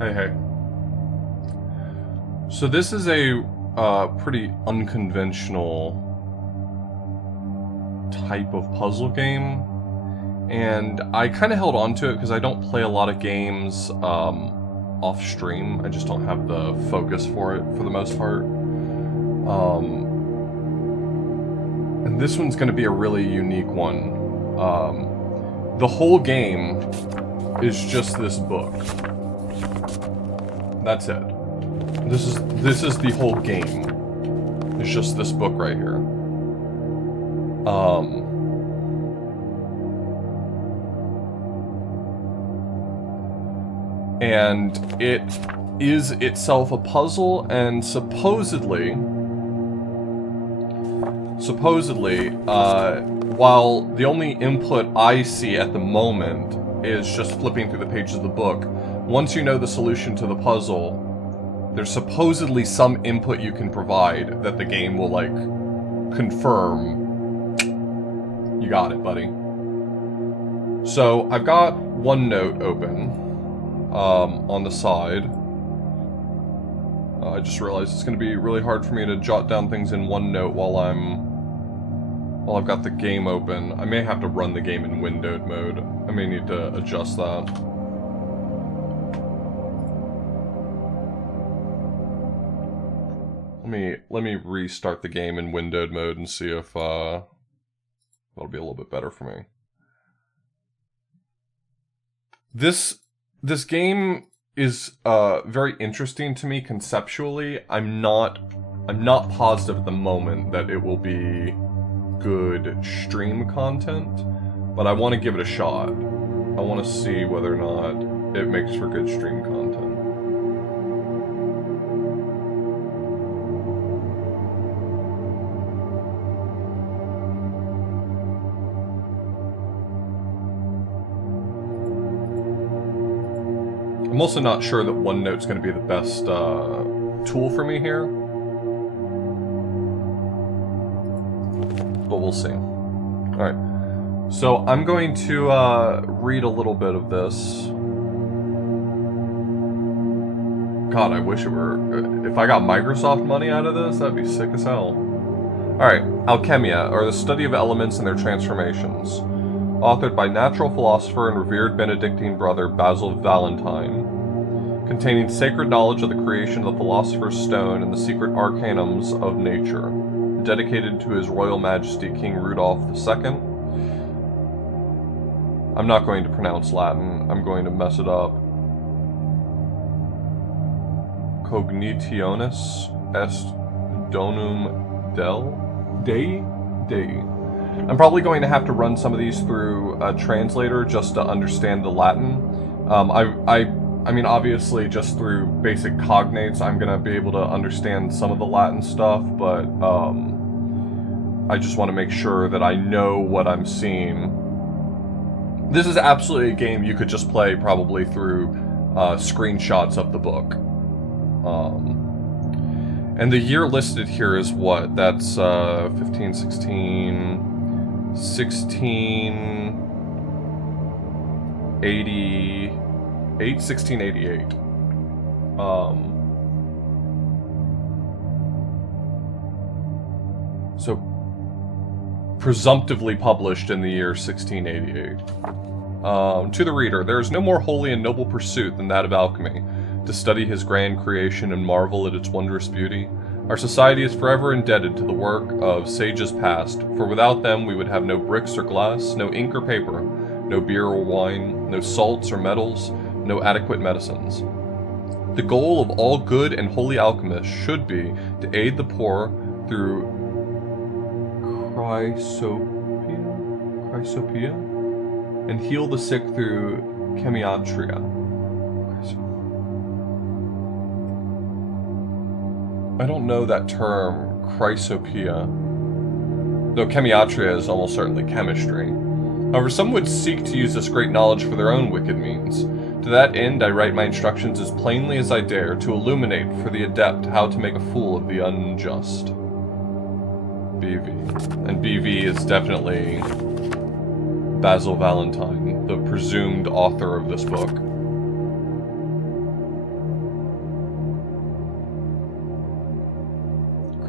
Hey, hey. So this is a pretty unconventional type of puzzle game, and I kind of held on to it because I don't play a lot of games off stream. I just don't have the focus for it for the most part. And this one's going to be a really unique one. The whole game is just this book. That's it. This is the whole game. It's just this book right here. And it is itself a puzzle, and supposedly, while the only input I see at the moment is just flipping through the pages of the book, once you know the solution to the puzzle, there's supposedly some input you can provide that the game will, like, confirm. You got it, buddy. So, I've got OneNote open on the side. I just realized it's going to be really hard for me to jot down things in OneNote while I've got the game open. I may have to run the game in windowed mode. I may need to adjust that. Let me restart the game in windowed mode and see if that'll be a little bit better for me. This game is very interesting to me conceptually. I'm not positive at the moment that it will be good stream content, but I want to give it a shot. I want to see whether or not it makes for good stream content. I'm also not sure that OneNote's going to be the best tool for me here. But we'll see. Alright. So I'm going to read a little bit of this. God, I wish it were... If I got Microsoft money out of this, that'd be sick as hell. Alright. Alchemia, or the study of elements and their transformations. Authored by natural philosopher and revered Benedictine brother Basil Valentine, containing sacred knowledge of the creation of the philosopher's stone and the secret arcanums of nature, dedicated to His Royal Majesty King Rudolph II. I'm not going to pronounce Latin, I'm going to mess it up. Cognitionis est donum Dei. I'm probably going to have to run some of these through a translator just to understand the Latin. I mean, obviously, just through basic cognates, I'm going to be able to understand some of the Latin stuff, but I just want to make sure that I know what I'm seeing. This is absolutely a game you could just play probably through screenshots of the book. And the year listed here is what? That's 15, 16... 1688. So presumptively published in the year 1688. To the reader, there is no more holy and noble pursuit than that of alchemy, to study his grand creation and marvel at its wondrous beauty. Our society is forever indebted to the work of sages past, for without them we would have no bricks or glass, no ink or paper, no beer or wine, no salts or metals, no adequate medicines. The goal of all good and holy alchemists should be to aid the poor through chrysopia, and heal the sick through chemiatria. I don't know that term, chrysopia, though chemiatria is almost certainly chemistry. However, some would seek to use this great knowledge for their own wicked means. To that end, I write my instructions as plainly as I dare, to illuminate for the adept how to make a fool of the unjust. BV. And BV is definitely Basil Valentine, the presumed author of this book.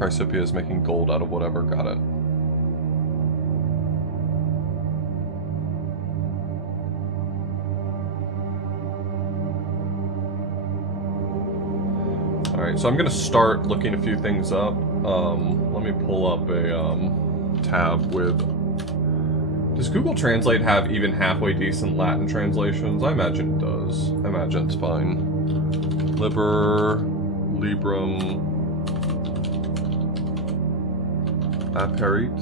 Chrysopoeia is making gold out of whatever. Got it. Alright, so I'm going to start looking a few things up. Let me pull up a tab with... Does Google Translate have even halfway decent Latin translations? I imagine it does. I imagine it's fine. Librum... Apparit.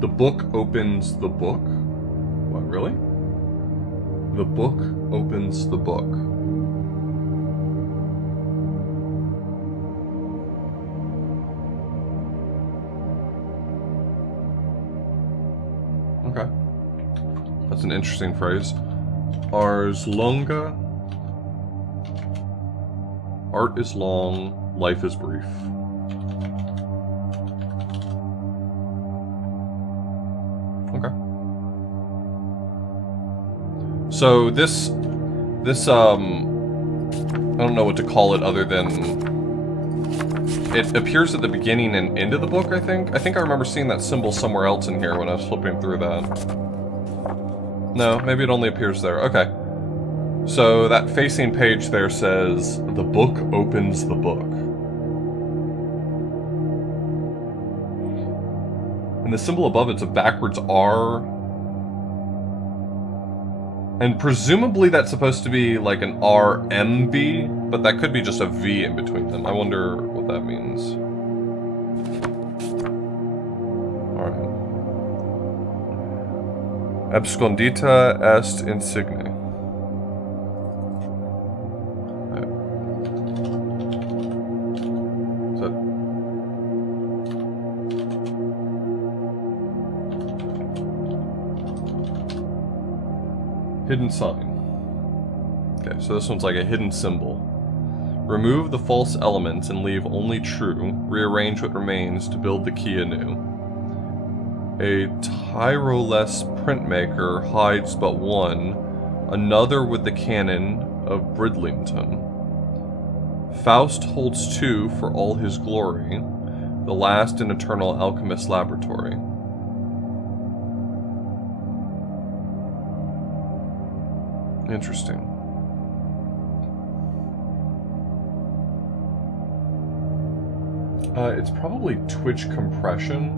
The book opens the book? What, really? The book opens the book. Okay. That's an interesting phrase. Ars longa. Art is long, life is brief. Okay. So this I don't know what to call it other than it appears at the beginning and end of the book, I think. I think I remember seeing that symbol somewhere else in here when I was flipping through that. No, maybe it only appears there. Okay. So that facing page there says, "The book opens the book." And the symbol above it's a backwards R. And presumably that's supposed to be like an RMV, but that could be just a V in between them. I wonder what that means. Alright. Abscondita est insigne. Hidden sign. Okay, so this one's like a hidden symbol. Remove the false elements and leave only true. Rearrange what remains to build the key anew. A Tyroless printmaker hides but one, another with the cannon of Bridlington. Faust holds two for all his glory, the last and eternal alchemist laboratory. Interesting. It's probably Twitch compression.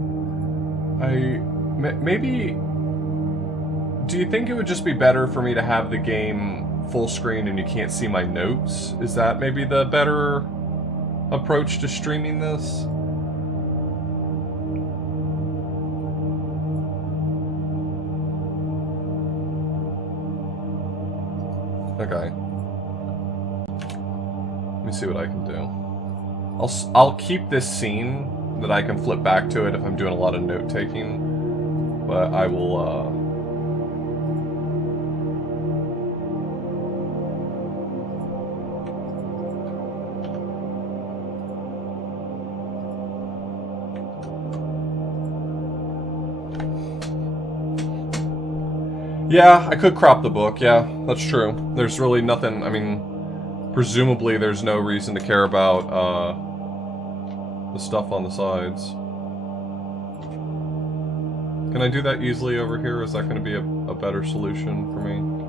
Maybe... Do you think it would just be better for me to have the game full screen and you can't see my notes? Is that maybe the better approach to streaming this? Okay. Let me see what I can do. I'll keep this scene that I can flip back to it if I'm doing a lot of note taking, but I will Yeah, I could crop the book, yeah, that's true. There's really nothing, I mean, presumably there's no reason to care about, the stuff on the sides. Can I do that easily over here? Is that going to be a better solution for me?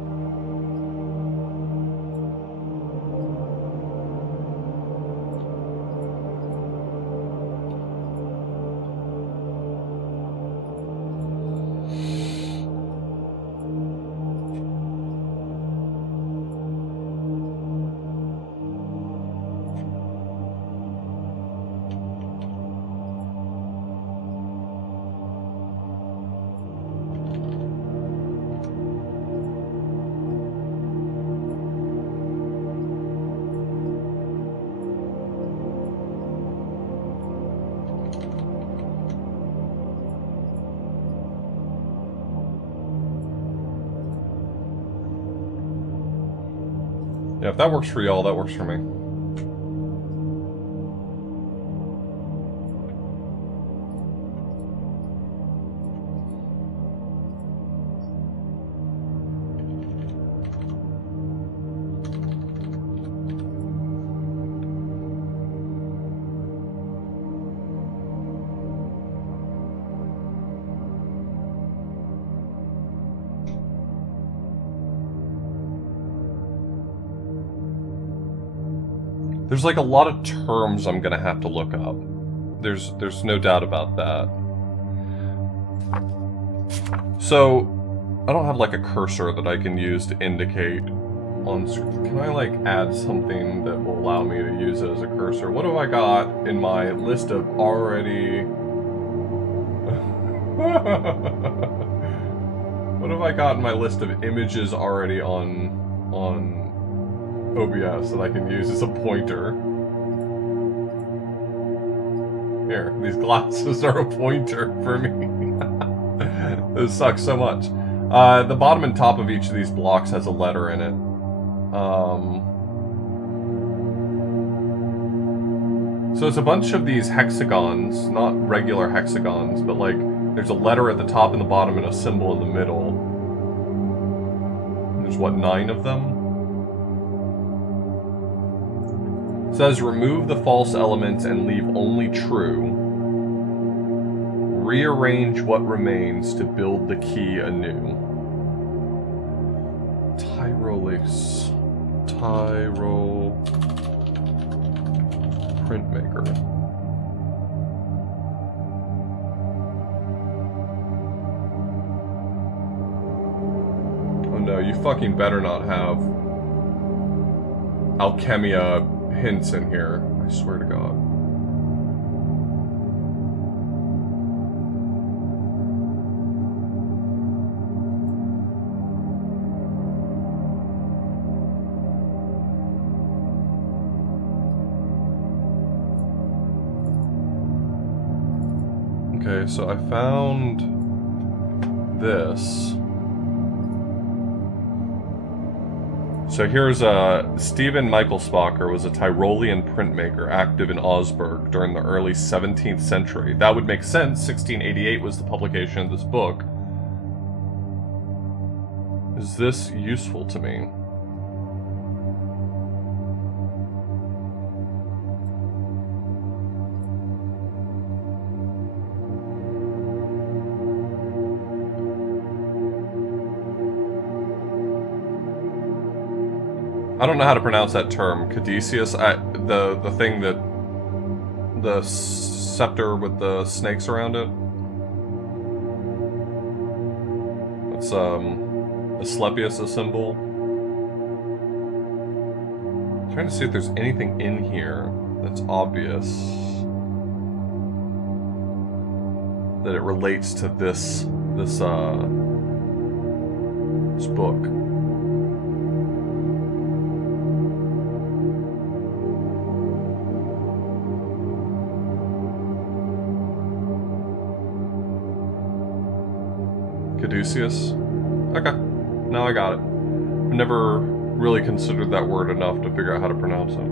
Yeah, if that works for y'all, that works for me. There's like a lot of terms I'm gonna have to look up. There's no doubt about that. So, I don't have like a cursor that I can use to indicate on screen. Can I like add something that will allow me to use it as a cursor? What have I got in my list of already... What have I got in my list of images already on OBS that I can use as a pointer? Here, these glasses are a pointer for me. This sucks so much. The bottom and top of each of these blocks has a letter in it. So it's a bunch of these hexagons, not regular hexagons, but like there's a letter at the top and the bottom and a symbol in the middle. There's what, 9 of them? It says remove the false elements and leave only true. Rearrange what remains to build the key anew. Tyrol printmaker. Oh no, you fucking better not have Alchemia hints in here. I swear to God. Okay, so I found this. So here's Stephen Michaelspacher was a Tyrolean printmaker active in Augsburg during the early 17th century. That would make sense. 1688 was the publication of this book. Is this useful to me? I don't know how to pronounce that term. Caduceus, the thing that... the scepter with the snakes around it. It's, Asclepius, a symbol. I'm trying to see if there's anything in here that's obvious. That it relates to this book. Caduceus? Okay. Now I got it. I've never really considered that word enough to figure out how to pronounce it.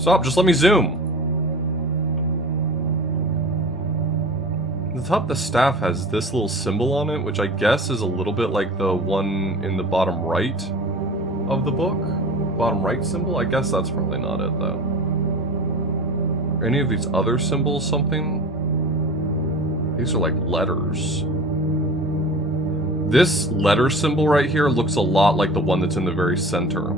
Stop, just let me zoom! The top of the staff has this little symbol on it, which I guess is a little bit like the one in the bottom right of the book. Bottom right symbol? I guess that's probably not it, though. Any of these other symbols something? These are like letters. This letter symbol right here looks a lot like the one that's in the very center.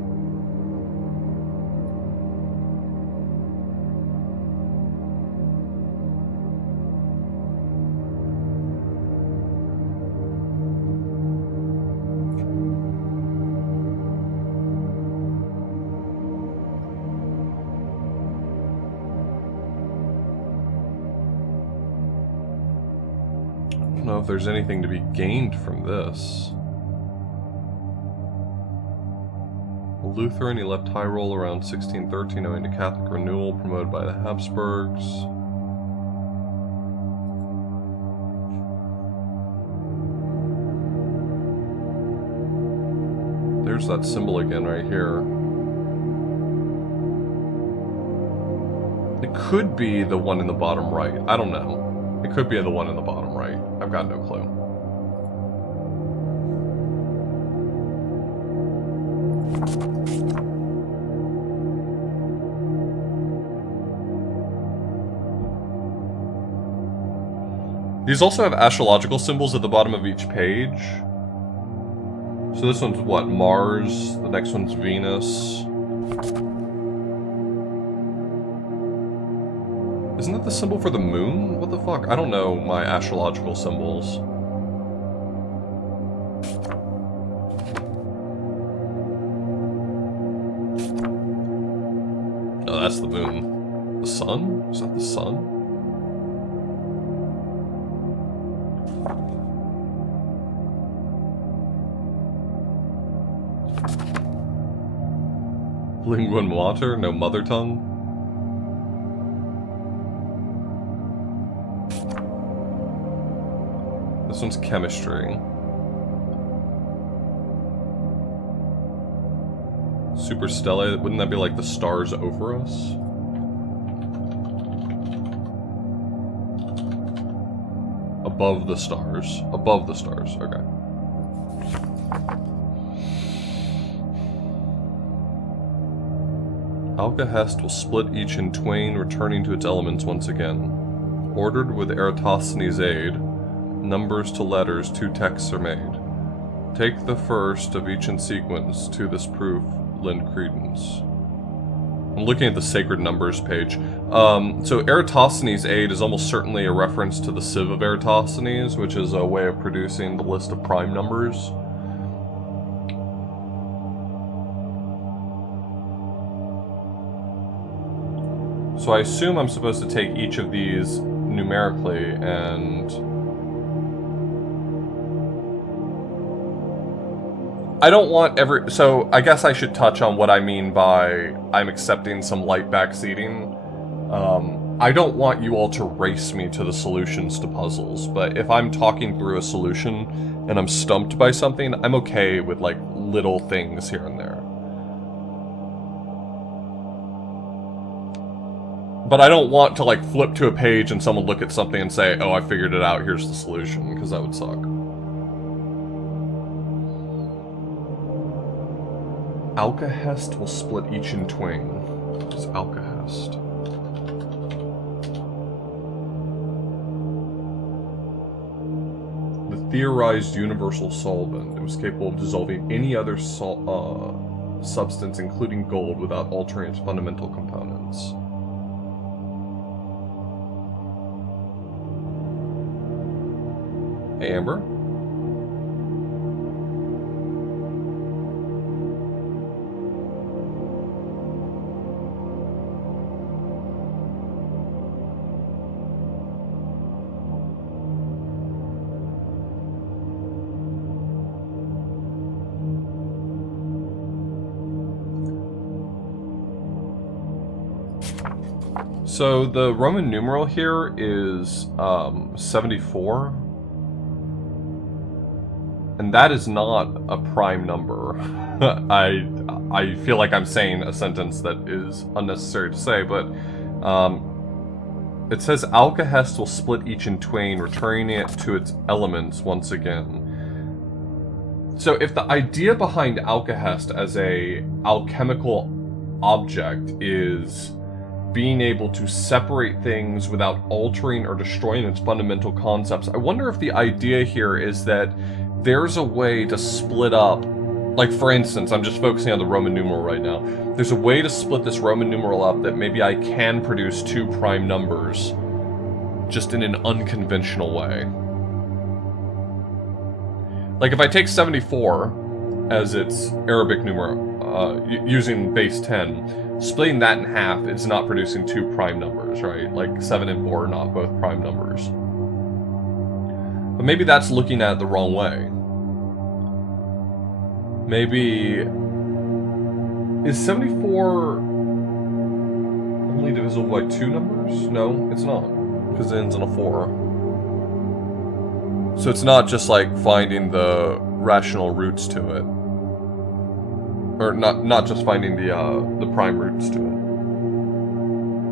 I don't know if there's anything to be gained from this. A Lutheran, he left Tyrol around 1613 owing to Catholic renewal promoted by the Habsburgs. There's that symbol again right here. It could be the one in the bottom right. I don't know. It could be the one in the bottom right. I've got no clue. These also have astrological symbols at the bottom of each page. So this one's what? Mars. The next one's Venus. Isn't that the symbol for the moon? What the fuck? I don't know my astrological symbols. Oh, that's the moon. The sun? Is that the sun? Lingua mater? No mother tongue? This one's chemistry. Superstellae, wouldn't that be like the stars over us? Above the stars. Above the stars, okay. Alcahest will split each in twain, returning to its elements once again. Ordered with Eratosthenes' aid, numbers to letters, 2 texts are made. Take the first of each in sequence, to this proof lend credence. I'm looking at the sacred numbers page. So Eratosthenes' aid is almost certainly a reference to the sieve of Eratosthenes, which is a way of producing the list of prime numbers. So I assume I'm supposed to take each of these numerically and... I don't want so I guess I should touch on what I mean by I'm accepting some light backseating. I don't want you all to race me to the solutions to puzzles, but if I'm talking through a solution and I'm stumped by something, I'm okay with like little things here and there. But I don't want to like flip to a page and someone look at something and say, oh, I figured it out, here's the solution, because that would suck. Alcahest will split each in twain. What is Alcahest? The theorized universal solvent. It was capable of dissolving any other substance, including gold, without altering its fundamental components. Hey, Amber. So the Roman numeral here is 74, and that is not a prime number. I feel like I'm saying a sentence that is unnecessary to say, but it says Alcahest will split each in twain, returning it to its elements once again. So if the idea behind Alcahest as a alchemical object is being able to separate things without altering or destroying its fundamental concepts, I wonder if the idea here is that there's a way to split up, like for instance, I'm just focusing on the Roman numeral right now, there's a way to split this Roman numeral up that maybe I can produce 2 prime numbers just in an unconventional way. Like if I take 74 as its Arabic numeral, using base 10, splitting that in half is not producing 2 prime numbers, right? Like 7 and 4 are not both prime numbers. But maybe that's looking at it the wrong way. Maybe... Is 74 only divisible by 2 numbers? No, it's not. Because it ends in a 4. So it's not just like finding the rational roots to it. Or not just finding the prime roots to it.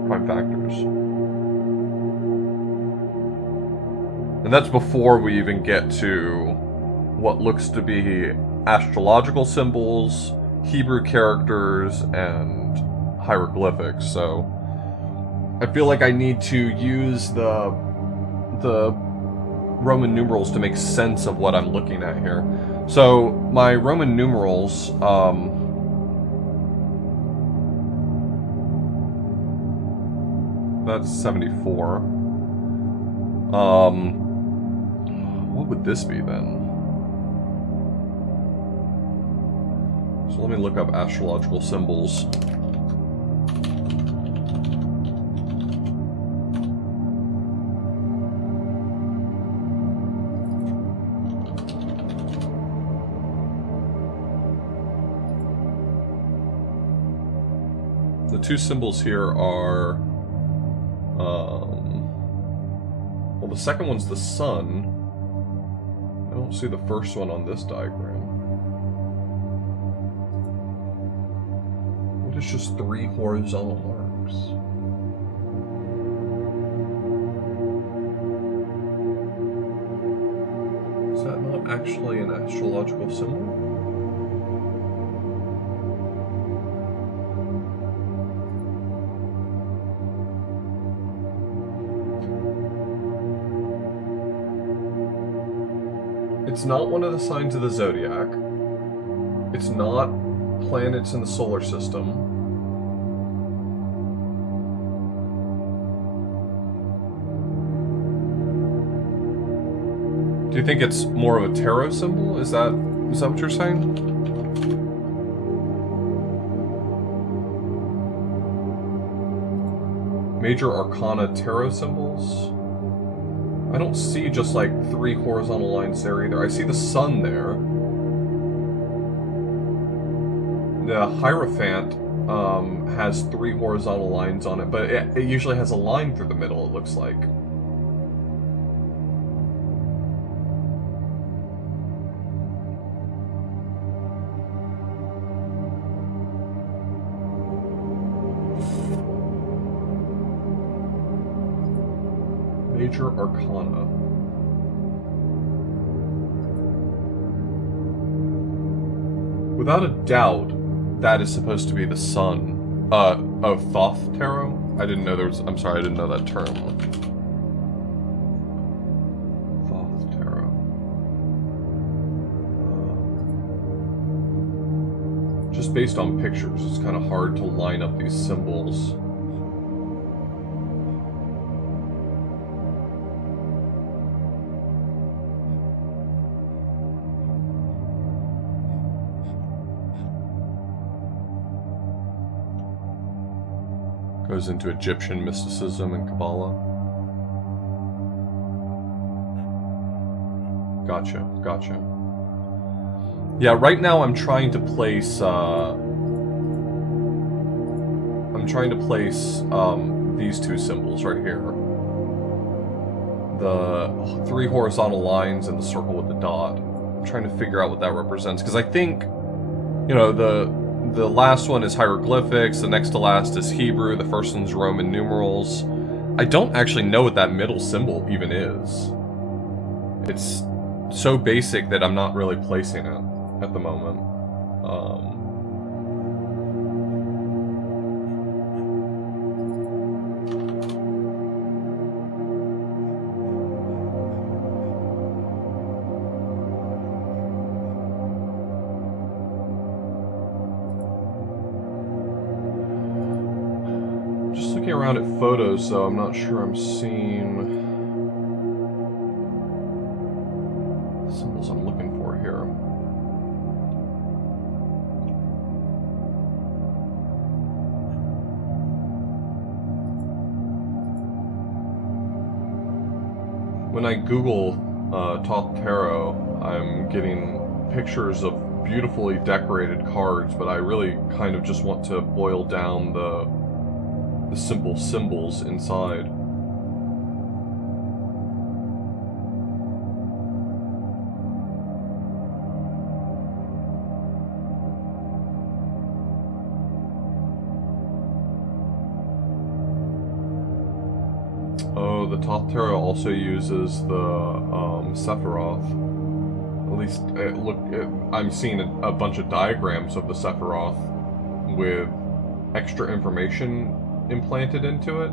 Prime factors. And that's before we even get to what looks to be astrological symbols, Hebrew characters, and hieroglyphics. So I feel like I need to use the Roman numerals to make sense of what I'm looking at here. So my Roman numerals, that's 74. What would this be then? So let me look up astrological symbols. The two symbols here are, well, the second one's the sun. I don't see the first one on this diagram. What is just 3 horizontal marks? Is that not actually an astrological symbol? It's not one of the signs of the zodiac. It's not planets in the solar system. Do you think it's more of a tarot symbol? Is that what you're saying? Major Arcana tarot symbols? I don't see just like 3 horizontal lines there either. I see the sun there. The Hierophant has 3 horizontal lines on it, but it usually has a line through the middle, it looks like. Major Arcana. Without a doubt, that is supposed to be the sun. Thoth Tarot? I didn't know there was... I'm sorry, I didn't know that term. Thoth Tarot. Just based on pictures, it's kind of hard to line up these symbols. Goes into Egyptian mysticism and Kabbalah. Gotcha. Yeah, right now I'm trying to place, these two symbols right here. The 3 horizontal lines and the circle with the dot. I'm trying to figure out what that represents, because I think, you know, the last one is hieroglyphics, the next to last is Hebrew, the first one's Roman numerals. I don't actually know what that middle symbol even is. It's so basic that I'm not really placing it at the moment. Around at photos, so I'm not sure I'm seeing the symbols I'm looking for here. When I Google Thoth Tarot, I'm getting pictures of beautifully decorated cards, but I really kind of just want to boil down the simple symbols inside. Oh, the Thoth Tarot also uses the Sephiroth. At least, I'm seeing a bunch of diagrams of the Sephiroth with extra information implanted into it.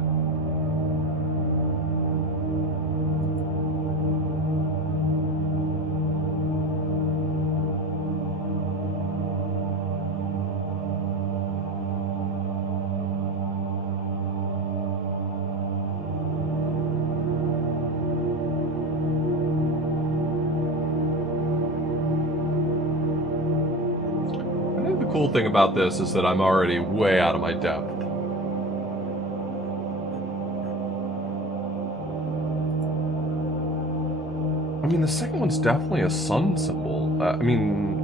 cool thing about this is that I'm already way out of my depth. I mean, the second one's definitely a sun symbol. I mean...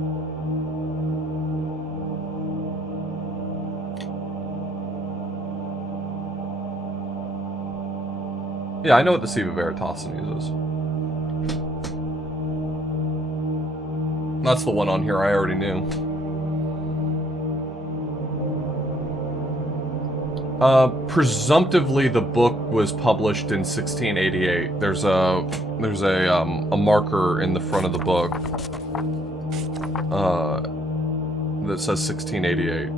Yeah, I know what the Siva Veritasenes is. That's the one on here I already knew. Presumptively, the book was published in 1688. There's a marker in the front of the book that says 1688.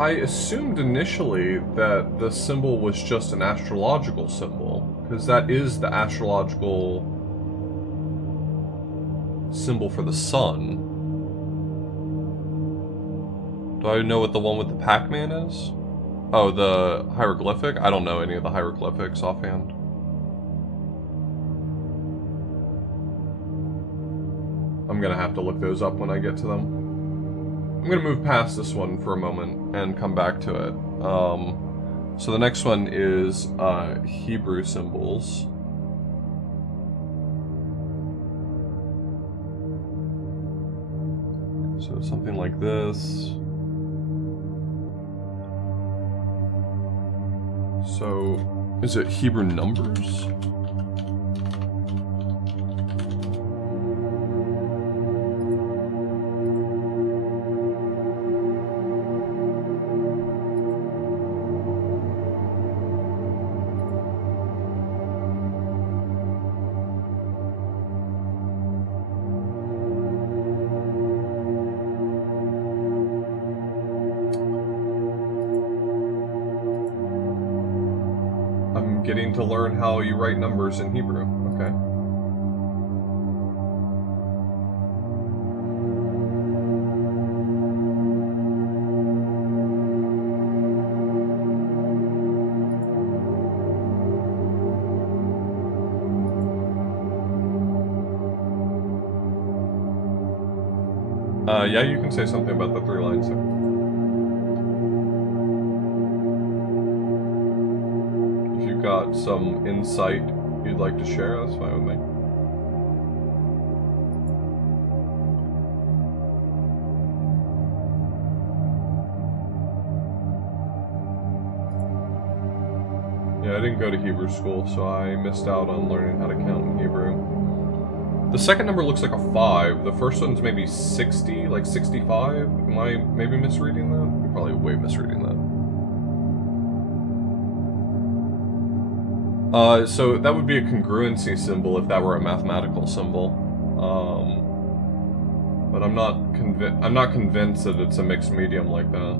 I assumed initially that the symbol was just an astrological symbol, because that is the astrological symbol for the sun. Do I know what the one with the Pac-Man is? Oh, the hieroglyphic? I don't know any of the hieroglyphics offhand. I'm gonna have to look those up when I get to them. I'm going to move past this one for a moment and come back to it. So the next one is Hebrew symbols. So something like this. So, is it Hebrew numbers? Getting to learn how you write numbers in Hebrew. Okay. Yeah, you can say something about the 3 lines there. Got some insight you'd like to share, that's fine with me. Yeah, I didn't go to Hebrew school, so I missed out on learning how to count in Hebrew. The second number looks like a 5. The first one's maybe 60, like 65. Am I maybe misreading that? I'm probably way misreading that. So that would be a congruency symbol if that were a mathematical symbol. But I'm not convinced that it's a mixed medium like that.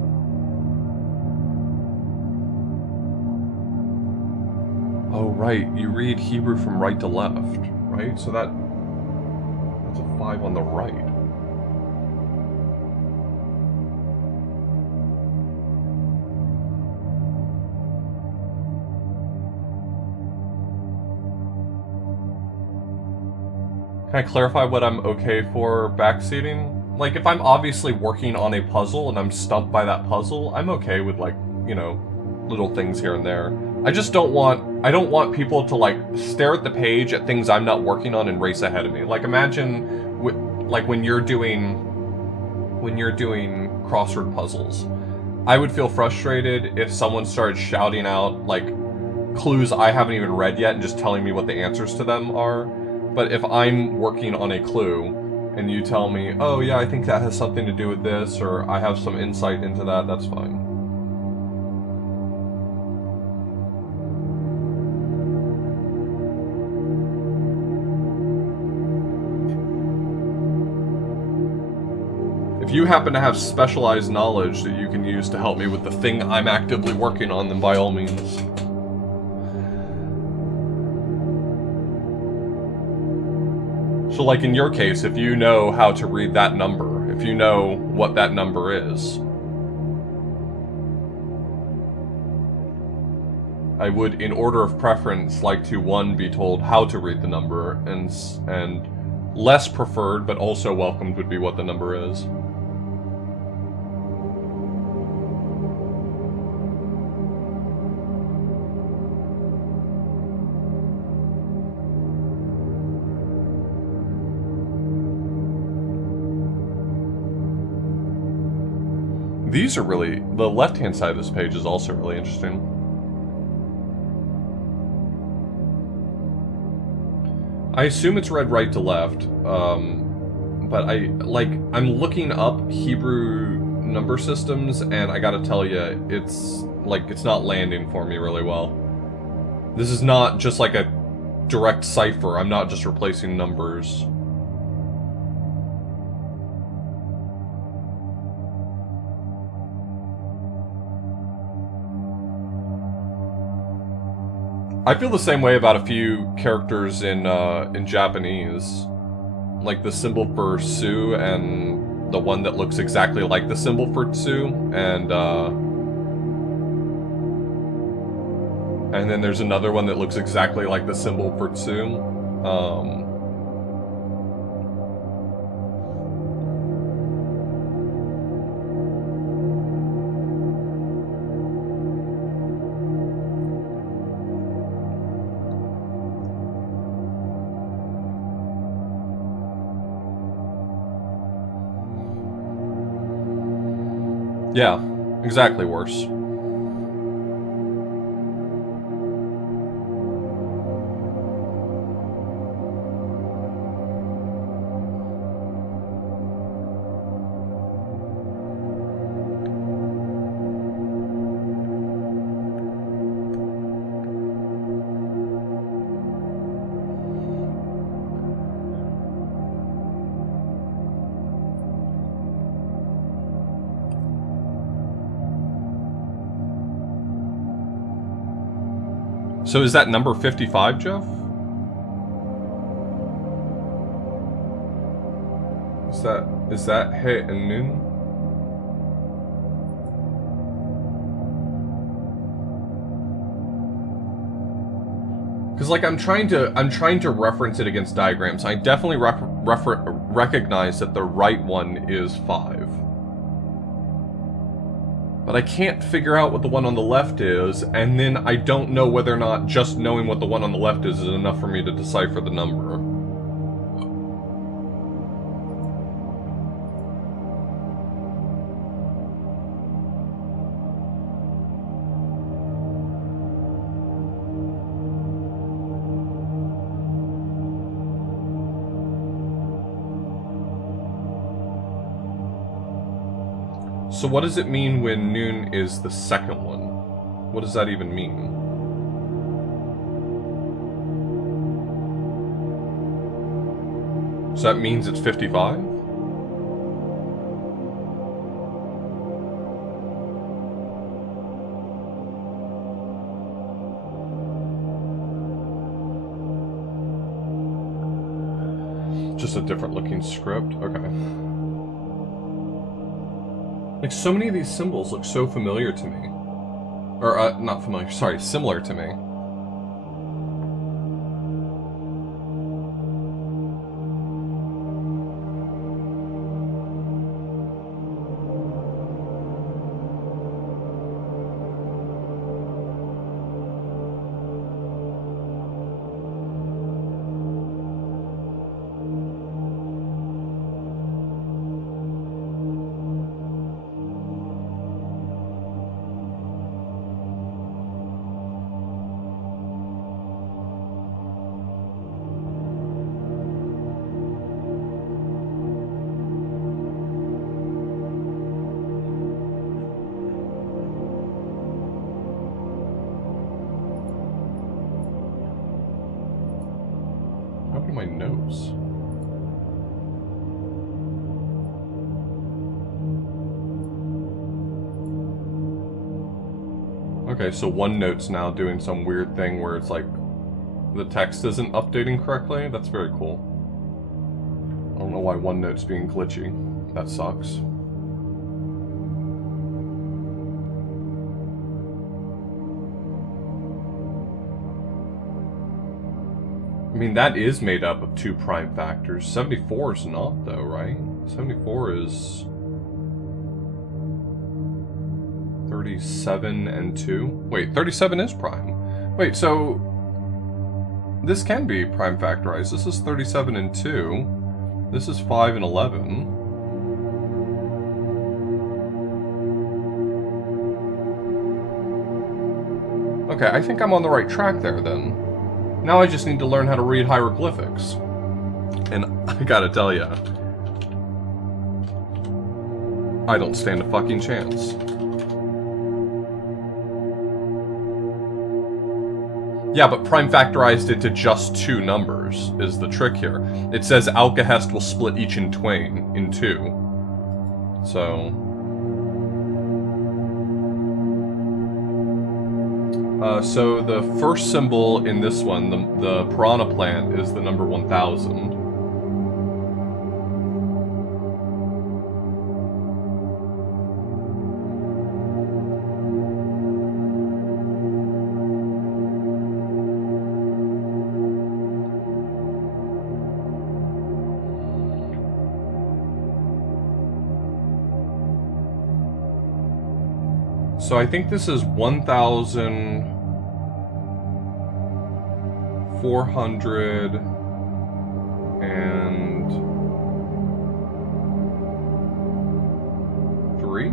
Oh right, you read Hebrew from right to left, right? So that's a 5 on the right. Can I clarify what I'm okay for backseating? Like, if I'm obviously working on a puzzle and I'm stumped by that puzzle, I'm okay with, like, you know, little things here and there. I don't want people to, like, stare at the page at things I'm not working on and race ahead of me. Like, imagine, like, when you're doing crossword puzzles. I would feel frustrated if someone started shouting out, like, clues I haven't even read yet and just telling me what the answers to them are. But if I'm working on a clue, and you tell me, oh yeah, I think that has something to do with this, or I have some insight into that, that's fine. If you happen to have specialized knowledge that you can use to help me with the thing I'm actively working on, then by all means. So like in your case, if you know how to read that number, if you know what that number is, I would, in order of preference, like to, one, be told how to read the number, and less preferred, but also welcomed, would be what the number is. These are really, the left-hand side of this page is also really interesting. I assume it's read right to left, but I'm looking up Hebrew number systems, and I gotta tell you, it's not landing for me really well. This is not just like a direct cipher. I'm not just replacing numbers. I feel the same way about a few characters in Japanese, like the symbol for Su and the one that looks exactly like the symbol for Tsu, and then there's another one that looks exactly like the symbol for Tsu. Yeah, exactly worse. So is that number 55, Jeff? Is that He and Nun? Because like I'm trying to reference it against diagrams. I definitely recognize that the right one is 5. But I can't figure out what the one on the left is, and then I don't know whether or not just knowing what the one on the left is enough for me to decipher the number. So what does it mean when Nun is the second one? What does that even mean? So that means it's 55? Just a different looking script? Okay. Like, so many of these symbols look so familiar to me. Or, not familiar, sorry, similar to me. My notes. Okay, so OneNote's now doing some weird thing where it's like the text isn't updating correctly. That's very cool. I don't know why OneNote's being glitchy. That sucks. I mean, that is made up of 2 prime factors. 74 is not, though, right? 74 is 37 and 2. Wait, 37 is prime. Wait, so this can be prime factorized. This is 37 and 2. This is 5 and 11. Okay, I think I'm on the right track there, then. Now I just need to learn how to read hieroglyphics. And I gotta tell ya, I don't stand a fucking chance. Yeah, but prime factorized it to just 2 numbers is the trick here. It says alkahest will split each in twain, in 2. So... so the first symbol in this one, the piranha plant, is the number 1000. So I think this is 1,403?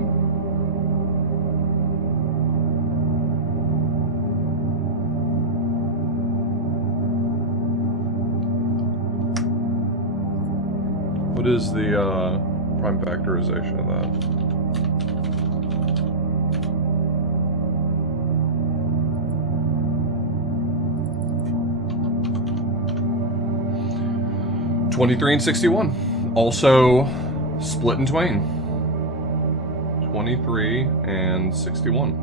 What is the prime factorization of that? $23 and 61. Also split in twain. 23 and 61.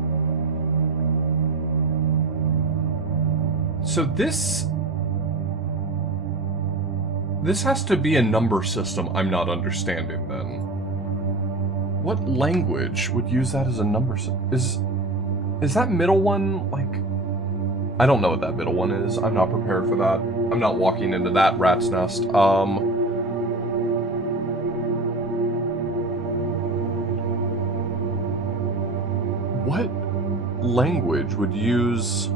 So this has to be a number system I'm not understanding then. What language would use that as a number system? Is that middle one, like... I don't know what that middle one is. I'm not prepared for that. I'm not walking into that rat's nest. What language would use...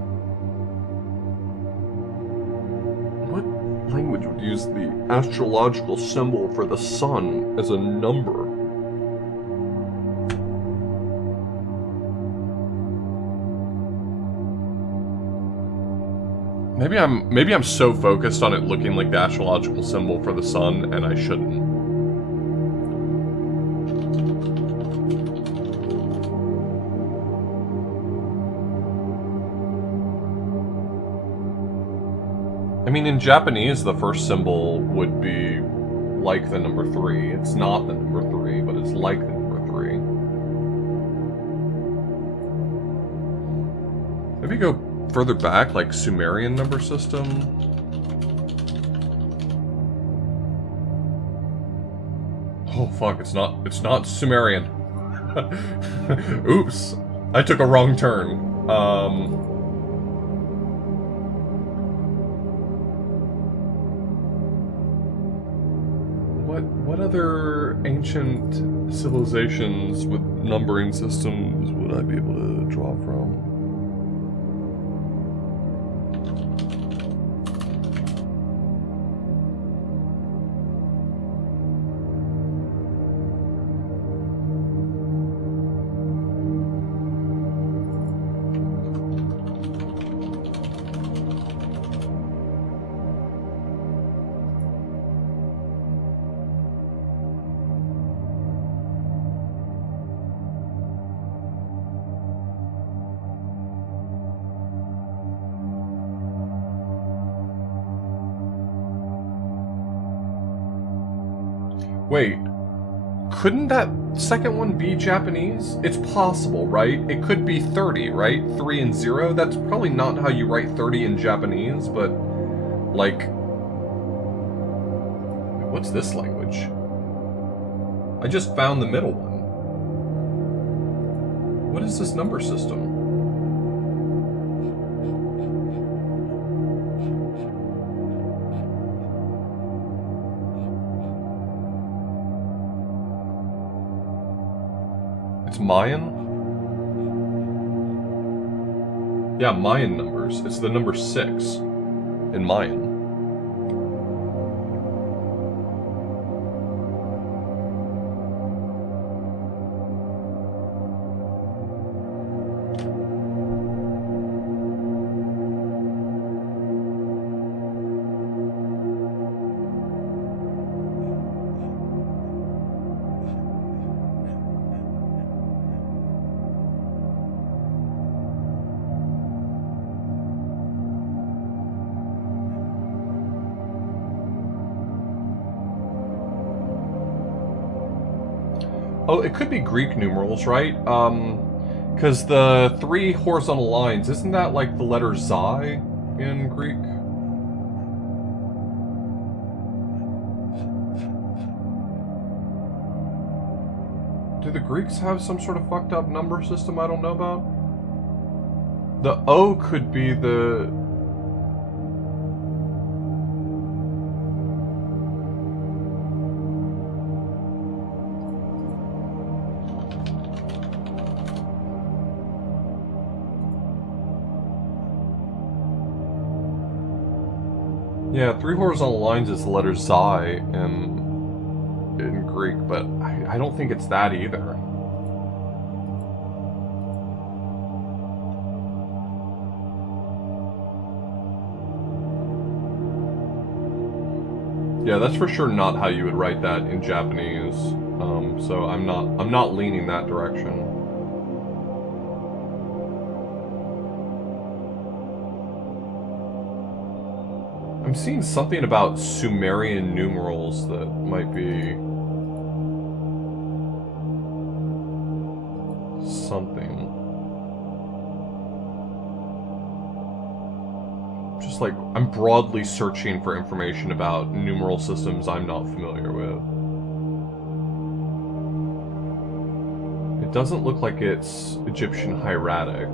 What language would use the astrological symbol for the sun as a number? Maybe I'm so focused on it looking like the astrological symbol for the sun, and I shouldn't. I mean, in Japanese, the first symbol would be like the number 3. It's not the number 3, but it's like the number 3. Maybe go further back, like Sumerian number system. Oh fuck, it's not Sumerian. Oops. I took a wrong turn. What other ancient civilizations with numbering systems would I be able to draw from? Wait, couldn't that second one be Japanese? It's possible, right? It could be 30, right? 3 and 0? That's probably not how you write 30 in Japanese, but, like... What's this language? I just found the middle one. What is this number system? It's Mayan? Yeah, Mayan numbers. It's the number 6 in Mayan. Oh, it could be Greek numerals, right? Because the 3 horizontal lines, isn't that like the letter Xi in Greek? Do the Greeks have some sort of fucked up number system I don't know about? The O could be the... Yeah, 3 horizontal lines is the letter Xi in Greek, but I don't think it's that either. Yeah, that's for sure not how you would write that in Japanese. So I'm not leaning that direction. I'm seeing something about Sumerian numerals that might be something. Just like, I'm broadly searching for information about numeral systems I'm not familiar with. It doesn't look like it's Egyptian hieratic.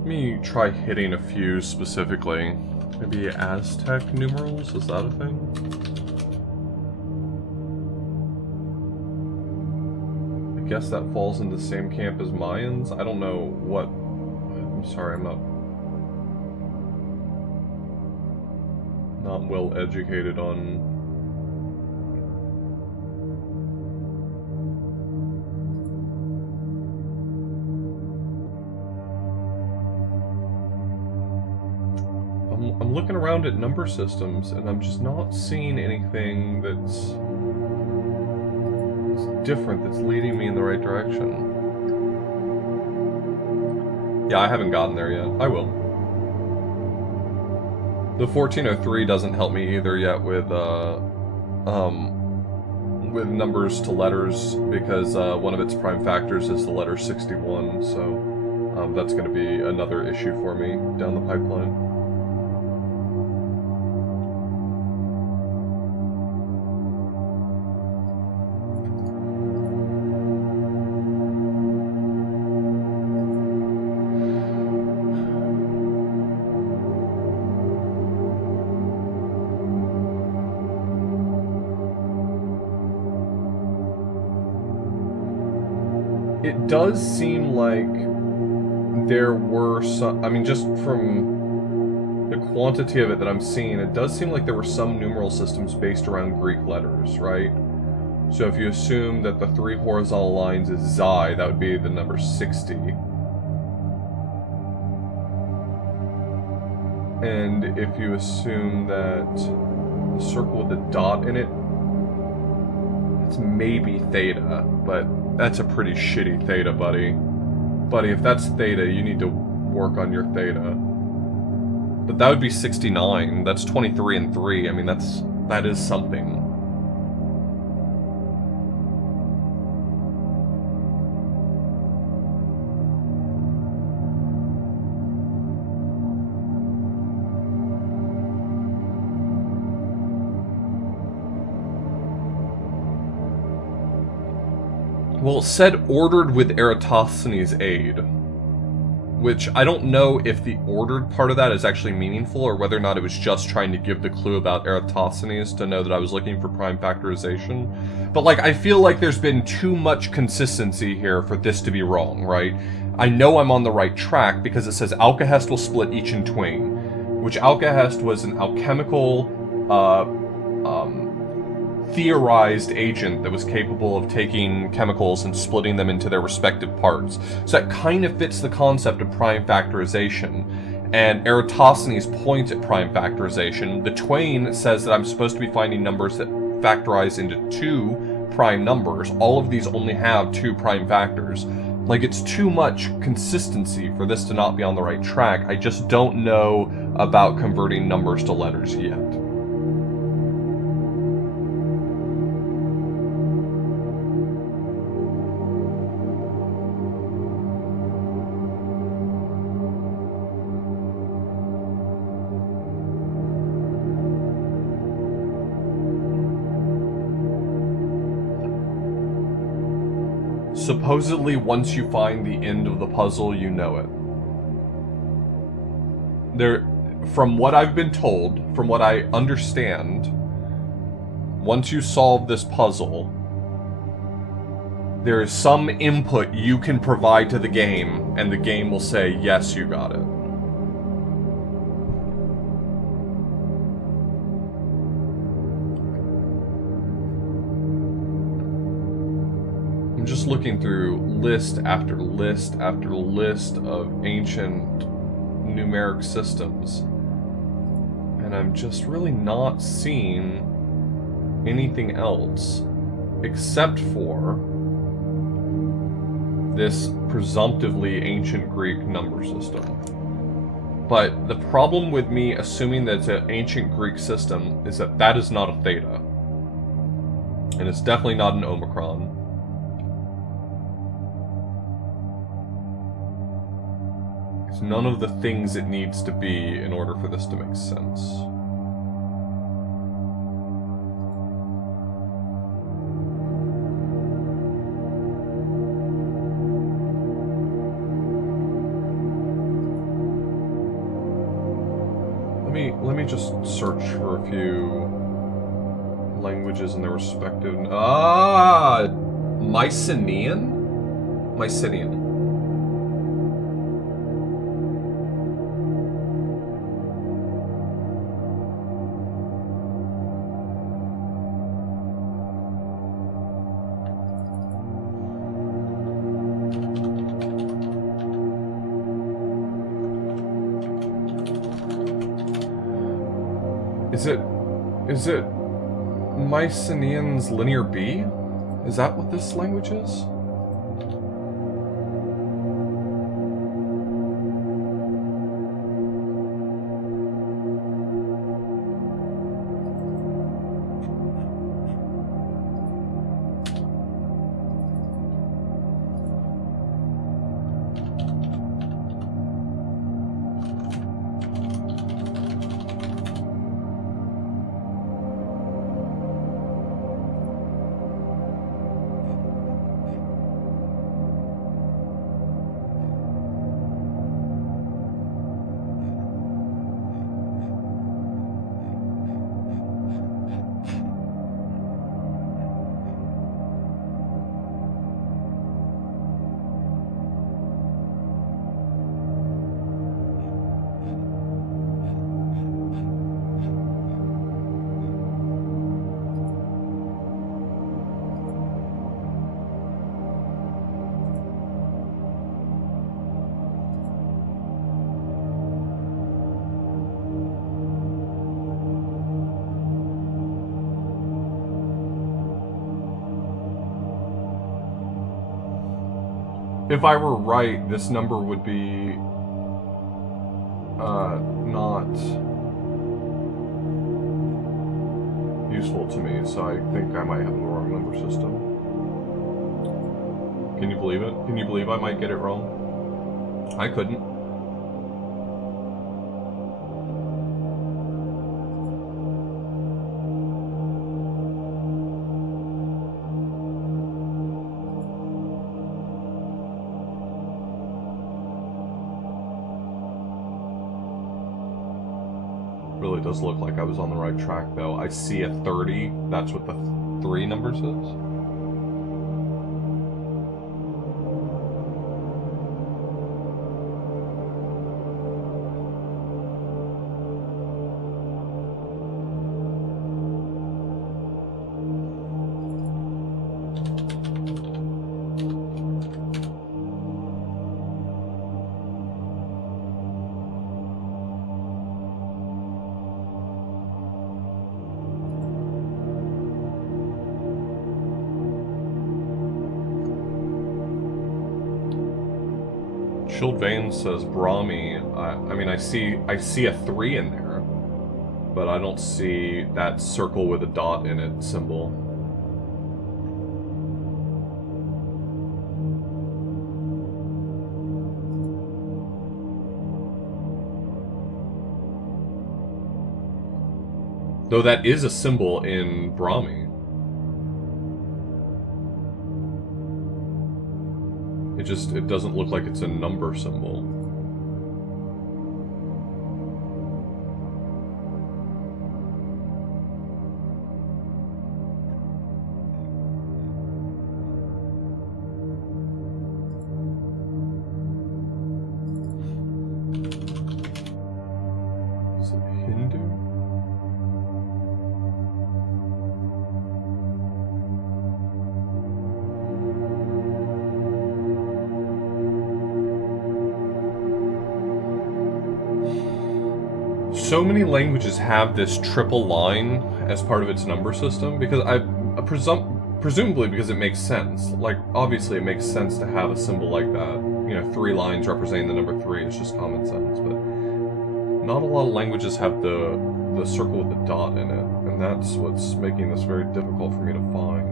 Let me try hitting a few specifically. Maybe Aztec numerals? Is that a thing? I guess that falls in the same camp as Mayans? I don't know what... I'm sorry, I'm not well educated on... I'm looking around at number systems, and I'm just not seeing anything that's different, that's leading me in the right direction. Yeah, I haven't gotten there yet. I will. The 1403 doesn't help me either yet with numbers to letters, because one of its prime factors is the letter 61, so that's going to be another issue for me down the pipeline. It does seem like there were some... I mean, just from the quantity of it that I'm seeing, it does seem like there were some numeral systems based around Greek letters, right? So if you assume that the 3 horizontal lines is xi, that would be the number 60. And if you assume that the circle with the dot in it, it's maybe theta, but that's a pretty shitty theta, buddy. Buddy, if that's theta, you need to work on your theta. But that would be 69. That's 23 and 3. I mean, that is something. Well, it said ordered with Eratosthenes' aid, which I don't know if the ordered part of that is actually meaningful or whether or not it was just trying to give the clue about Eratosthenes to know that I was looking for prime factorization. But, like, I feel like there's been too much consistency here for this to be wrong, right? I know I'm on the right track because it says Alcahest will split each in twain, which Alcahest was an alchemical, theorized agent that was capable of taking chemicals and splitting them into their respective parts. So that kind of fits the concept of prime factorization. And Eratosthenes points at prime factorization. The twain says that I'm supposed to be finding numbers that factorize into 2 prime numbers. All of these only have 2 prime factors. Like, it's too much consistency for this to not be on the right track. I just don't know about converting numbers to letters yet. Supposedly, once you find the end of the puzzle, you know it. From what I've been told, from what I understand, once you solve this puzzle, there is some input you can provide to the game, and the game will say, yes, you got it. Just looking through list after list after list of ancient numeric systems, and I'm just really not seeing anything else except for this presumptively ancient Greek number system. But the problem with me assuming that it's an ancient Greek system is that that is not a theta, and it's definitely not an omicron. It's none of the things it needs to be in order for this to make sense. Let me just search for a few languages in their respective... Mycenaean? Mycenaean. Is it Mycenaean's Linear B? Is that what this language is? if I were right, this number would be not useful to me, so I think I might have the wrong number system. Can you believe it? Can you believe I might get it wrong? I couldn't. Really does look like I was on the right track, though. I see a 30. That's what the 3 number says. Chilled Veins says Brahmi. I mean, I see a 3 in there, but I don't see that circle with a dot in it symbol. Though that is a symbol in Brahmi. It doesn't look like it's a number symbol. Is it Hindu? So many languages have this triple line as part of its number system because presumably because it makes sense. Like, obviously it makes sense to have a symbol like that. You know, 3 lines representing the number 3 is just common sense, but not a lot of languages have the circle with the dot in it, and that's what's making this very difficult for me to find.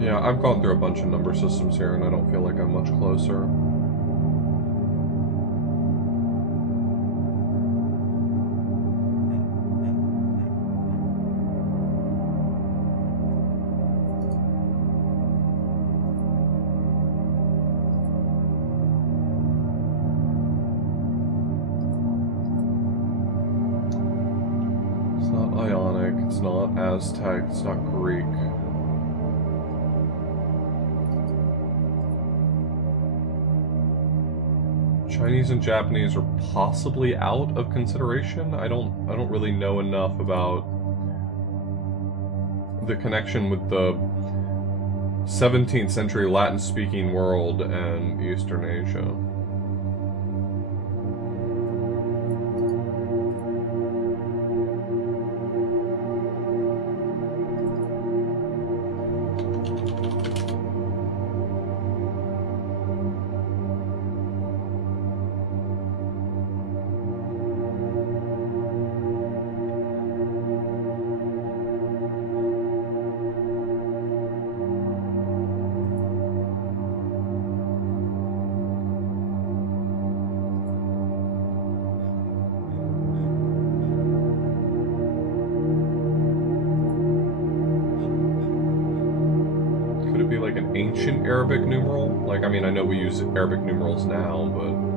Yeah, I've gone through a bunch of number systems here, and I don't feel like I'm much closer. It's not Ionic, it's not Aztec, it's not Greek. Chinese and Japanese are possibly out of consideration. I don't really know enough about the connection with the 17th century Latin-speaking world and Eastern Asia. Arabic numeral. Like, I mean, I know we use Arabic numerals now, but...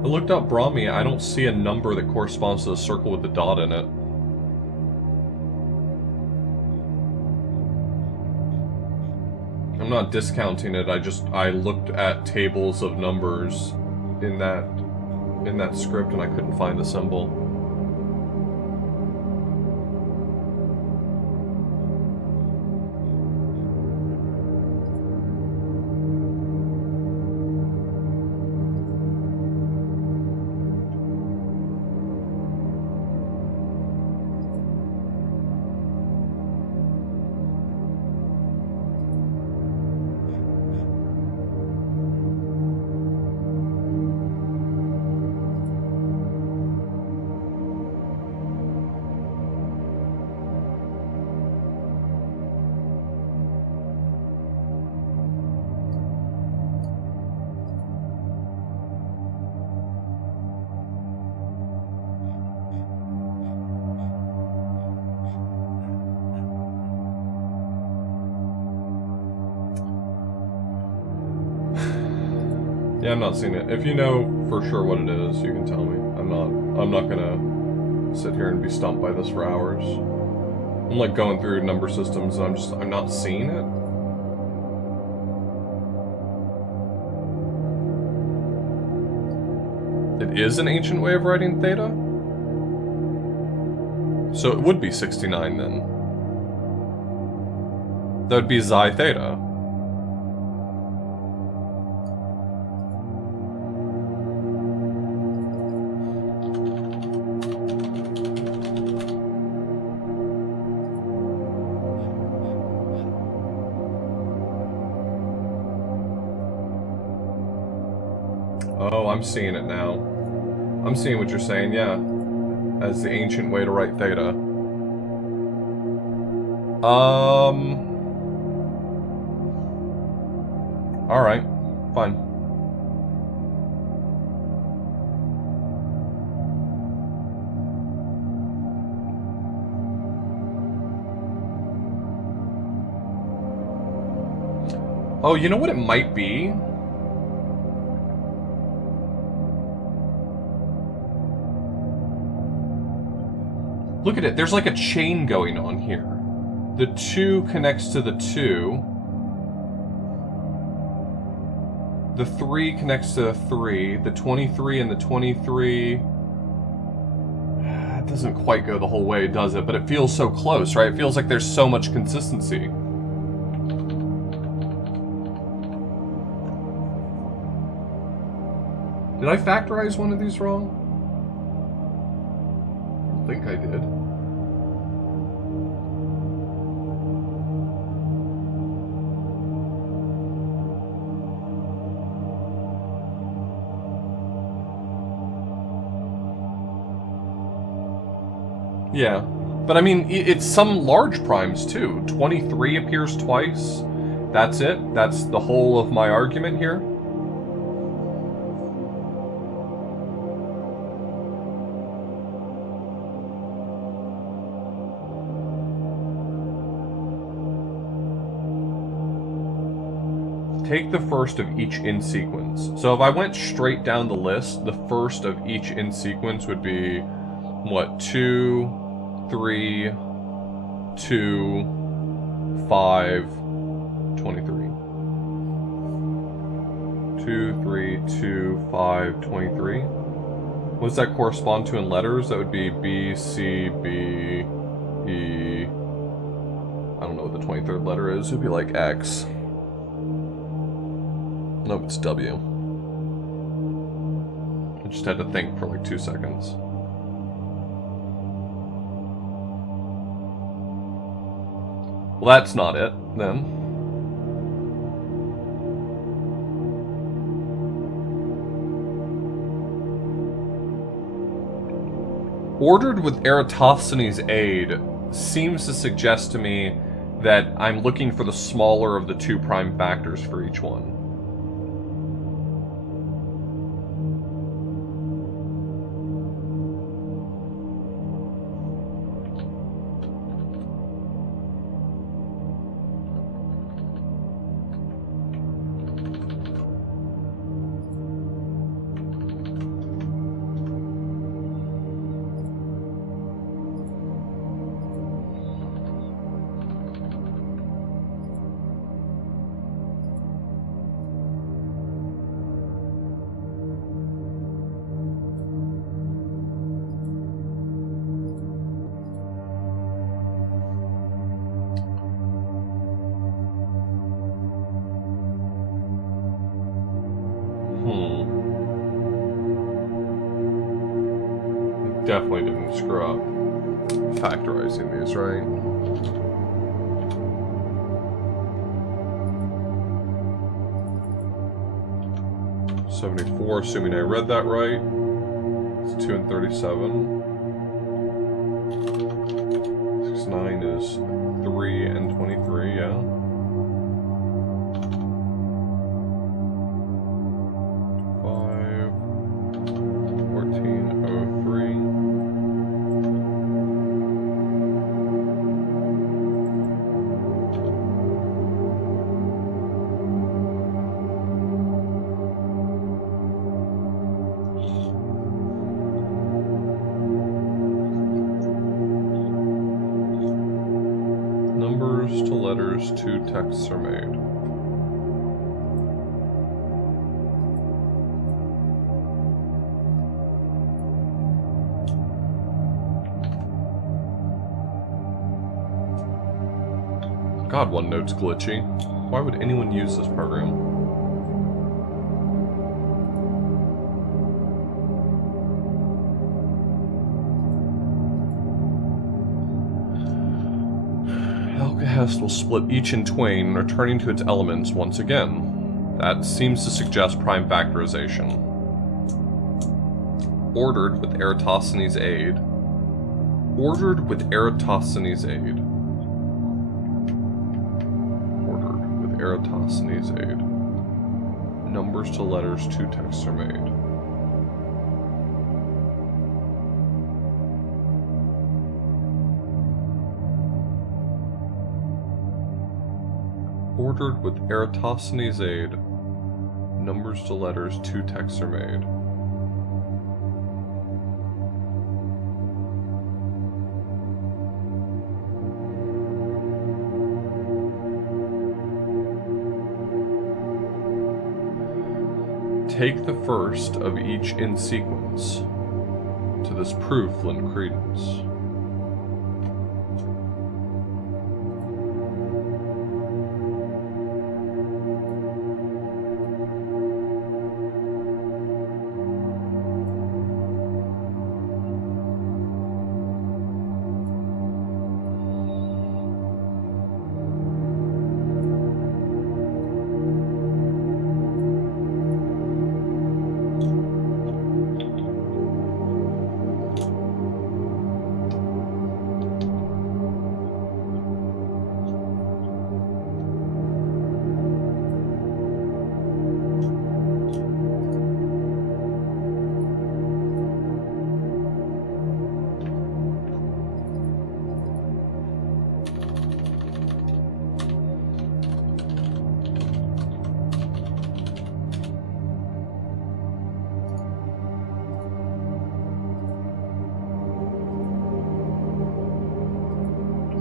I looked up Brahmi, I don't see a number that corresponds to the circle with the dot in it. I'm not discounting it, I looked at tables of numbers in that script and I couldn't find the symbol. Yeah, I'm not seeing it. If you know for sure what it is, you can tell me. I'm not gonna sit here and be stumped by this for hours. I'm like going through number systems and I'm not seeing it. It is an ancient way of writing theta? So it would be 69 then. That would be xi theta. Oh, I'm seeing it now. I'm seeing what you're saying, yeah. As the ancient way to write theta. Alright, fine. Oh, you know what it might be? Look at it, there's like a chain going on here. The 2 connects to the 2. The 3 connects to the 3. The 23 and the 23... It doesn't quite go the whole way, does it? But it feels so close, right? It feels like there's so much consistency. Did I factorize one of these wrong? I don't think I did. Yeah, but I mean, it's some large primes too. 23 appears twice. That's it. That's the whole of my argument here. Take the first of each in sequence. So if I went straight down the list, the first of each in sequence would be, what, 2, 3, 2, 5, 23. 2, 3, 2, 5, 23. What does that correspond to in letters? That would be B, C, B, E. I don't know what the 23rd letter is. It would be like X. Nope, it's W. I just had to think for like 2 seconds. Well, that's not it, then. Ordered with Eratosthenes' aid seems to suggest to me that I'm looking for the smaller of the 2 prime factors for each one. definitely didn't screw up factorizing these, right? $74, assuming I read that right. It's 2 and 37. 69 is 3 and 23, yeah. 5, 1403. Numbers to letters, 2 texts are made. God, OneNote's glitchy. Why would anyone use this program? Alchemist will split each in twain, returning to its elements once again. That seems to suggest prime factorization. Ordered with Eratosthenes' aid. Ordered with Eratosthenes' aid. Eratosthenes' aid. Numbers to letters, 2 texts are made. Ordered with Eratosthenes' aid. Numbers to letters, 2 texts are made. Take the first of each in sequence. To this proof lend credence.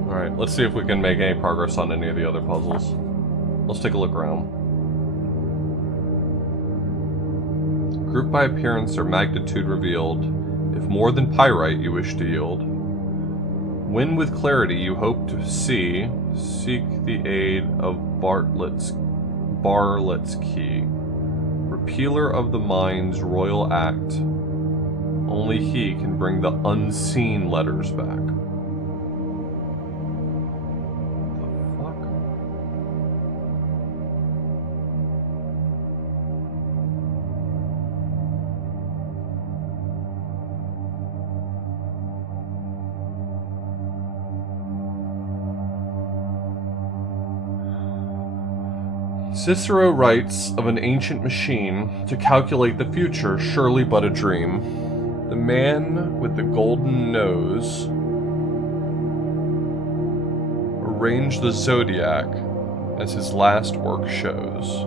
Alright, let's see if we can make any progress on any of the other puzzles. Let's take a look around. Group by appearance or magnitude revealed. If more than pyrite you wish to yield. When with clarity you hope to see, seek the aid of Bartlett's key. Repealer of the mind's royal act. Only he can bring the unseen letters back. Cicero writes of an ancient machine to calculate the future, surely but a dream. The man with the golden nose arranged the zodiac as his last work shows.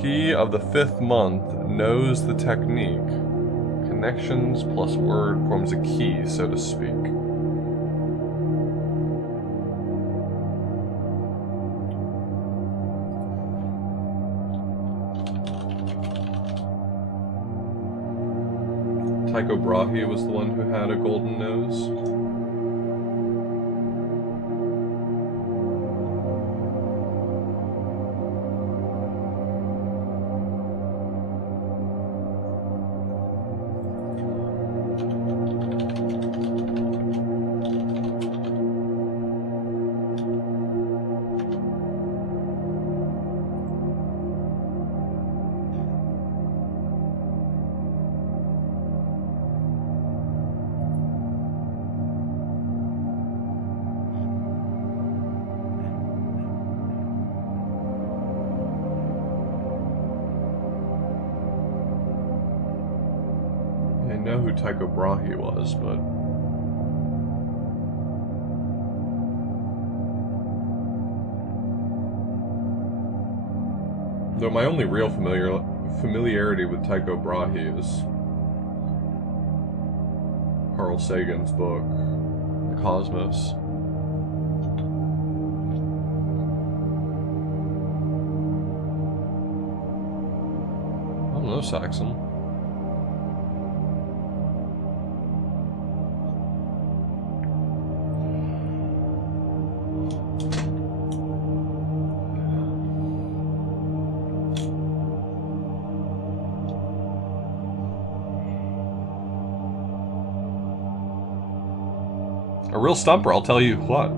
He of the 5th month knows the technique. Connections plus word forms a key, so to speak. Tycho Brahe was the one who had a golden nose. know who Tycho Brahe was, but... Though my only real familiarity with Tycho Brahe is Carl Sagan's book, The Cosmos. I don't know, Saxon. A real stumper, I'll tell you what.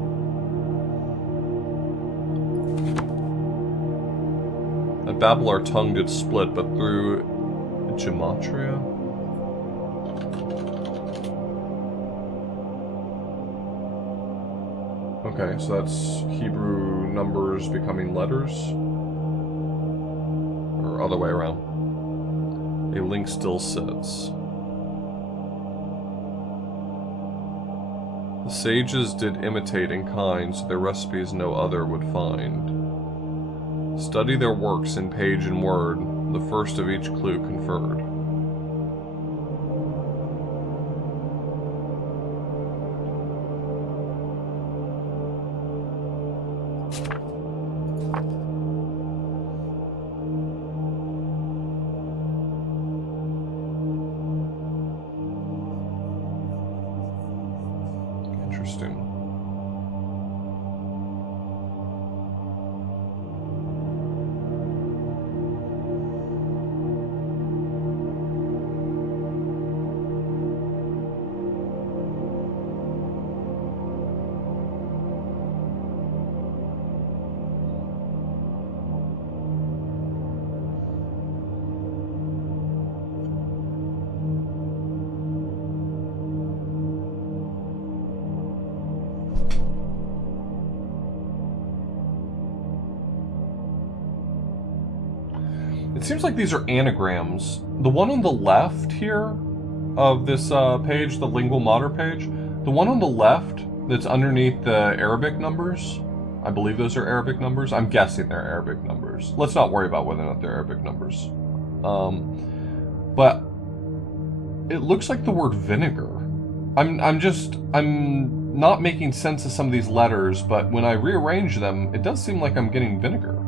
At Babel our tongue did split, but through gematria? Okay, so that's Hebrew numbers becoming letters? Or other way around. A link still sits. The sages did imitate in kind, so their recipes no other would find. Study their works in page and word, the first of each clue conferred. Interesting. It seems like these are anagrams. The one on the left here of this page, the lingual mater page, the one on the left that's underneath the Arabic numbers, I believe those are Arabic numbers. I'm guessing they're Arabic numbers. Let's not worry about whether or not they're Arabic numbers. But it looks like the word vinegar. I'm not making sense of some of these letters, but when I rearrange them, it does seem like I'm getting vinegar.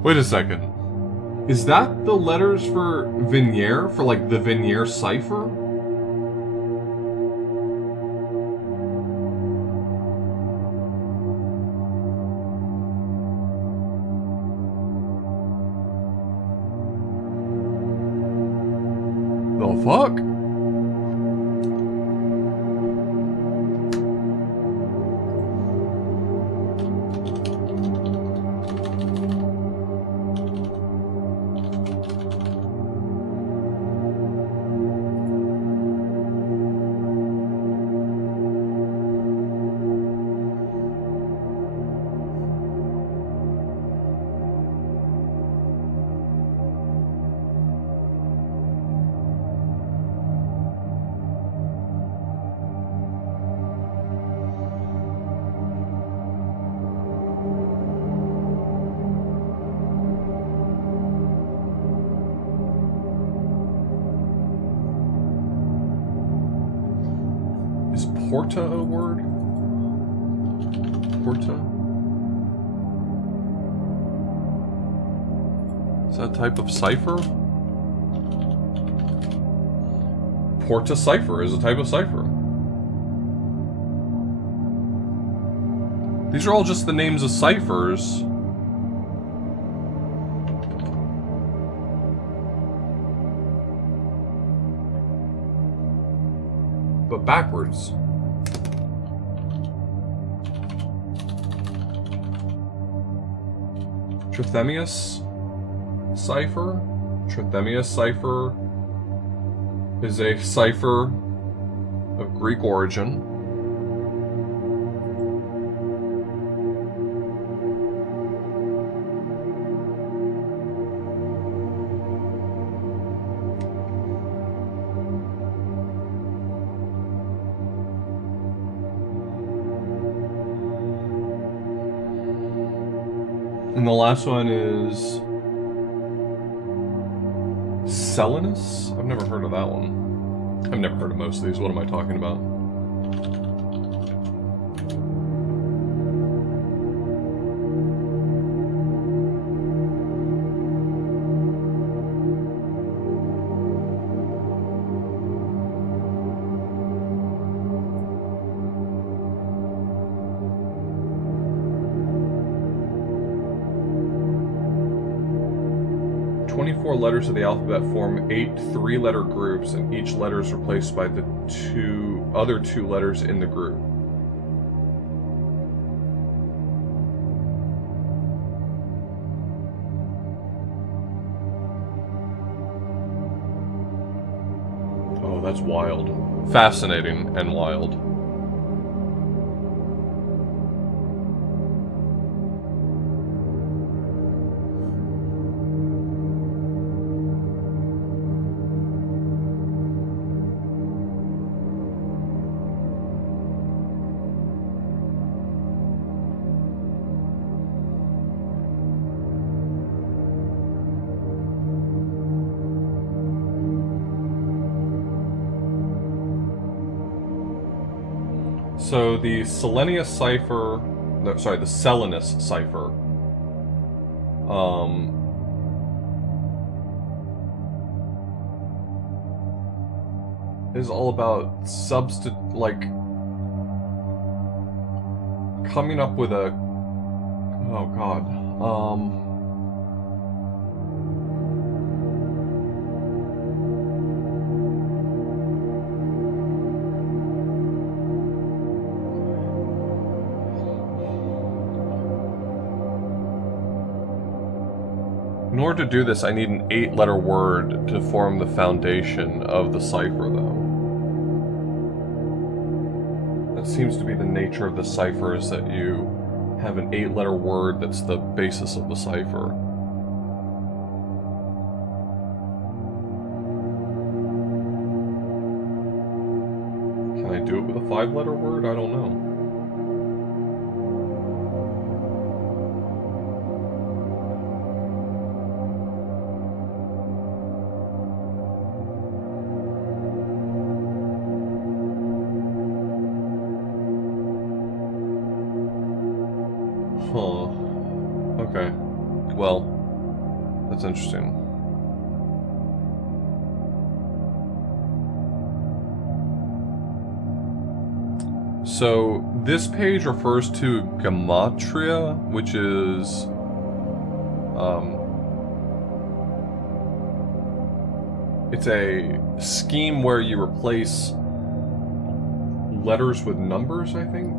Wait a second. Is that the letters for Vignere? For like the Vignere cipher? The fuck? Is porta a word? Porta? Is that a type of cipher? Porta cipher is a type of cipher. These are all just the names of ciphers. But backwards. Trithemius cipher? Trithemius cipher is a cipher of Greek origin. And the last one is Selinus? I've never heard of that one. I've never heard of most of these. What am I talking about? Letters of the alphabet form 8 3-letter groups, and each letter is replaced by the other two letters in the group. Oh, that's wild. Fascinating and wild. So the Selinus cipher, no, sorry, the Selinus cipher, is all about coming up with a, oh god, in order to do this, I need an 8-letter word to form the foundation of the cipher, though. That seems to be the nature of the cipher, is that you have an 8-letter word that's the basis of the cipher. Can I do it with a 5-letter word? I don't know. Huh. Okay. Well, that's interesting. So, this page refers to gematria, which is, it's a scheme where you replace letters with numbers, I think.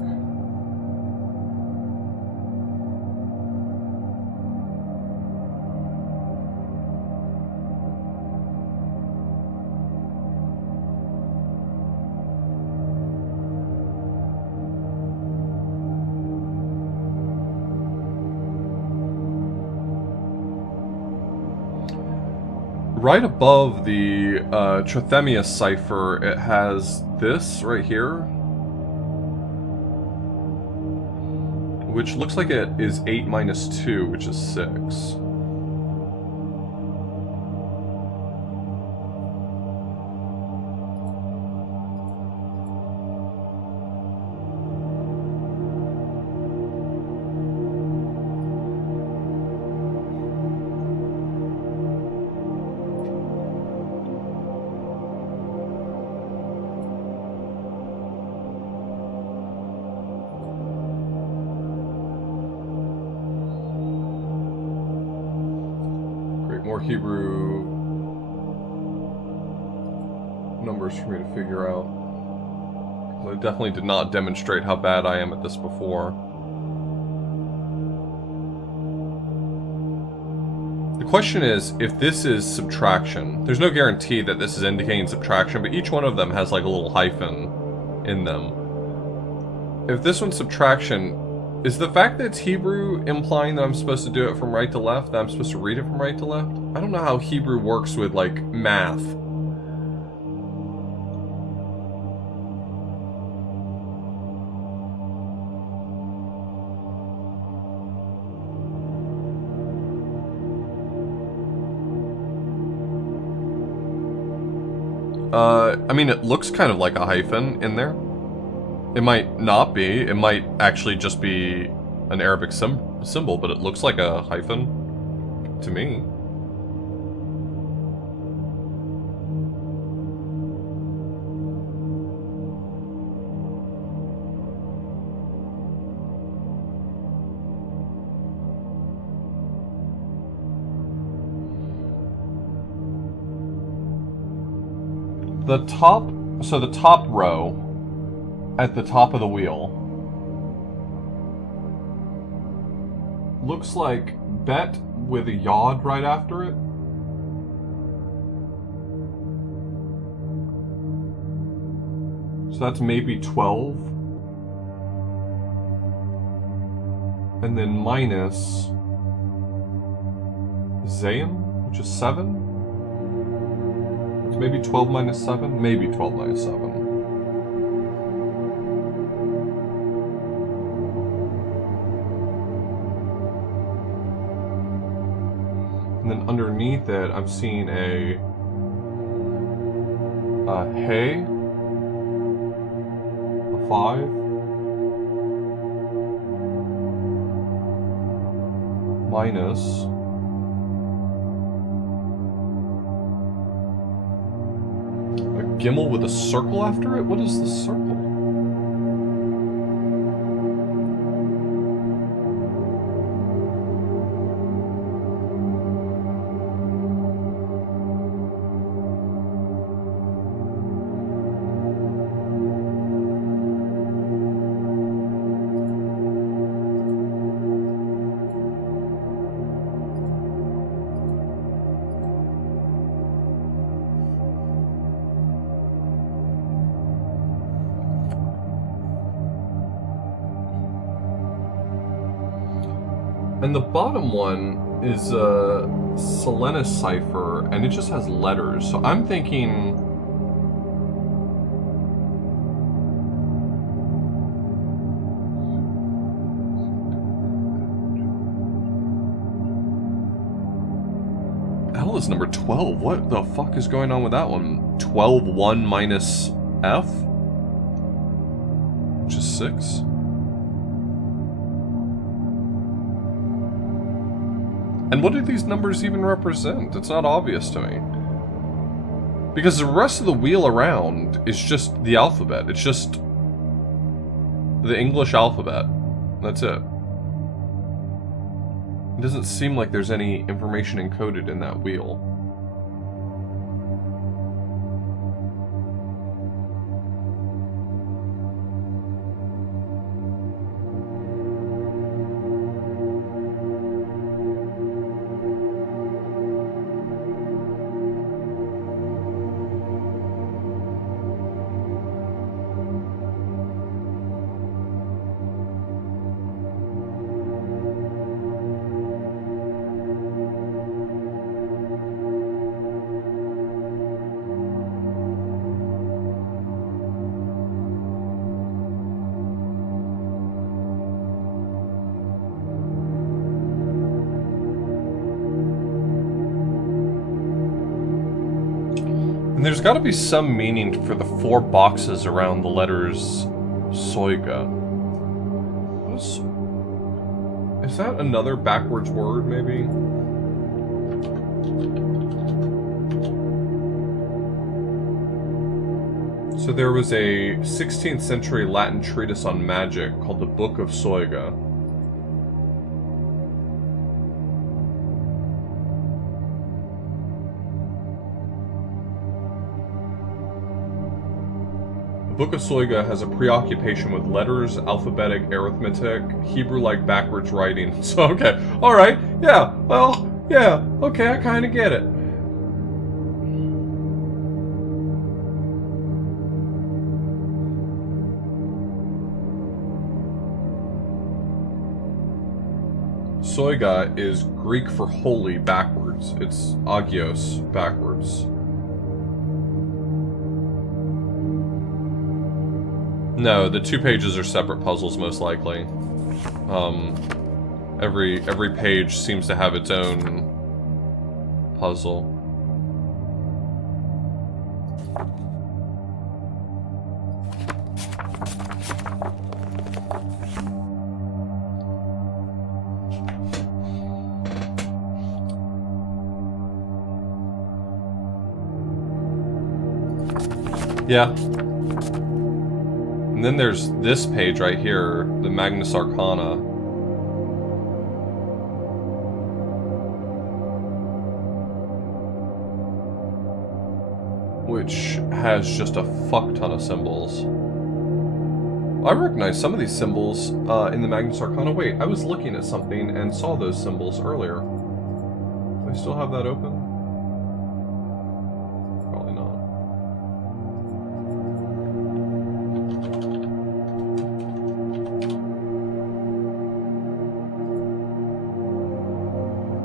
Right above the Trithemius cipher, it has this right here, which looks like it is 8 minus 2, which is 6. More Hebrew numbers for me to figure out. I definitely did not demonstrate how bad I am at this before. The question is, if this is subtraction, there's no guarantee that this is indicating subtraction, but each one of them has like a little hyphen in them. If this one's subtraction, is the fact that it's Hebrew implying that I'm supposed to do it from right to left, that I'm supposed to read it from right to left? I don't know how Hebrew works with, like, math. I mean, it looks kind of like a hyphen in there. It might not be. It might actually just be an Arabic symbol, but it looks like a hyphen to me. The top row at the top of the wheel looks like bet with a yod right after it. So that's maybe 12. And then minus Zayin, which is 7. It's maybe 12 minus 7? Maybe 12 minus 7. And then underneath it, I'm seeing a hey, a 5, minus a gimel with a circle after it? What is the circle? And the bottom one is a Selena cipher, and it just has letters. So I'm thinking... L is number 12. What the fuck is going on with that one? 12, 1 minus F? Which is 6. And what do these numbers even represent? It's not obvious to me. Because the rest of the wheel around is just the alphabet. It's just the English alphabet. That's it. It doesn't seem like there's any information encoded in that wheel. And there's got to be some meaning for the 4 boxes around the letters Soiga. Is that another backwards word, maybe? So there was a 16th century Latin treatise on magic called the Book of Soiga. The Book of Soiga has a preoccupation with letters, alphabetic arithmetic, Hebrew-like backwards writing. So, okay, alright, yeah, well, Yeah, okay, I kind of get it. Soiga is Greek for holy backwards. It's agios backwards. No, the 2 pages are separate puzzles, most likely. Every page seems to have its own puzzle. Yeah. And then there's this page right here, the Magnus Arcana. Which has just a fuck ton of symbols. I recognize some of these symbols in the Magnus Arcana. Wait, I was looking at something and saw those symbols earlier. Do I still have that open? Probably not.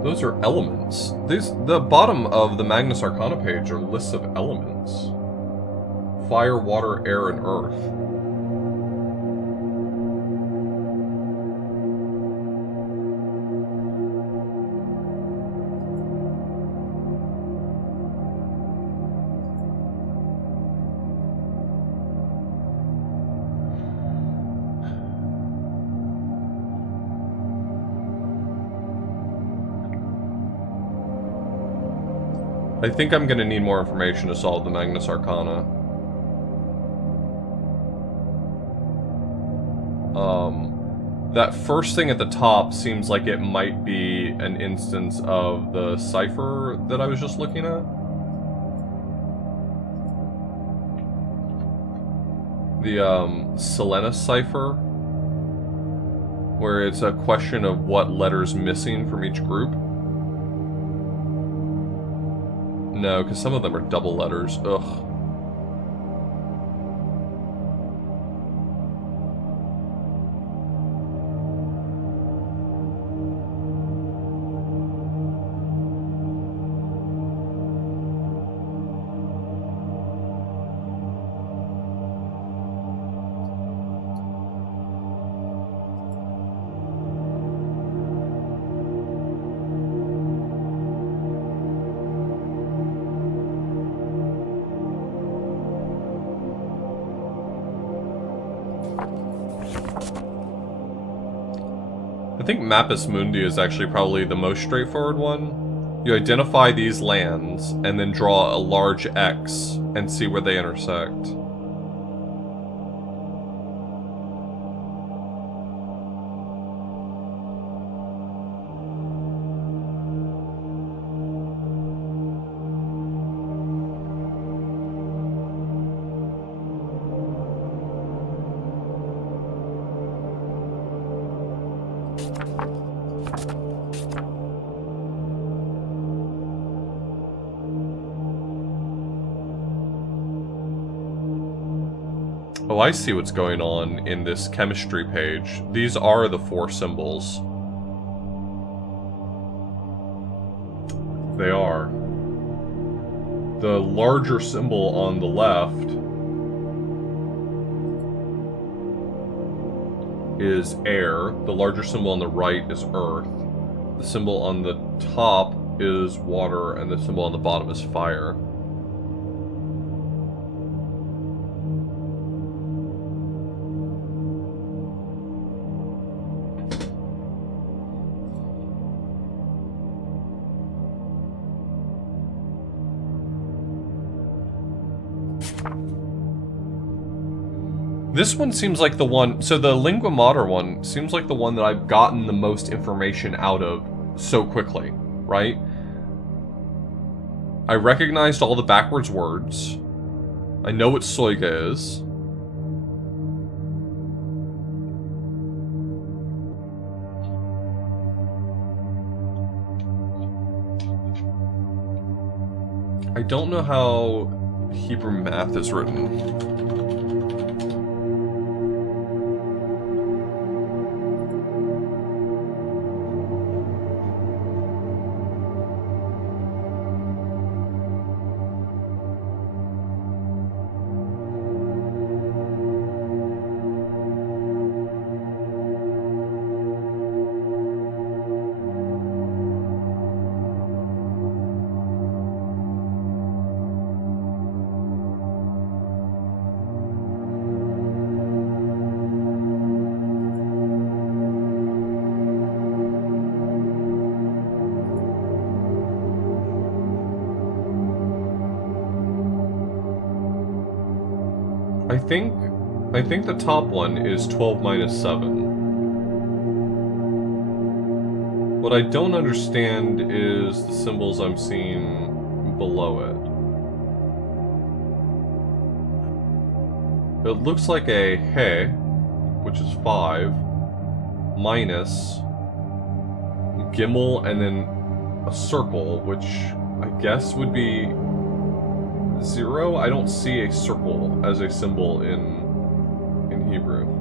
Those are elements. The bottom of the Magnus Arcana page are lists of elements. Fire, water, air, and earth. I think I'm going to need more information to solve the Magnus Arcana. That first thing at the top seems like it might be an instance of the cipher that I was just looking at. The Selenus cipher, where it's a question of what letter's missing from each group. No, because some of them are double letters. Ugh. I think Mappus Mundi is actually probably the most straightforward one. You identify these lands, and then draw a large X, and see where they intersect. Oh, I see what's going on in this chemistry page. These are the 4 symbols. They are. The larger symbol on the left is air. The larger symbol on the right is earth. The symbol on the top is water, and the symbol on the bottom is fire. This one seems like the one, so the Lingua Mater one seems like the one that I've gotten the most information out of so quickly, right? I recognized all the backwards words. I know what Soiga is. I don't know how Hebrew math is written. I think the top one is 12 minus 7. What I don't understand is the symbols I'm seeing below it. It looks like a he, which is 5, minus Gimel and then a circle, which I guess would be 0. I don't see a circle as a symbol in Hebrew.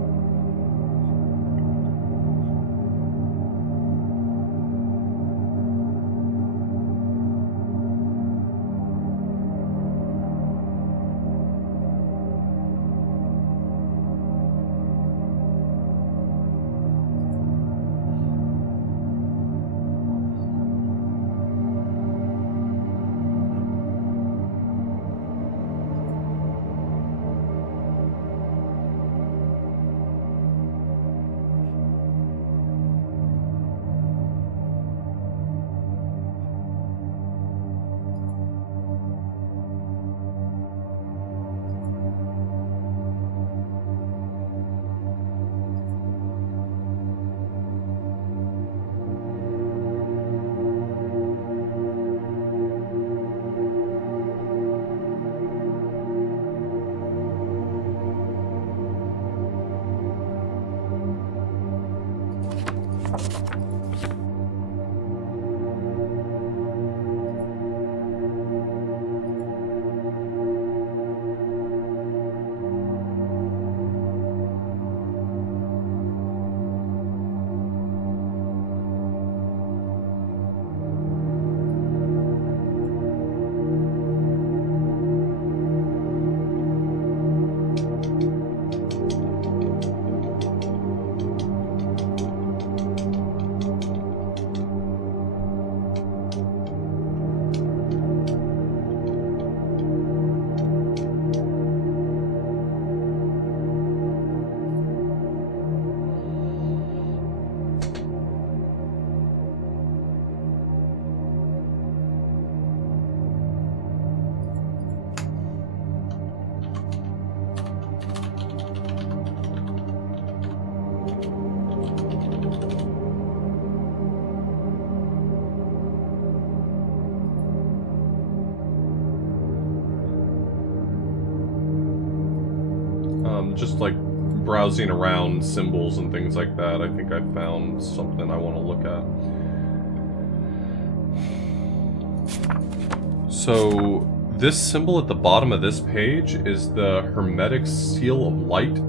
Just like browsing around symbols and things like that, I think I found something I want to look at. So this symbol at the bottom of this page is the Hermetic Seal of Light.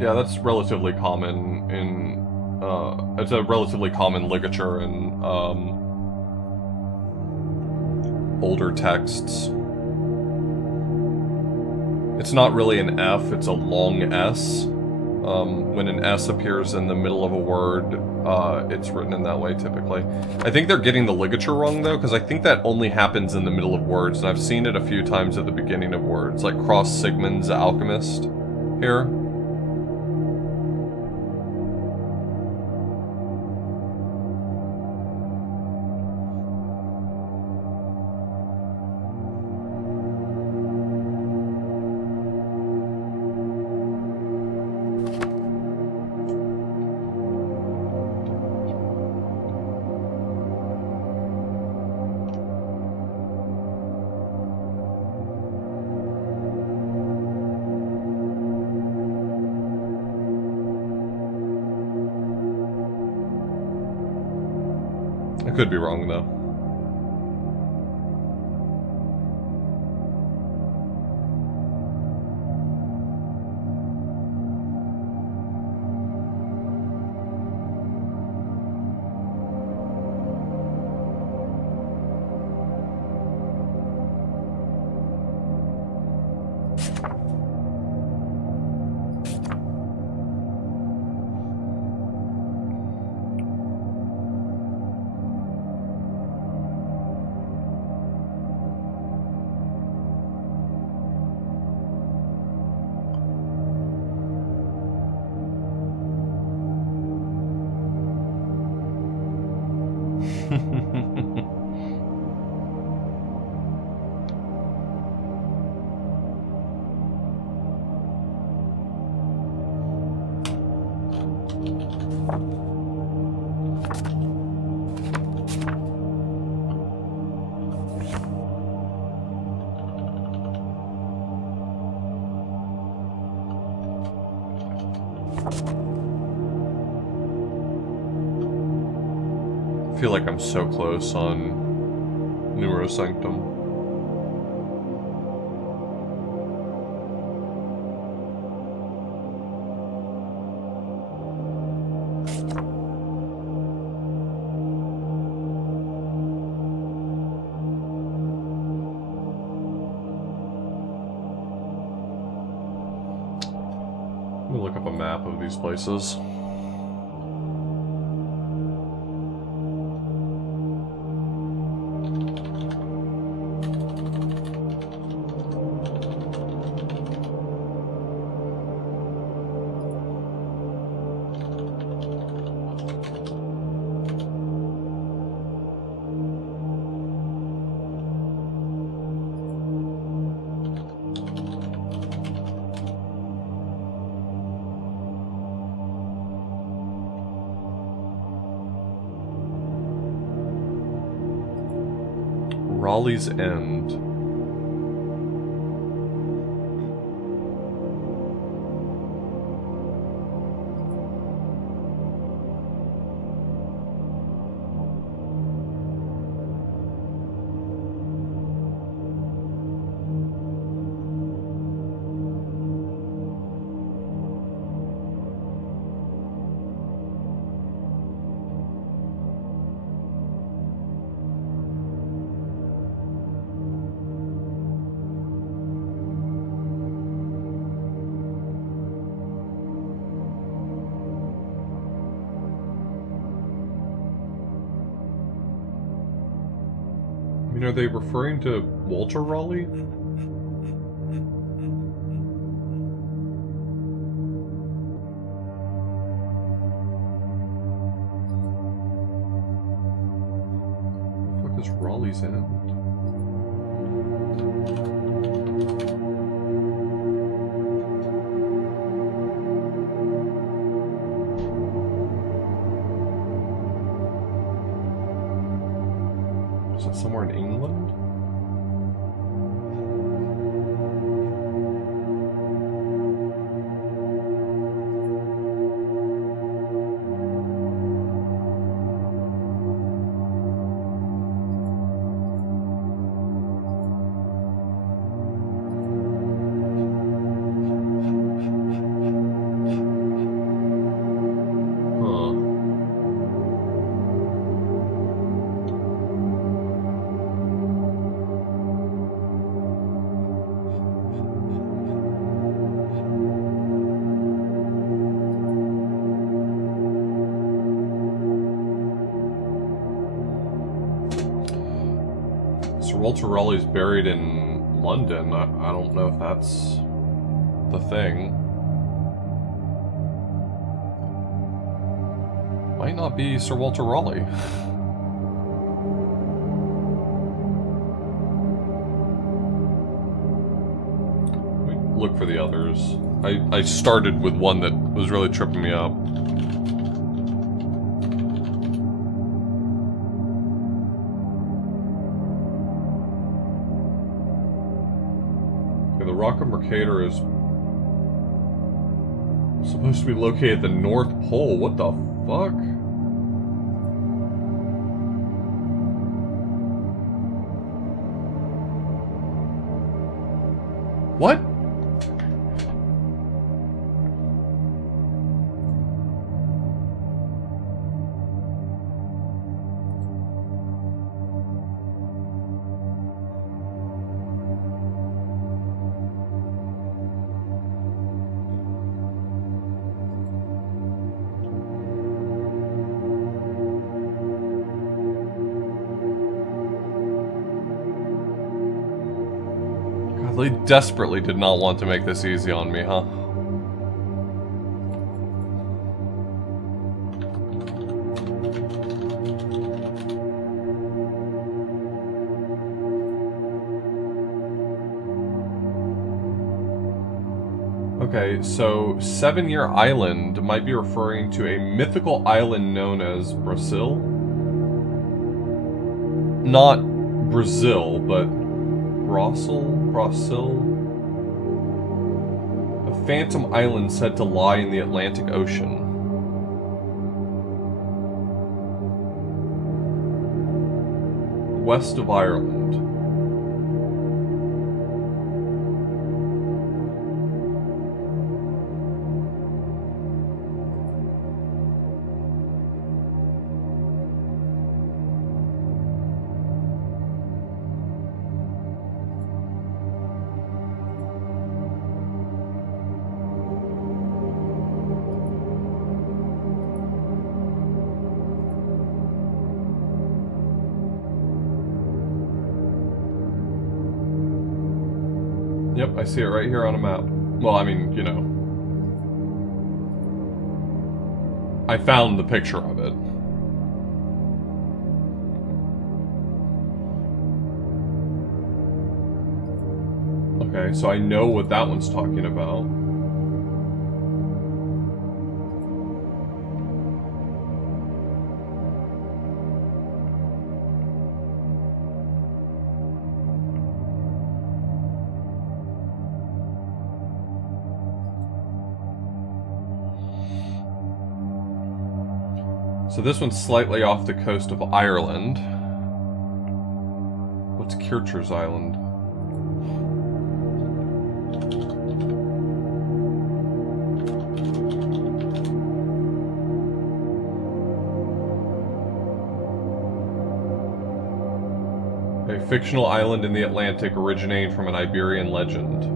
Yeah, that's relatively common in, it's a relatively common ligature in, older texts. It's not really an F, it's a long S. When an S appears in the middle of a word, it's written in that way typically. I think they're getting the ligature wrong though, because I think that only happens in the middle of words, and I've seen it a few times at the beginning of words, like Cross Sigmund's Alchemist here. I could be wrong, though. I feel like I'm so close on Neurosanctum. Let me look up a map of these places. Raleigh's End. I mean, are they referring to Walter Raleigh? What the fuck is Raleigh's End? Is it somewhere in England? Walter Raleigh's buried in London. I don't know if that's the thing. Might not be Sir Walter Raleigh. Let me look for the others. I started with one that was really tripping me up. The Rock of Mercator is supposed to be located at the North Pole. What the fuck? What? They desperately did not want to make this easy on me, huh? Okay, so 7-Year Island might be referring to a mythical island known as Brazil? Not Brazil, but Brasil? A phantom island said to lie in the Atlantic Ocean. West of Ireland. Yep, I see it right here on a map. Well, I mean, you know. I found the picture of it. Okay, so I know what that one's talking about. So this one's slightly off the coast of Ireland. What's Kircher's Island? A fictional island in the Atlantic originating from an Iberian legend.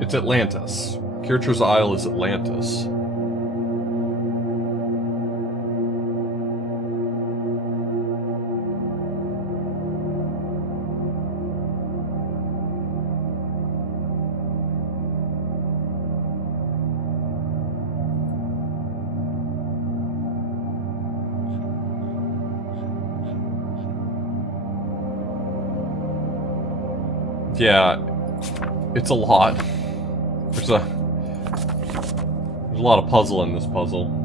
It's Atlantis. Kircher's Isle is Atlantis. Yeah, it's a lot. There's a lot of puzzle in this puzzle.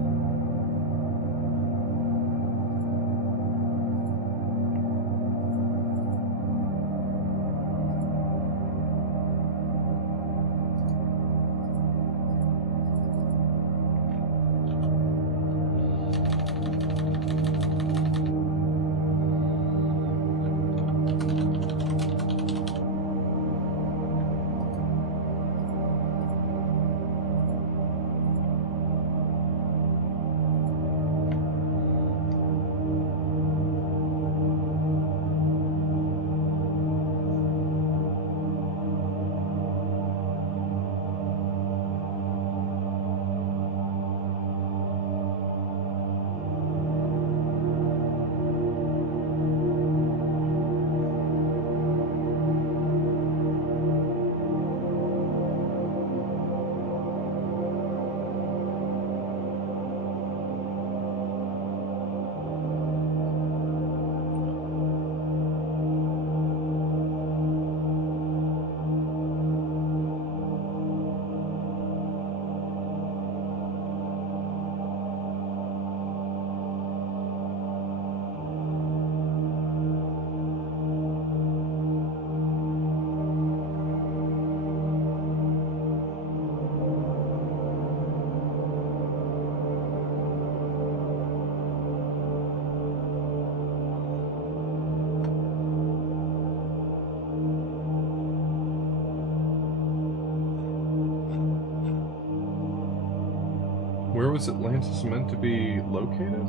was Atlantis meant to be located?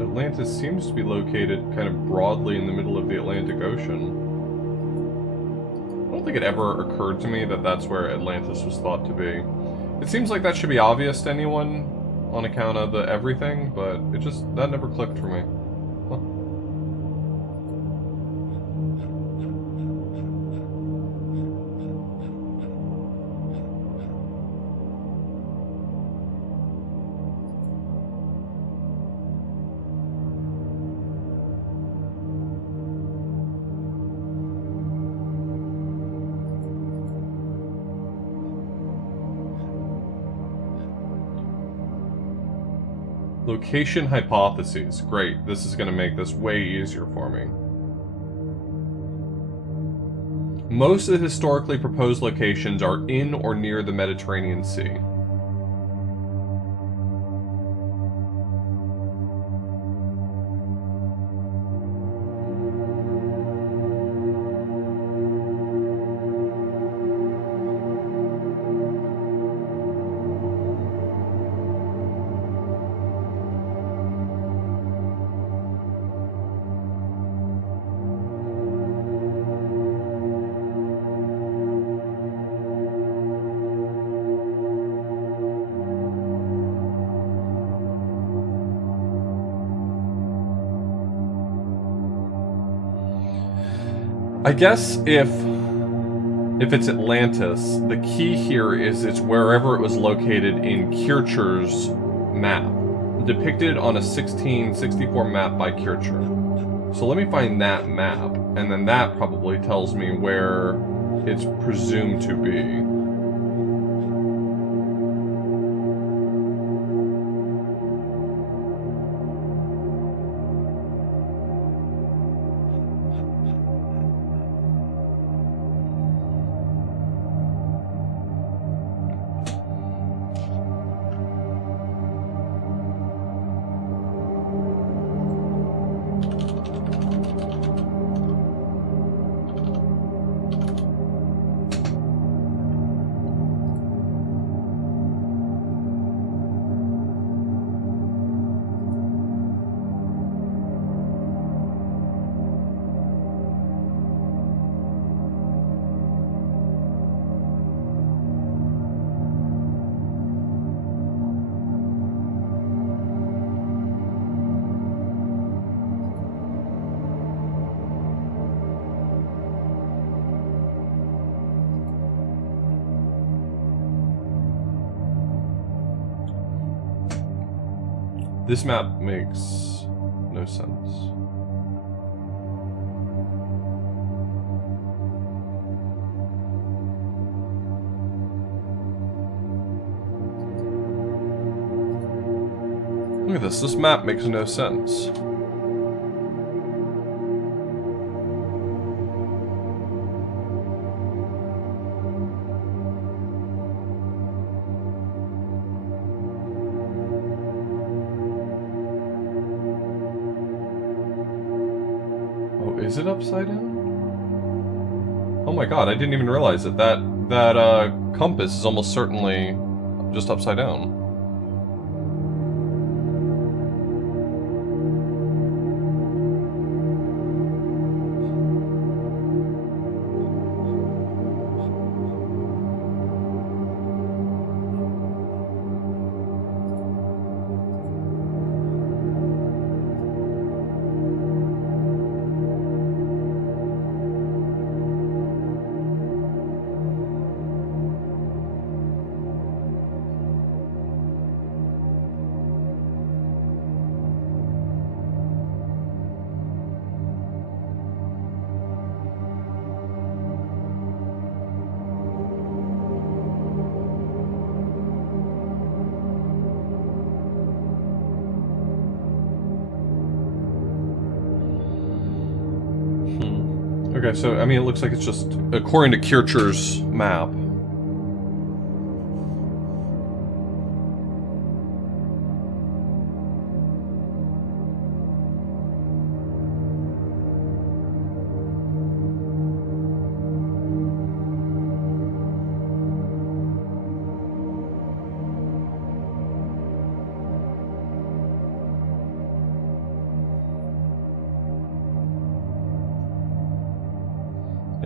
Atlantis seems to be located kind of broadly in the middle of the Atlantic Ocean. I don't think it ever occurred to me that that's where Atlantis was thought to be. It seems like that should be obvious to anyone on account of the everything, but that never clicked for me. Huh. Location hypotheses. Great. This is going to make this way easier for me. Most of the historically proposed locations are in or near the Mediterranean Sea. I guess if it's Atlantis, the key here is it's wherever it was located in Kircher's map, depicted on a 1664 map by Kircher. So let me find that map, and then that probably tells me where it's presumed to be. This map makes no sense. Look at this. This map makes no sense. Is it upside down? Oh my god, I didn't even realize it. That compass is almost certainly just upside down. Okay, so, I mean, it looks like it's just, according to Kircher's map.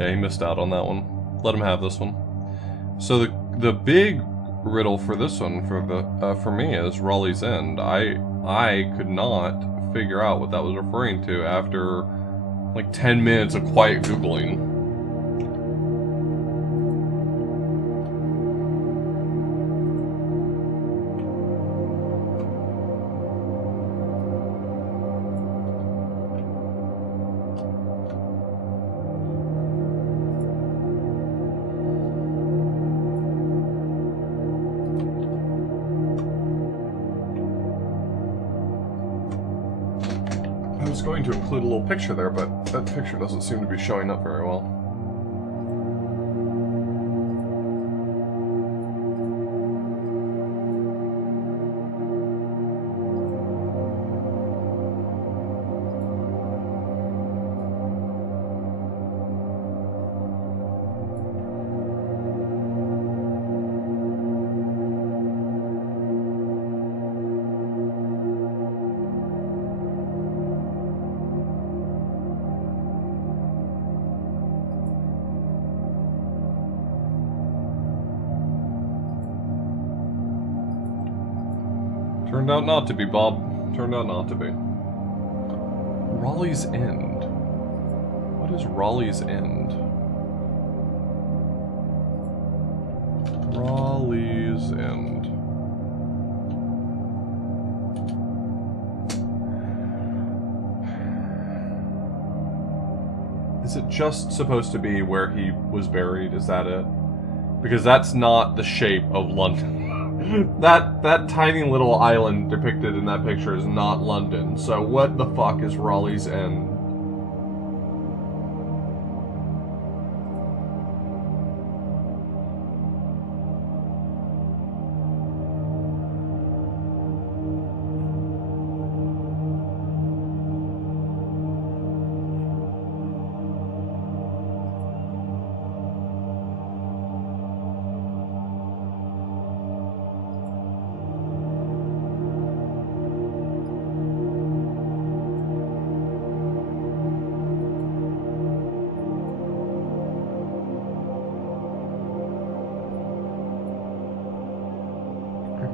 Yeah, he missed out on that one. Let him have this one. So the big riddle for this one for me is Raleigh's End. I could not figure out what that was referring to after like 10 minutes of quiet Googling. I was going to include a little picture there, but that picture doesn't seem to be showing up very well. Turned out not to be, Bob. Turned out not to be. Raleigh's End. What is Raleigh's End? Raleigh's End. Is it just supposed to be where he was buried? Is that it? Because that's not the shape of London. That tiny little island depicted in that picture is not London. So what the fuck is Raleigh's End?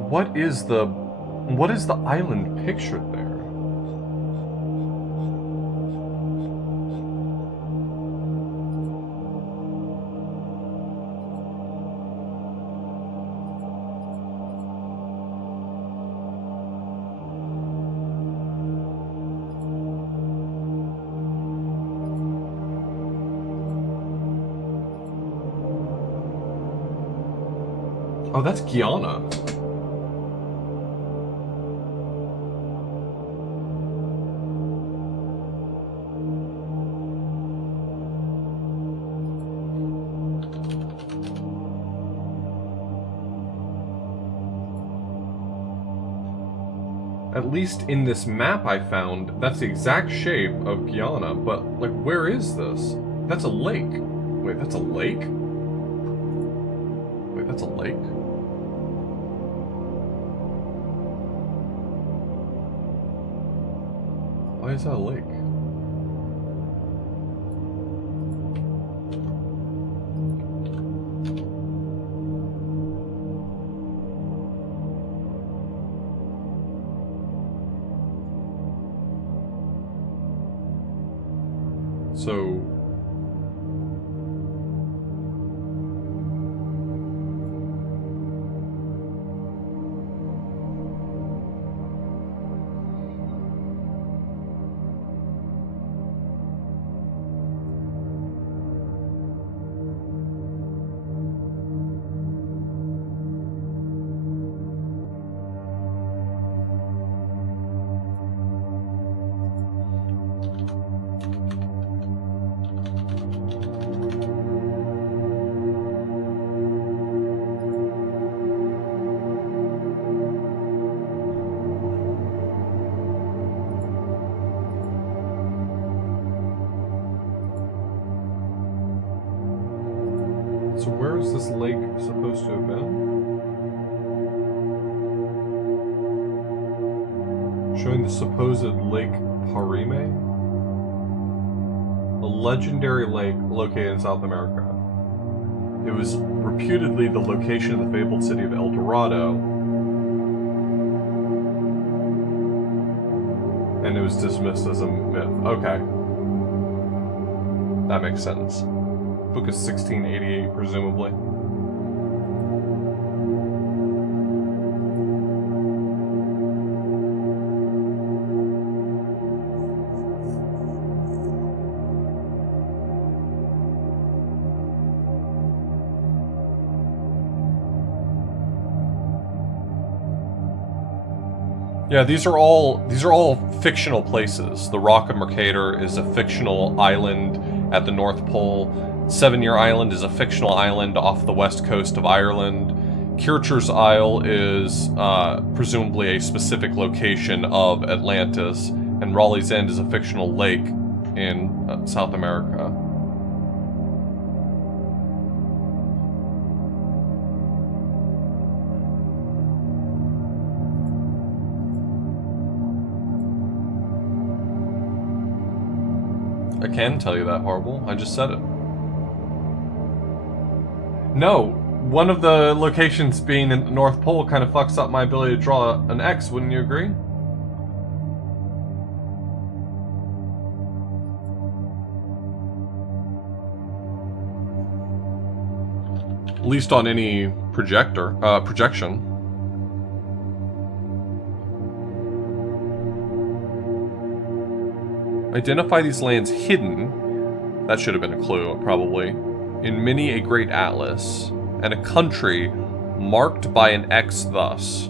What is the island pictured there? Oh, that's Guyana. At least in this map I found, that's the exact shape of Guyana, but, like, where is this? That's a lake. Wait, that's a lake? Wait, that's a lake? Why is that a lake? So... So where is this lake supposed to have been? Showing the supposed Lake Parime? A legendary lake located in South America. It was reputedly the location of the fabled city of El Dorado, and it was dismissed as a myth. Okay. That makes sense. Book is 1688, presumably. Yeah, these are all fictional places. The Rock of Mercator is a fictional island at the North Pole. 7-Year Island is a fictional island off the west coast of Ireland. Kircher's Isle is presumably a specific location of Atlantis, and Raleigh's End is a fictional lake in South America. I can tell you that, Horrible. I just said it. No, one of the locations being in the North Pole kind of fucks up my ability to draw an X, wouldn't you agree? At least on any projection. Identify these lands hidden, that should have been a clue, probably, in many a great atlas, and a country marked by an X thus.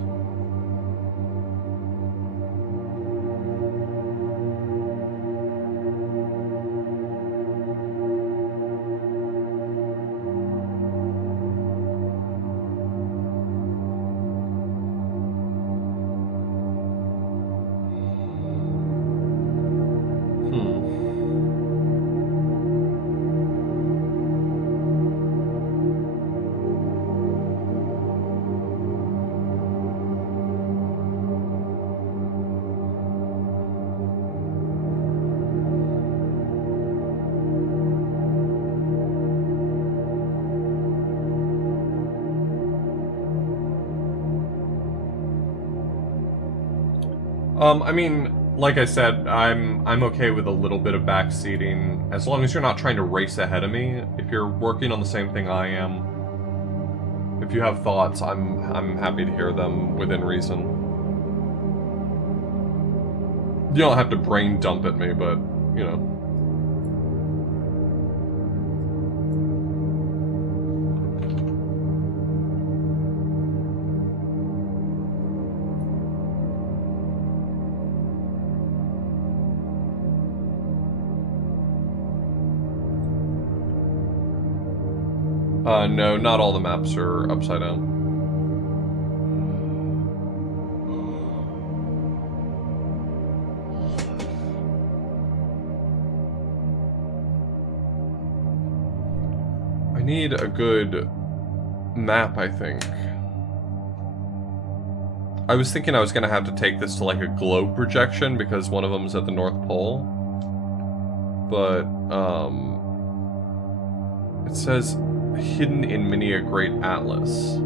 I mean, like I said, I'm okay with a little bit of backseating, as long as you're not trying to race ahead of me. If you're working on the same thing I am, if you have thoughts, I'm happy to hear them within reason. You don't have to brain dump at me, but, you know. No, not all the maps are upside down. I need a good map, I think. I was thinking I was going to have to take this to like a globe projection because one of them is at the North Pole. But, it says hidden in many a great atlas.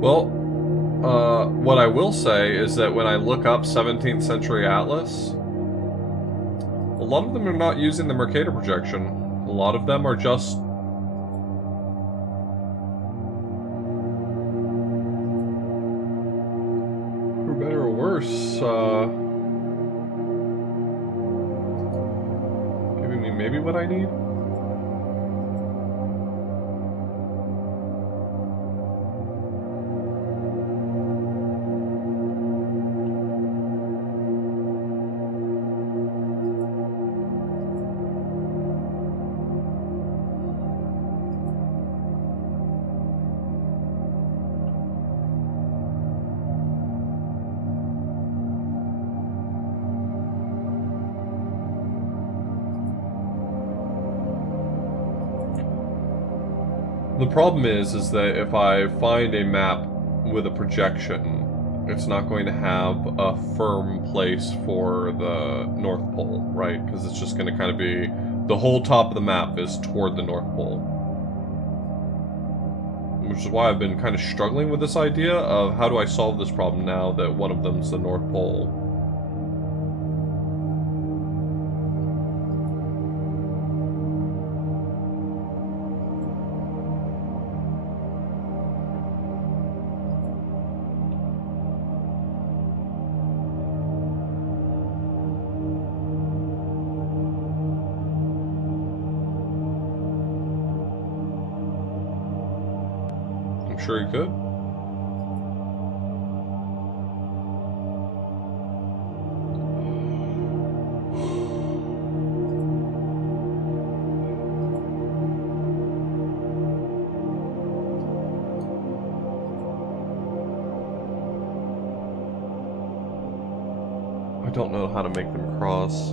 Well, what I will say is that when I look up 17th century atlas, a lot of them are not using the Mercator projection. A lot of them are just giving me maybe what I need? The problem is that if I find a map with a projection, it's not going to have a firm place for the North Pole, right? Because it's just going to kind of be, the whole top of the map is toward the North Pole. Which is why I've been kind of struggling with this idea of how do I solve this problem now that one of them's the North Pole. Sure you could. I don't know how to make them cross.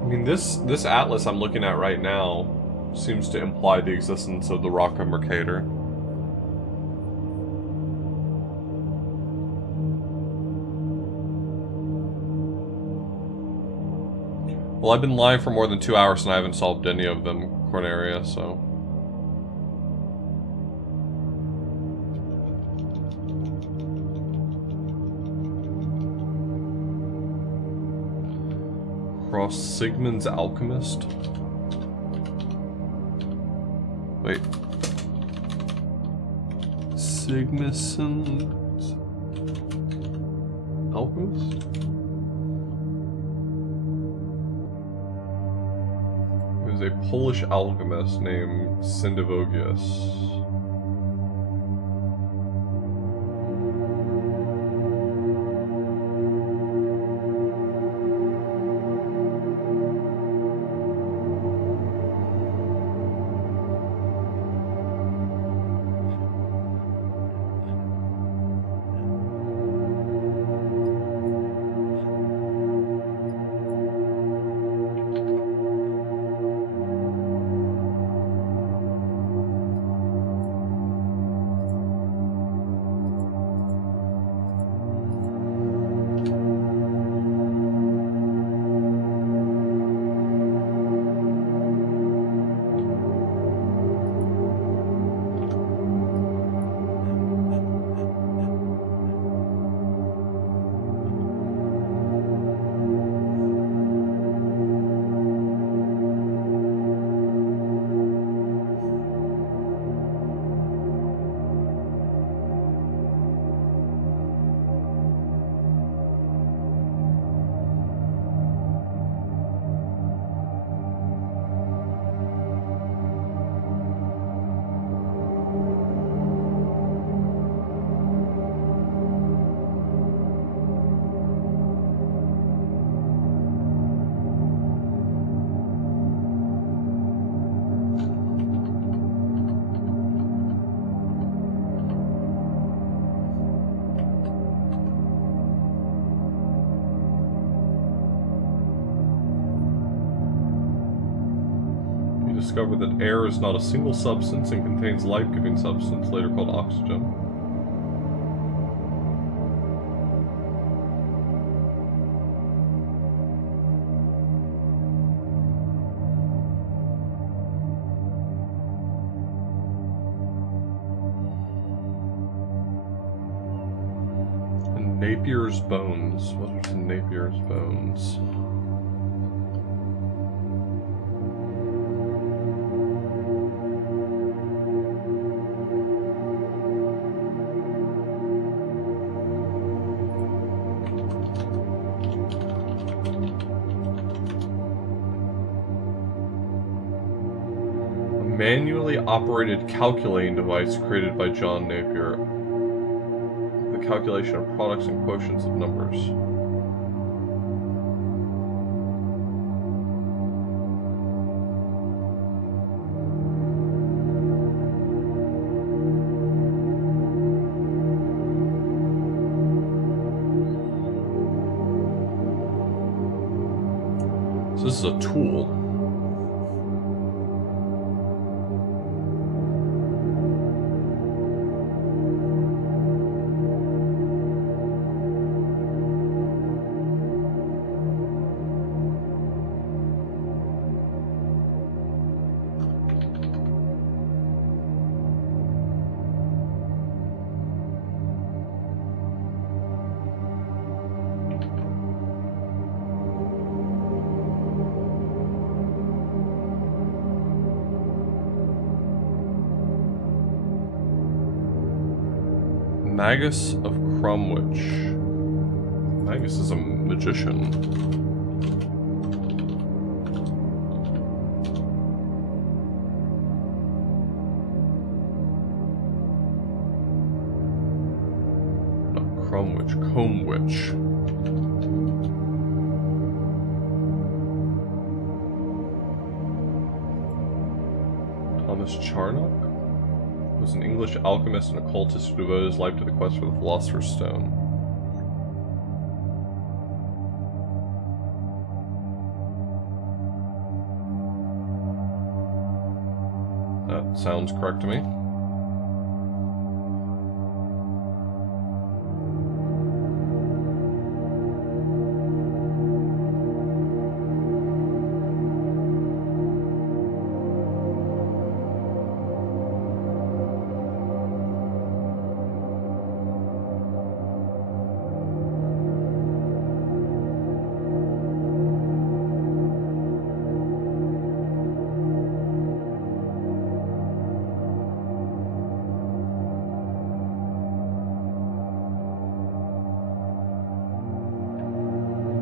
I mean, this atlas I'm looking at right now seems to imply the existence of the Rock of Mercator. Well, I've been live for more than 2 hours and I haven't solved any of them, Corneria, so... Cross Sigmund's Alchemist? Wait. Sigmund's Alchemist? It was a Polish alchemist named Syndivogius. Discovered that air is not a single substance and contains life-giving substance, later called oxygen. Napier's bones. What are Napier's bones? Manually operated calculating device created by John Napier. The calculation of products and quotients of numbers. So this is a tool. Magus of Cromwich. Magus is a magician. Not Cromwich, Comwich. Thomas Charnock was an English alchemist and occultist who devoted his life to the quest for the Philosopher's Stone. That sounds correct to me.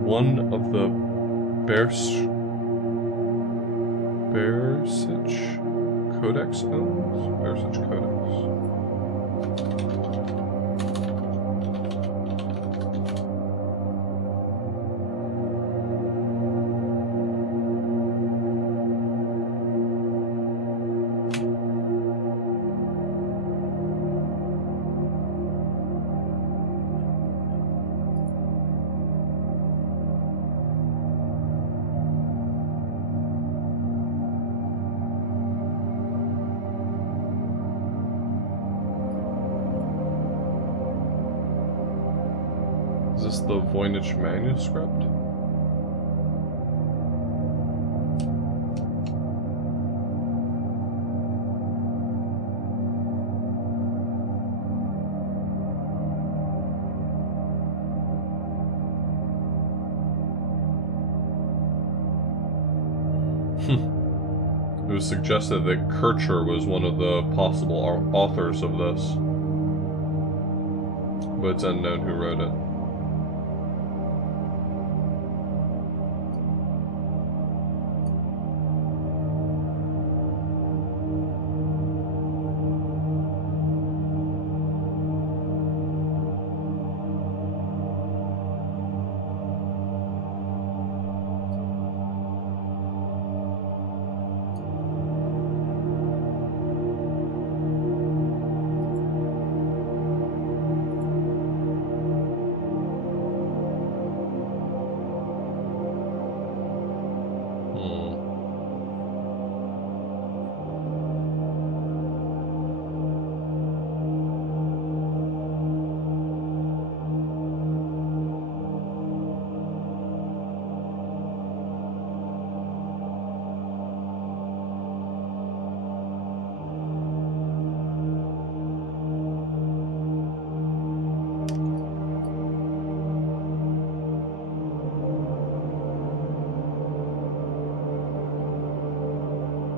One of the Bersich Codex owns? Bersich Codex. Is this the Voynich manuscript? It was suggested that Kircher was one of the possible authors of this, but it's unknown who wrote it.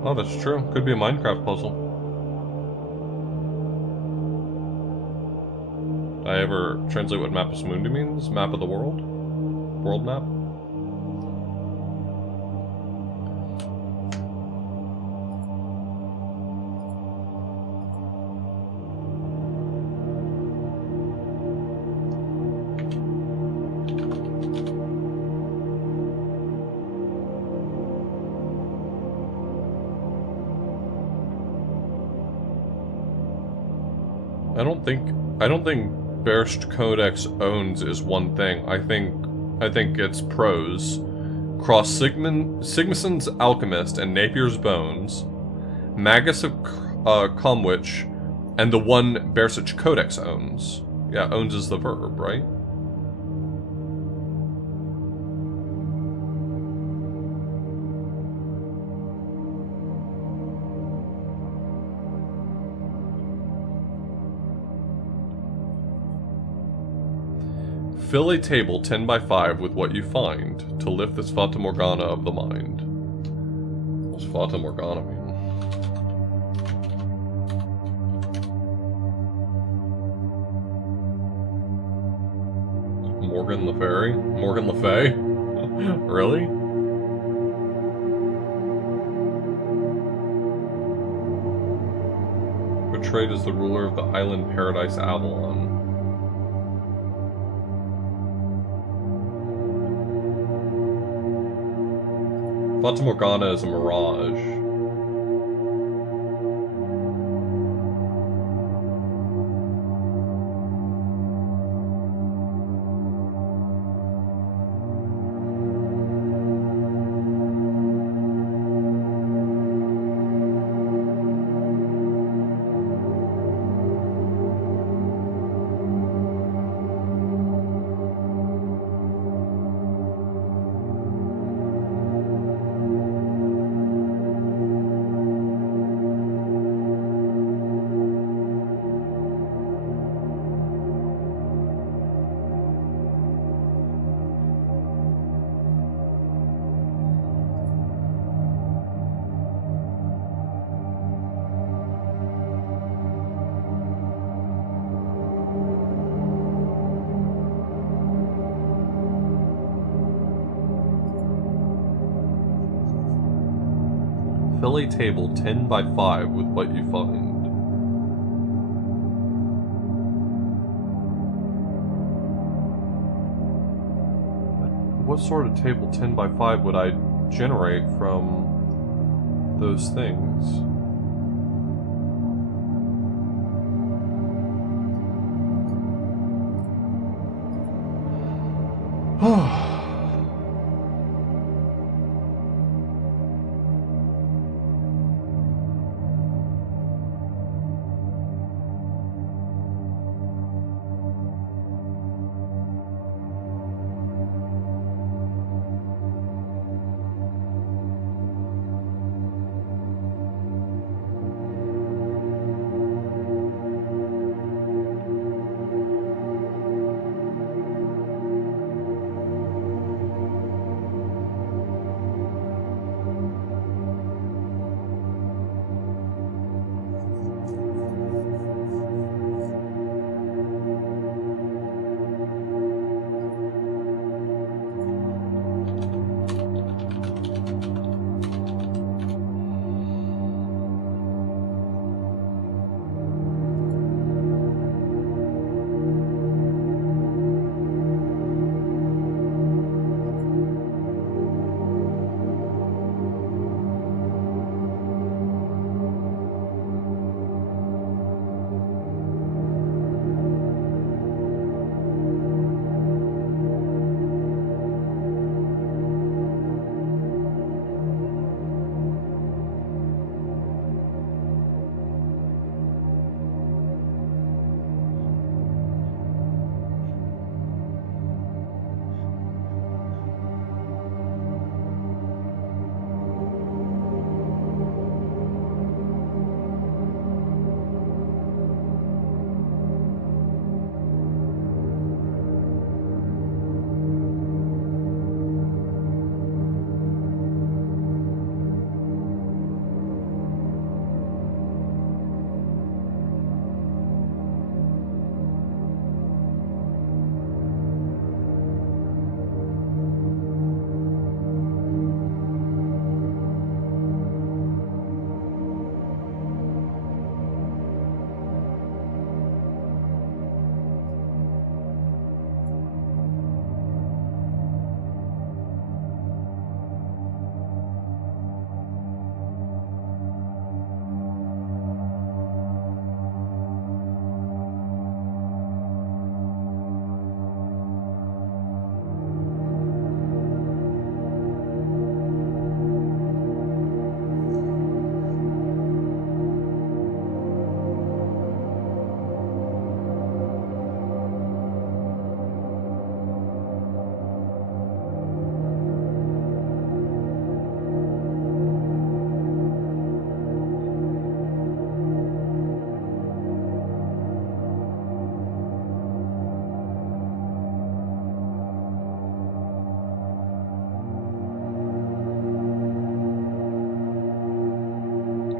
Oh, that's true. Could be a Minecraft puzzle. Did I ever translate what Mapus Mundi means? Map of the world? World map? I don't think Berst Codex owns is one thing. I think it's prose. Cross Sigmund's Alchemist and Napier's Bones, Magus of Comwich, and the one Bersich Codex owns. Yeah, owns is the verb, right? Fill a table 10 by 5 with what you find to lift this Fata Morgana of the mind. What's Fata Morgana mean? Morgan Le Fay? Morgan Le Fay? Really? Portrayed as the ruler of the island paradise Avalon. Fata Morgana is a mirage. Fill a table 10 by 5 with what you find. What sort of table 10 by 5 would I generate from those things?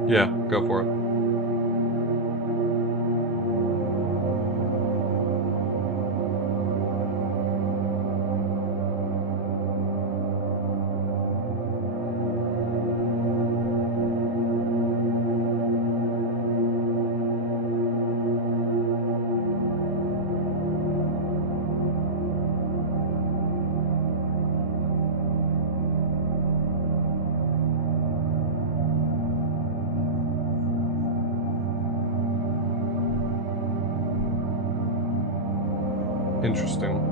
Yeah, go for it. Interesting.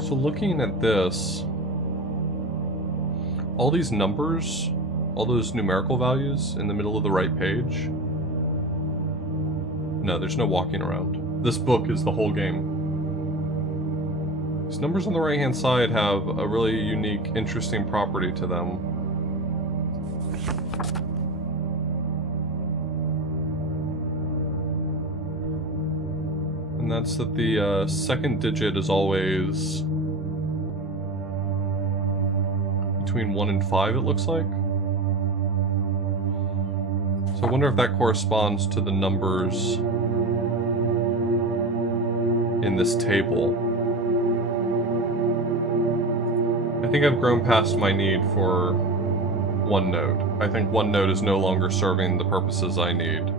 So looking at this, all these numbers, all those numerical values in the middle of the right page, no, there's no walking around. This book is the whole game. These numbers on the right-hand side have a really unique, interesting property to them. And that's that the second digit is always between 1 and 5, it looks like. So I wonder if that corresponds to the numbers in this table. I think I've grown past my need for OneNote. I think OneNote is no longer serving the purposes I need.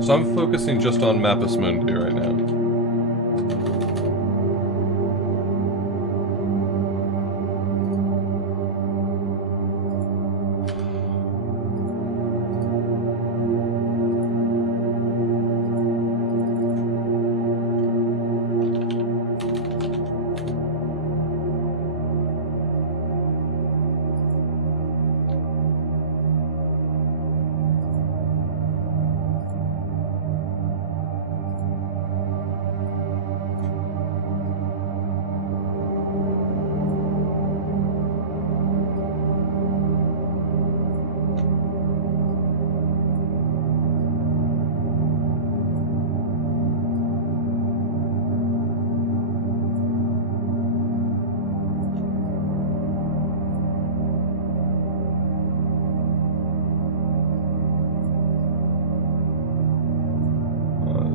So I'm focusing just on Mapus Mundi right now.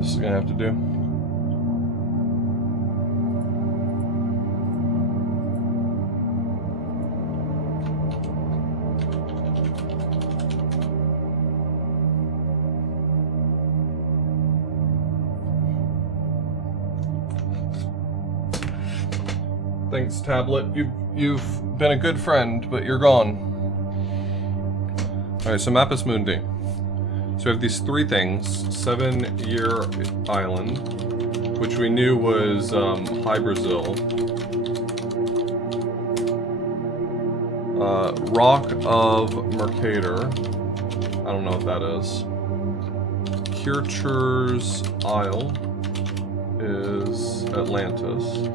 this is gonna have to do. Thanks, tablet. You've been a good friend, but you're gone. Alright, so Mapus Mundi. So we have these three things. 7-year island, which we knew was High Brazil. Rock of Mercator. I don't know what that is. Kircher's Isle is Atlantis.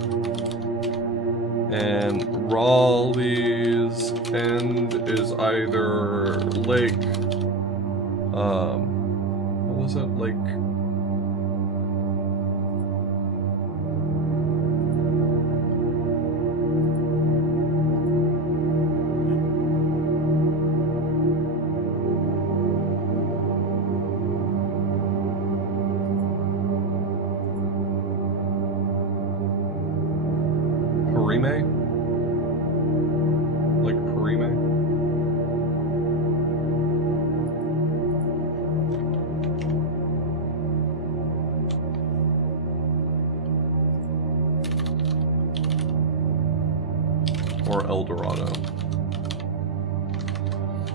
And Raleigh's End is either Lake, what was it? Lake... Parime? Like Parime? Or El Dorado.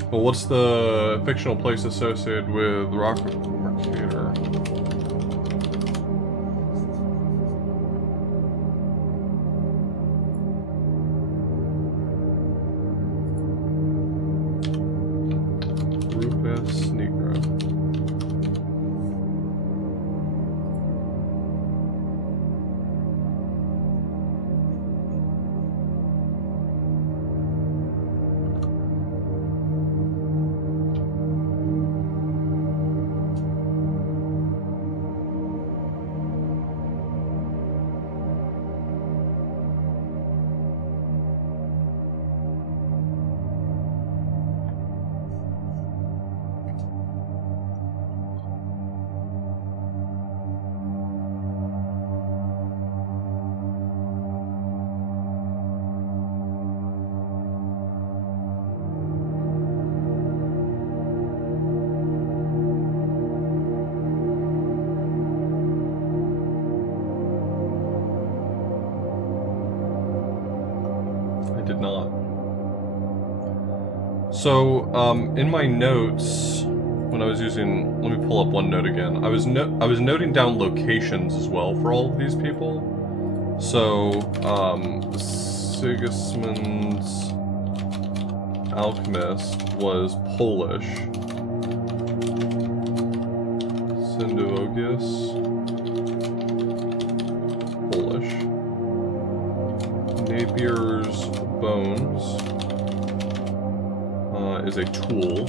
Well, what's the fictional place associated with Rock Mercator? Did not. So, in my notes, when I was using, let me pull up one note again. I was noting down locations as well for all of these people. So, Sigismund's alchemist was Polish. Syndovius, Polish. Napier's Bones is a tool,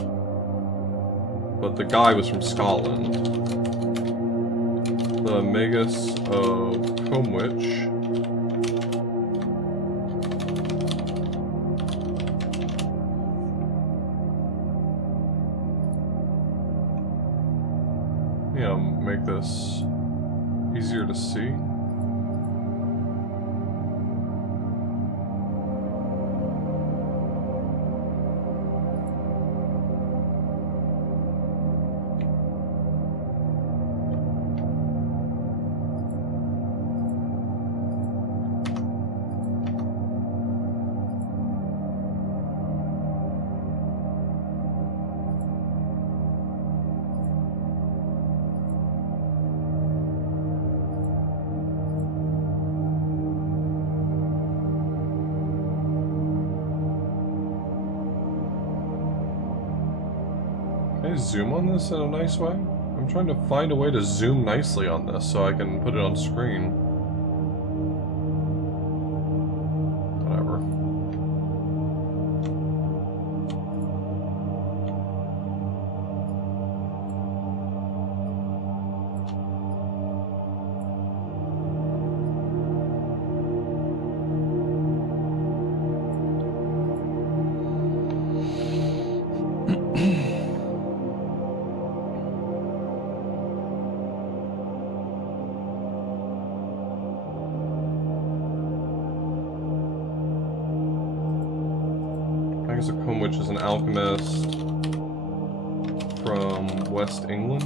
but the guy was from Scotland. The Magus of Comwich make this easier to see. Zoom on this in a nice way? I'm trying to find a way to zoom nicely on this so I can put it on screen. Whatever. Wickham, which is an alchemist from West England.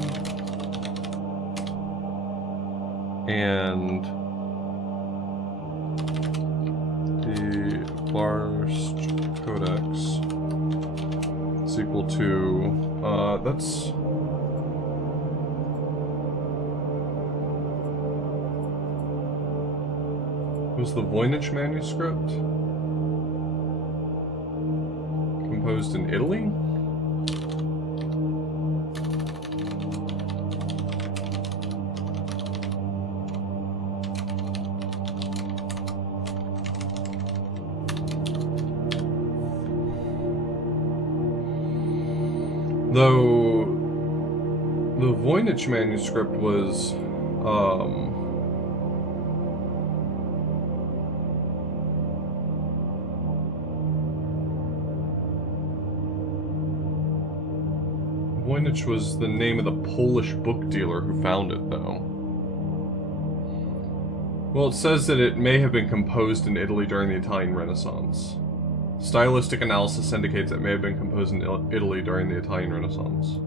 And the Bars Codex is equal to, that's... was the Voynich manuscript composed in Italy? Though the Voynich manuscript was Voynich was the name of the Polish book dealer who found it, though. Well, it says that it may have been composed in Italy during the Italian Renaissance. Stylistic analysis indicates it may have been composed in Italy during the Italian Renaissance.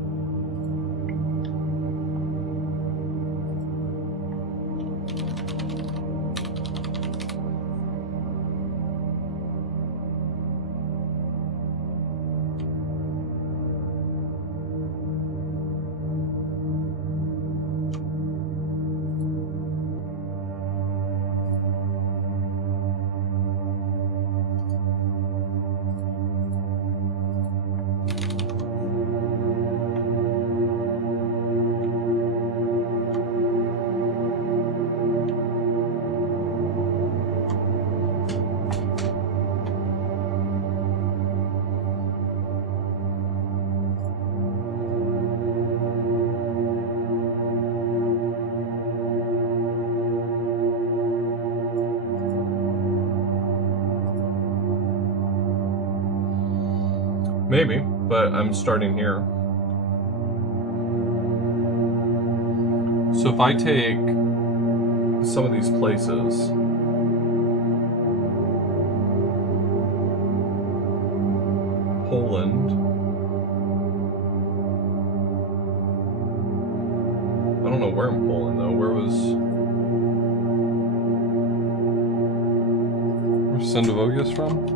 Maybe, but I'm starting here. So if I take some of these places, Poland, I don't know where in Poland though, where's Sendivogius from?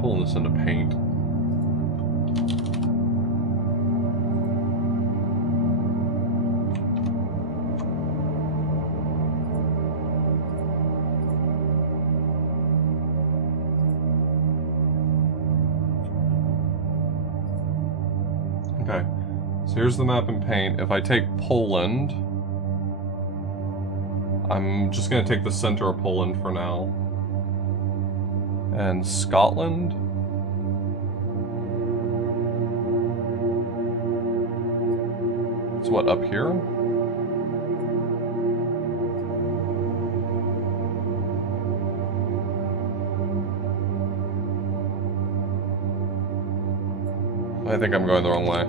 Pulling this into paint. Okay, so here's the map in paint. If I take Poland, I'm just going to take the center of Poland for now. And Scotland? It's what, up here? I think I'm going the wrong way.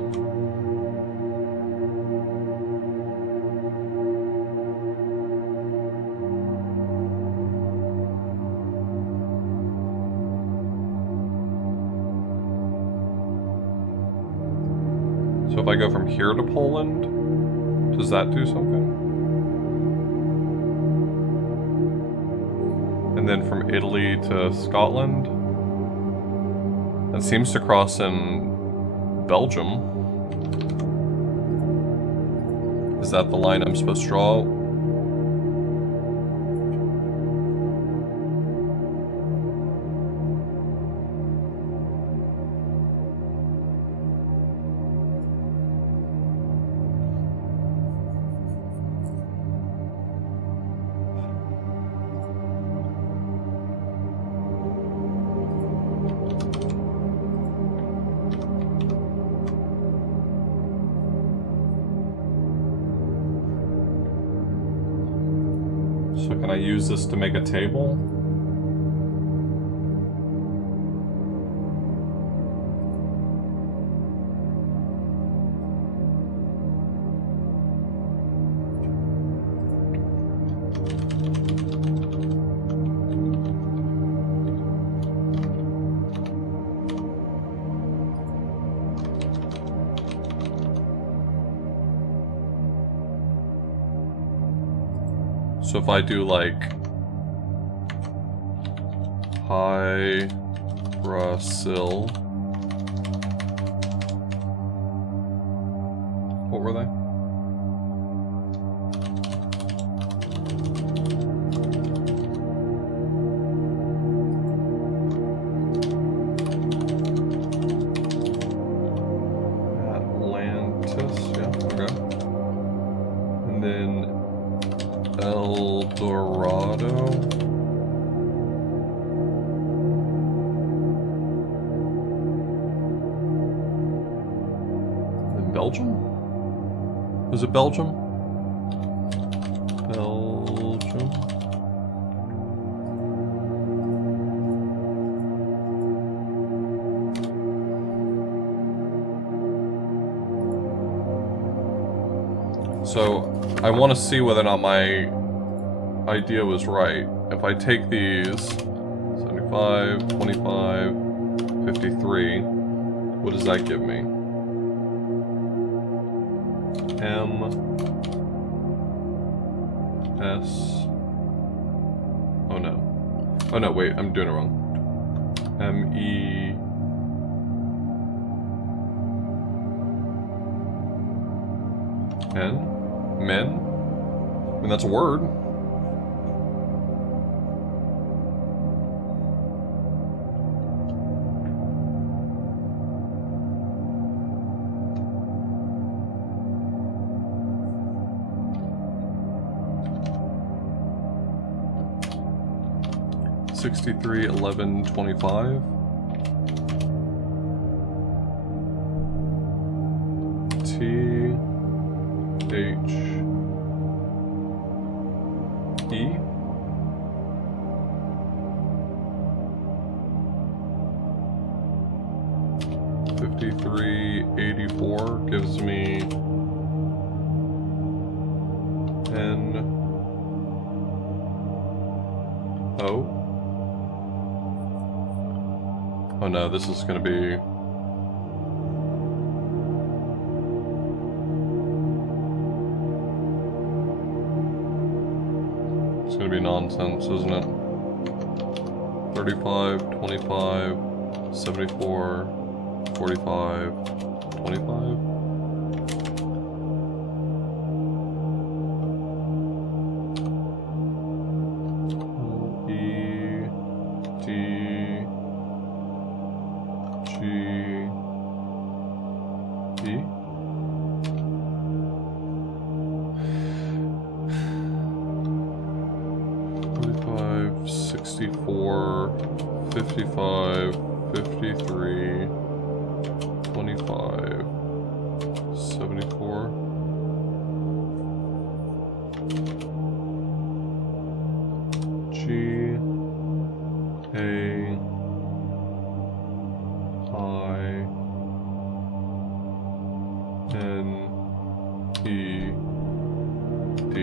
So if I go from here to Poland, does that do something? And then from Italy to Scotland? That seems to cross in Belgium. Is that the line I'm supposed to draw? So can I use this to make a table? So if I do like hydroxyl, what were they? Atlantis, yeah, okay. And then El Dorado. In Belgium? Was it Belgium? Belgium. So I want to see whether or not my idea was right. If I take these 75, 25, 53, what does that give me? M S. Oh no. Oh no, wait, I'm doing it wrong. M E N? Men? I mean, that's a word. $63, $11, $25. T H E. $53.84 gives me N O. Oh no, this is gonna be it's gonna be nonsense, isn't it? 35, 25, 74, 45, 25. E D G E. $45, 64, 55, 53, 25, 74. G A I N E D.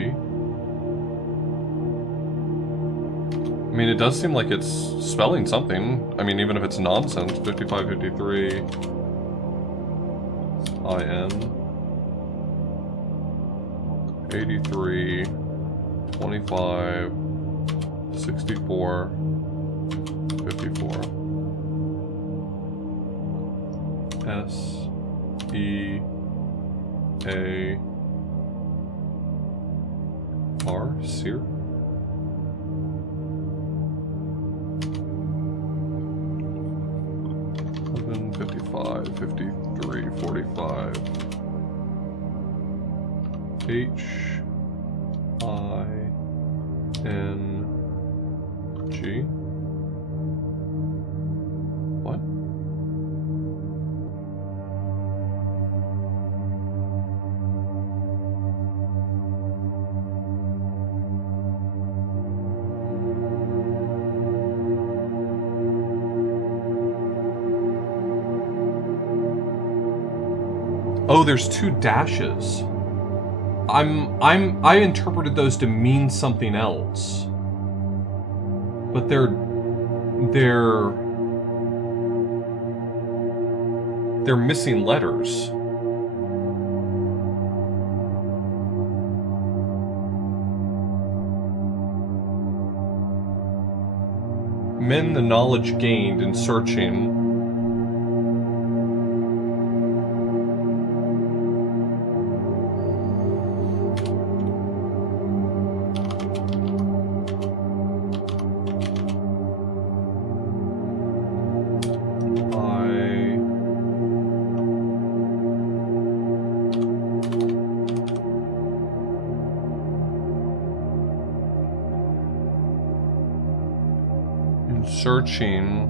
I mean, it does seem like it's spelling something. I mean, even if it's nonsense. 55, 53, I N, 83, 25, 64, 54. S E A R, Sear. Then 55, 53, 45. H I N G. What? Oh, there's 2 dashes. I interpreted those to mean something else. But they're missing letters. Men the knowledge gained in searching. Searching.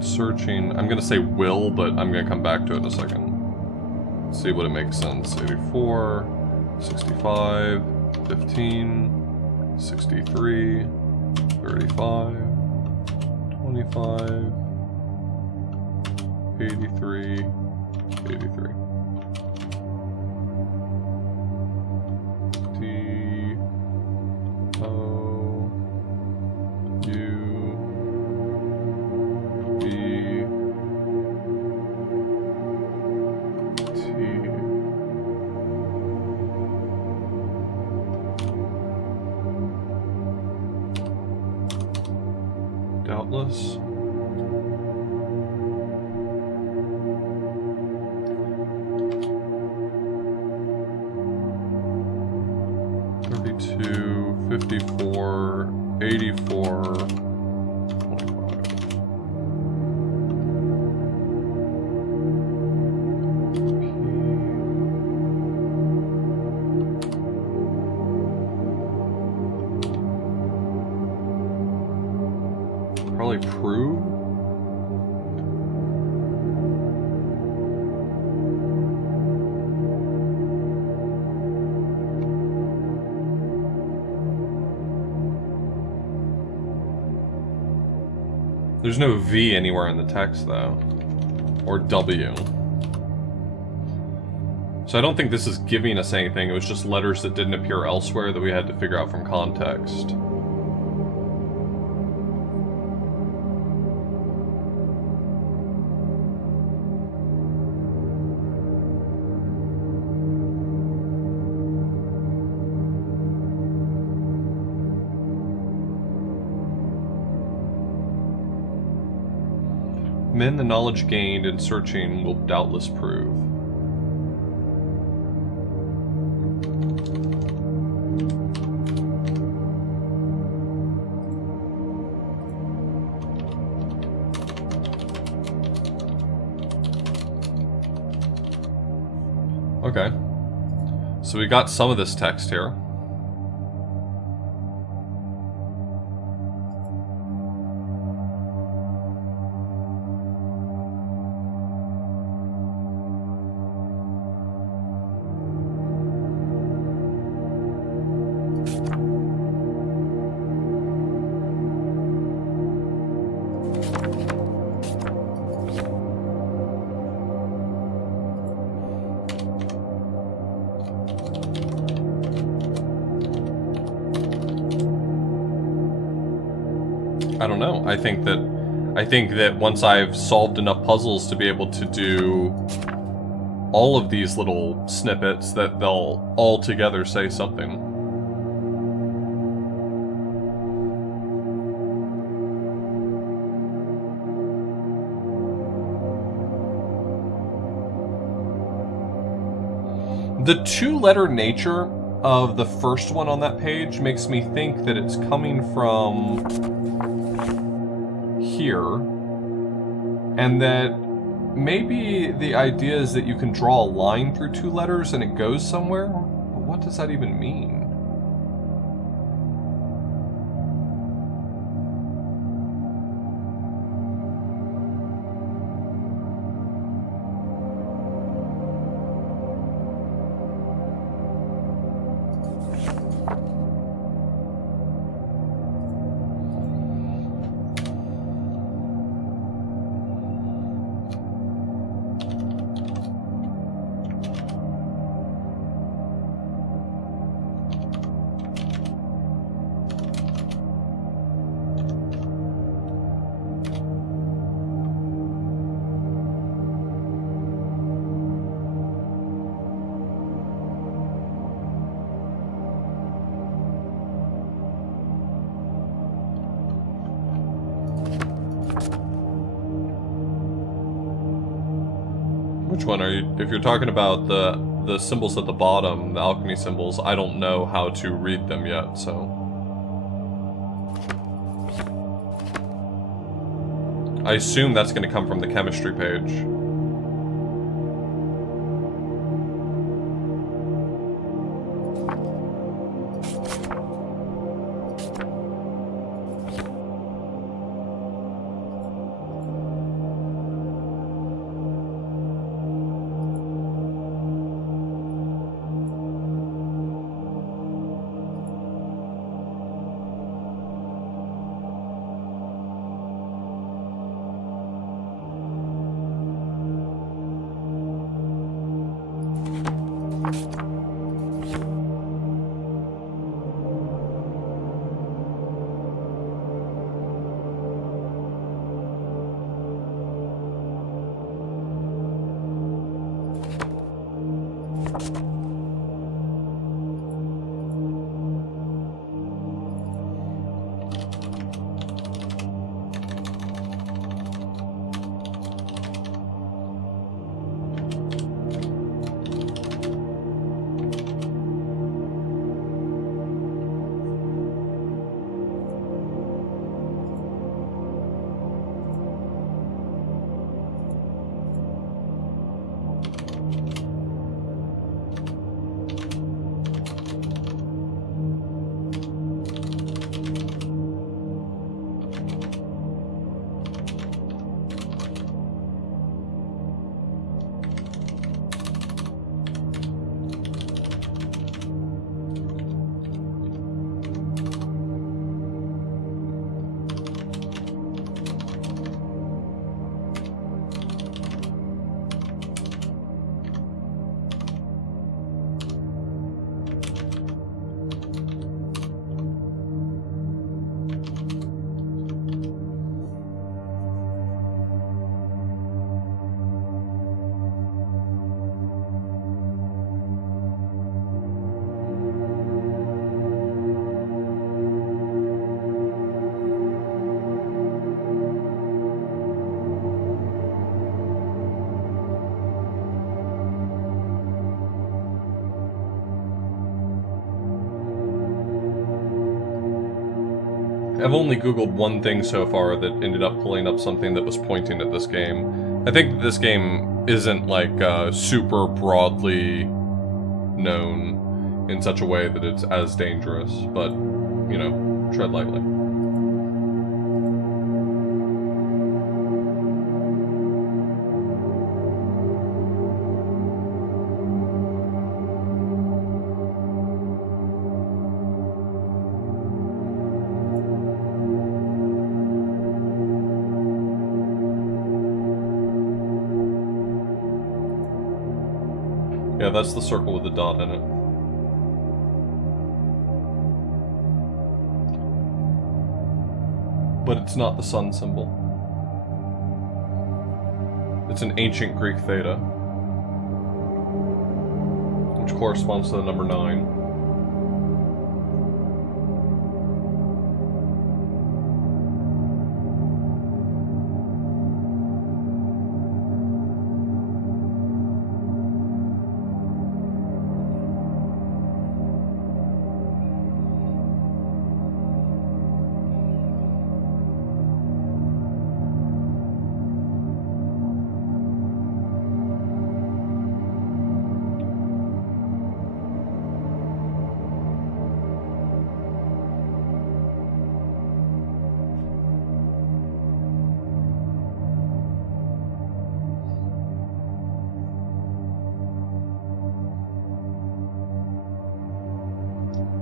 Searching. I'm gonna say will, but I'm gonna come back to it in a second. See what it makes sense. 84, 65, 15, 63, 35, 25, 83, 83. D, O, U, doubtless. $32, $54, $84, probably prove. There's no V anywhere in the text, though. Or W. So I don't think this is giving us anything. It was just letters that didn't appear elsewhere that we had to figure out from context. Men the knowledge gained in searching will doubtless prove. Okay. So we got some of this text here. I don't know. I think that once I've solved enough puzzles to be able to do all of these little snippets, that they'll all together say something. The 2-letter nature of the first one on that page makes me think that it's coming from here, and that maybe the idea is that you can draw a line through two letters and it goes somewhere? But what does that even mean? Which one are you? If you're talking about the symbols at the bottom, the alchemy symbols, I don't know how to read them yet, so. I assume that's going to come from the chemistry page. I've only Googled one thing so far that ended up pulling up something that was pointing at this game. I think this game isn't, like, super broadly known in such a way that it's as dangerous, but, you know, tread lightly. Yeah, that's the circle with the dot in it. But it's not the sun symbol. It's an ancient Greek theta, which corresponds to the number 9.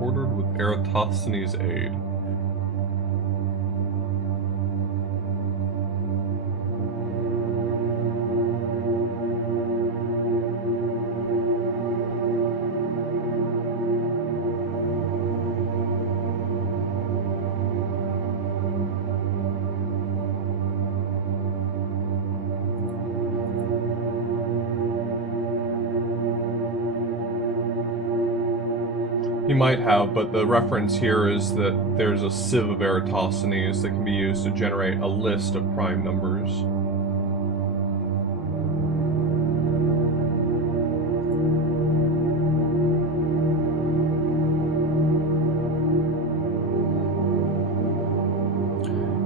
ordered with Eratosthenes' aid. He might have, but the reference here is that there's a sieve of Eratosthenes that can be used to generate a list of prime numbers.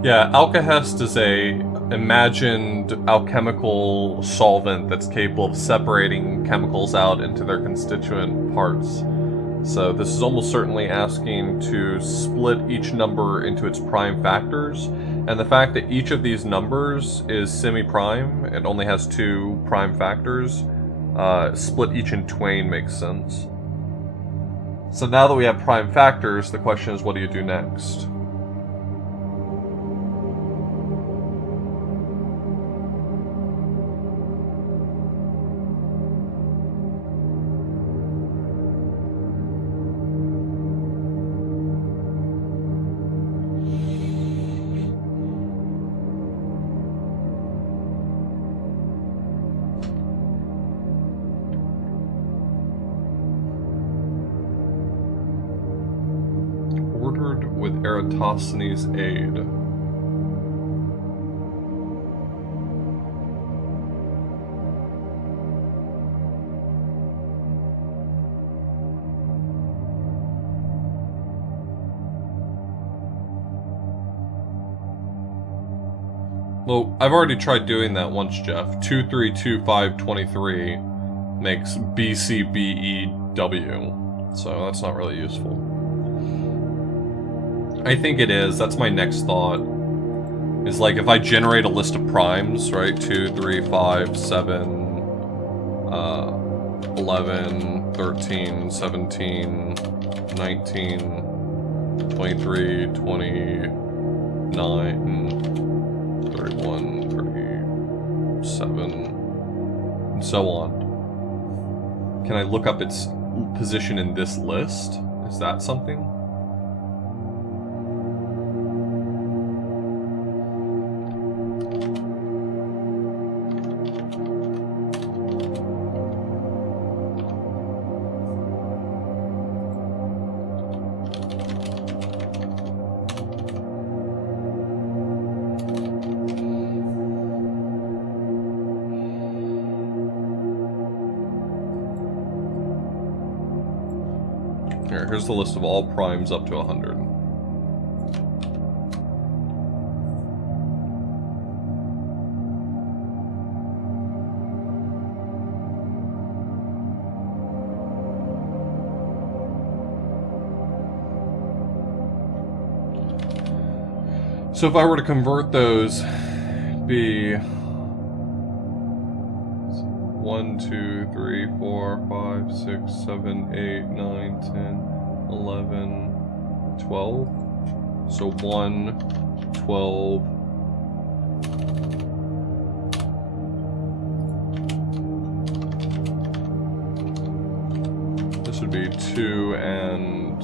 Yeah, alkahest is a imagined alchemical solvent that's capable of separating chemicals out into their constituent parts. So this is almost certainly asking to split each number into its prime factors, and the fact that each of these numbers is semi-prime, it only has 2 prime factors, split each in twain makes sense. So now that we have prime factors, the question is, what do you do next? With Eratosthenes' aid. Well, I've already tried doing that once, Jeff. 232523 makes BCBEW, so that's not really useful. I think it is. That's my next thought. Is like if I generate a list of primes, right? 2, 3, 5, 7, 11, 13, 17, 19, 23, 29, 31, 37, and so on. Can I look up its position in this list? Is that something? Here's the list of all primes up to 100. So if I were to convert those, be 1, 2, 3, 4, 5, 6, 7, 8, 9, 10, 11, 12. So 1, 12. This would be 2 and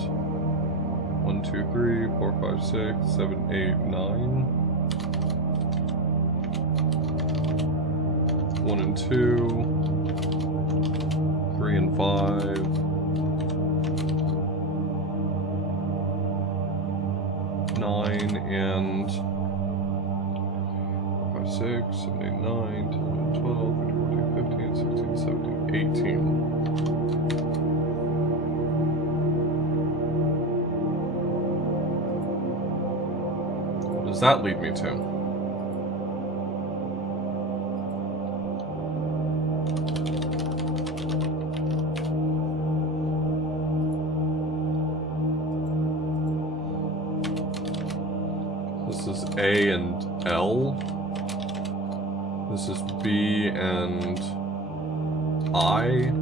1, 2, 3, 4, 5, 6, 7, 8, 9. 1 and 2. 3 and 5. 9 and 5, 6, 7, 8, 9, 10, 11, 12, 13, 14, 15, 16, 17, 18. What does that lead me to? This is A and L. This is B and I.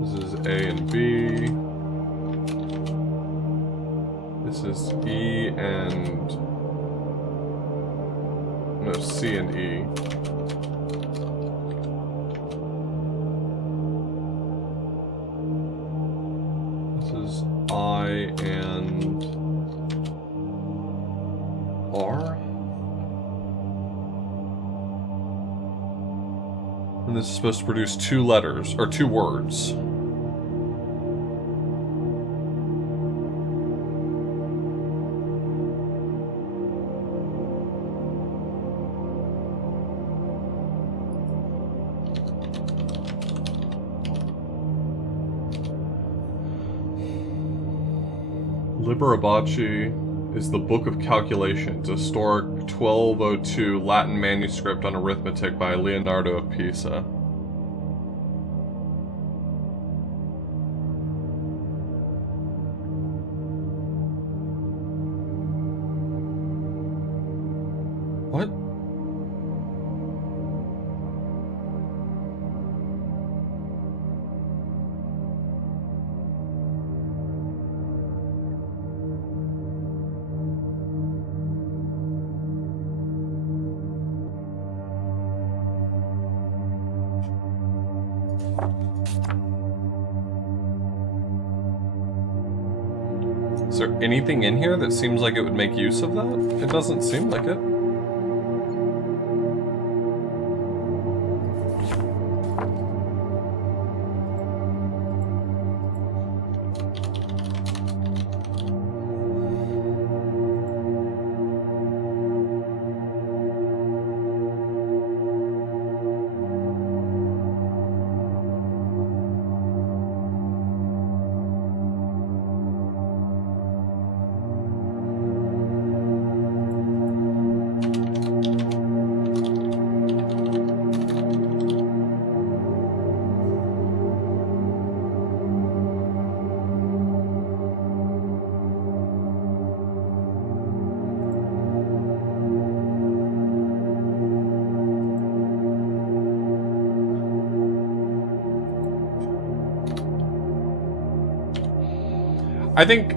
This is A and B. This is E and... no, C and E. This is I and R. And this is supposed to produce 2 letters, or 2 words. Fibonacci is the Book of Calculations, a historic 1202 Latin manuscript on arithmetic by Leonardo of Pisa. What? Is there anything in here that seems like it would make use of that? It doesn't seem like it.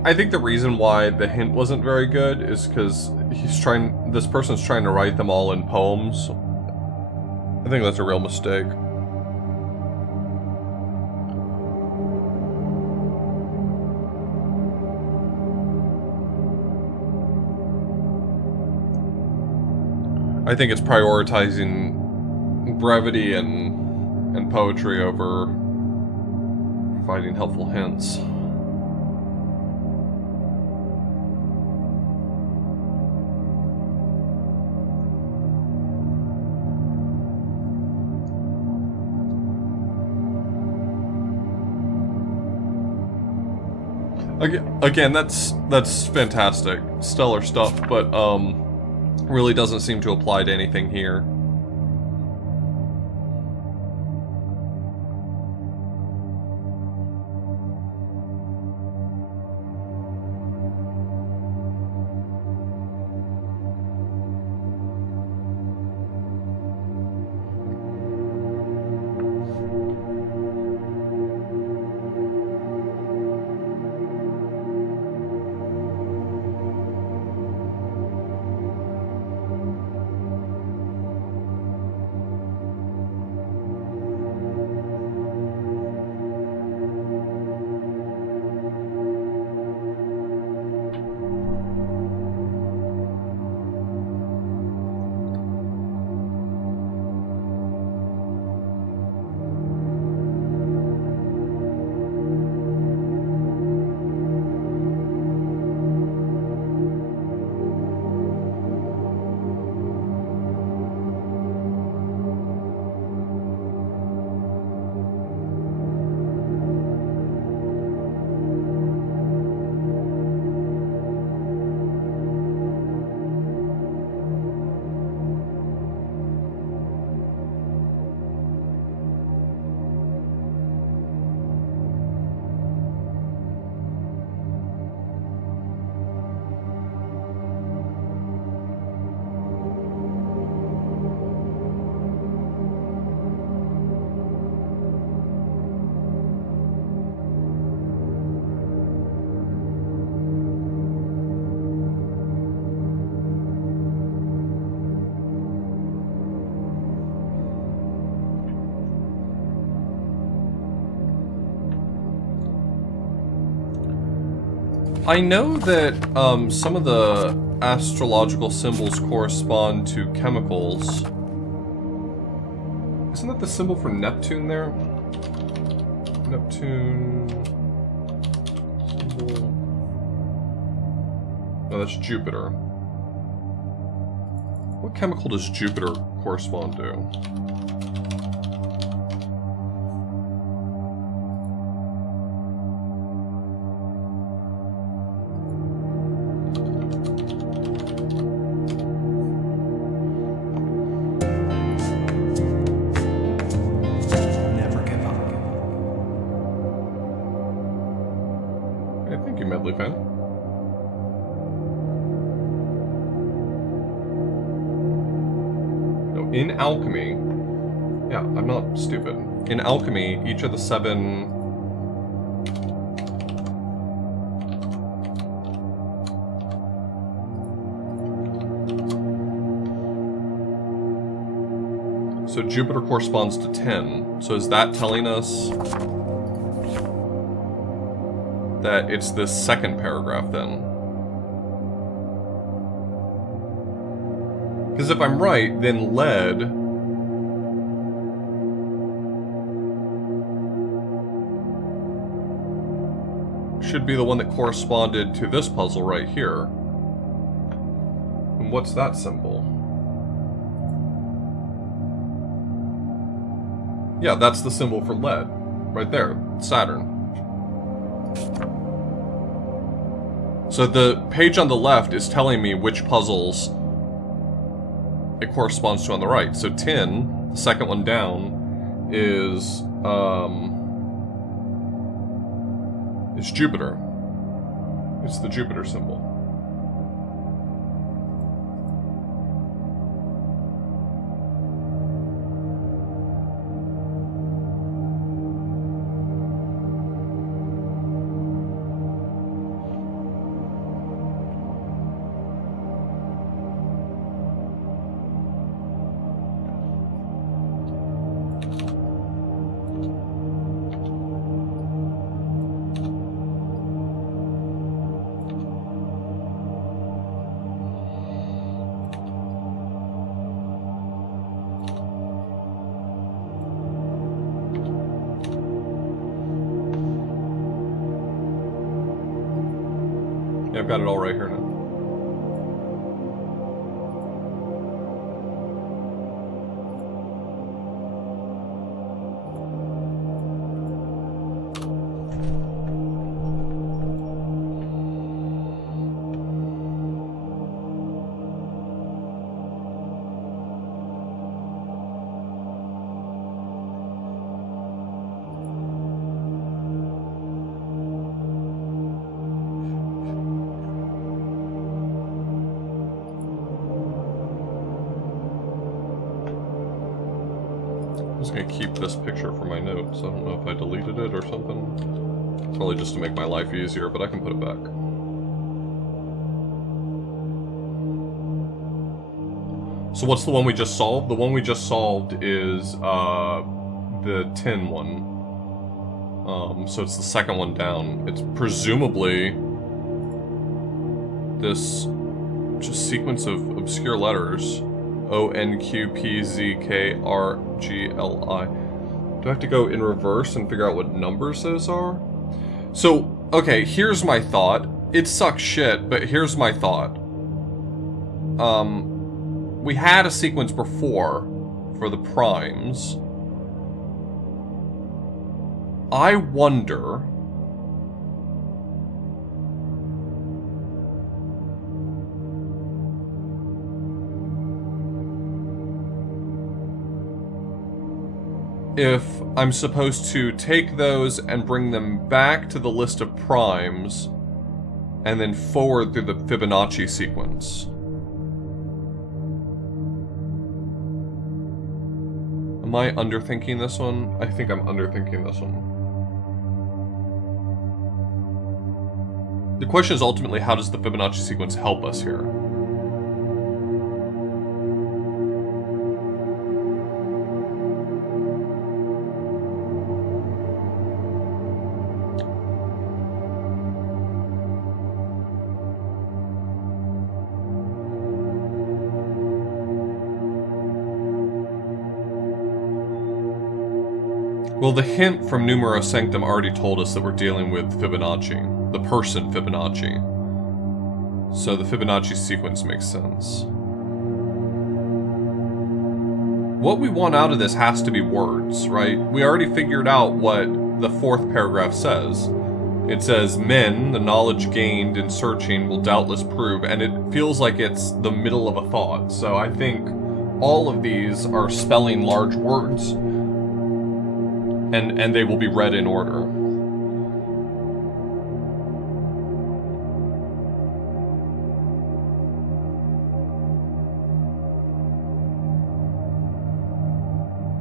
I think the reason why the hint wasn't very good is because this person's trying to write them all in poems. I think that's a real mistake. I think it's prioritizing brevity and poetry over providing helpful hints. Again, that's fantastic, stellar stuff, but really doesn't seem to apply to anything here. I know that some of the astrological symbols correspond to chemicals. Isn't that the symbol for Neptune there? Neptune... symbol... No, that's Jupiter. What chemical does Jupiter correspond to? In alchemy, yeah, I'm not stupid. In alchemy, each of the 7 so Jupiter corresponds to 10. So is that telling us that it's this second paragraph then? Because if I'm right, then lead should be the one that corresponded to this puzzle right here. And what's that symbol? Yeah, that's the symbol for lead. Right there, Saturn. So the page on the left is telling me which puzzles it corresponds to on the right. So tin, the second one down, is Jupiter. It's the Jupiter symbol. Yeah, I've got it all right here now. I'm just gonna keep this picture for my notes. I don't know if I deleted it or something. Probably just to make my life easier, but I can put it back. So what's the one we just solved? The one we just solved is the tin one. So it's the second one down. It's presumably this just sequence of obscure letters. O-N-Q-P-Z-K-R-G-L-I. Do I have to go in reverse and figure out what numbers those are? So, okay, here's my thought. It sucks shit, but here's my thought. We had a sequence before for the primes. I wonder if I'm supposed to take those and bring them back to the list of primes and then forward through the Fibonacci sequence. Am I underthinking this one? I think I'm underthinking this one. The question is ultimately, how does the Fibonacci sequence help us here? Well, the hint from Numero Sanctum already told us that we're dealing with Fibonacci. The person Fibonacci. So the Fibonacci sequence makes sense. What we want out of this has to be words, right? We already figured out what the fourth paragraph says. It says, men, the knowledge gained in searching will doubtless prove, and it feels like it's the middle of a thought. So I think all of these are spelling large words, and they will be read in order.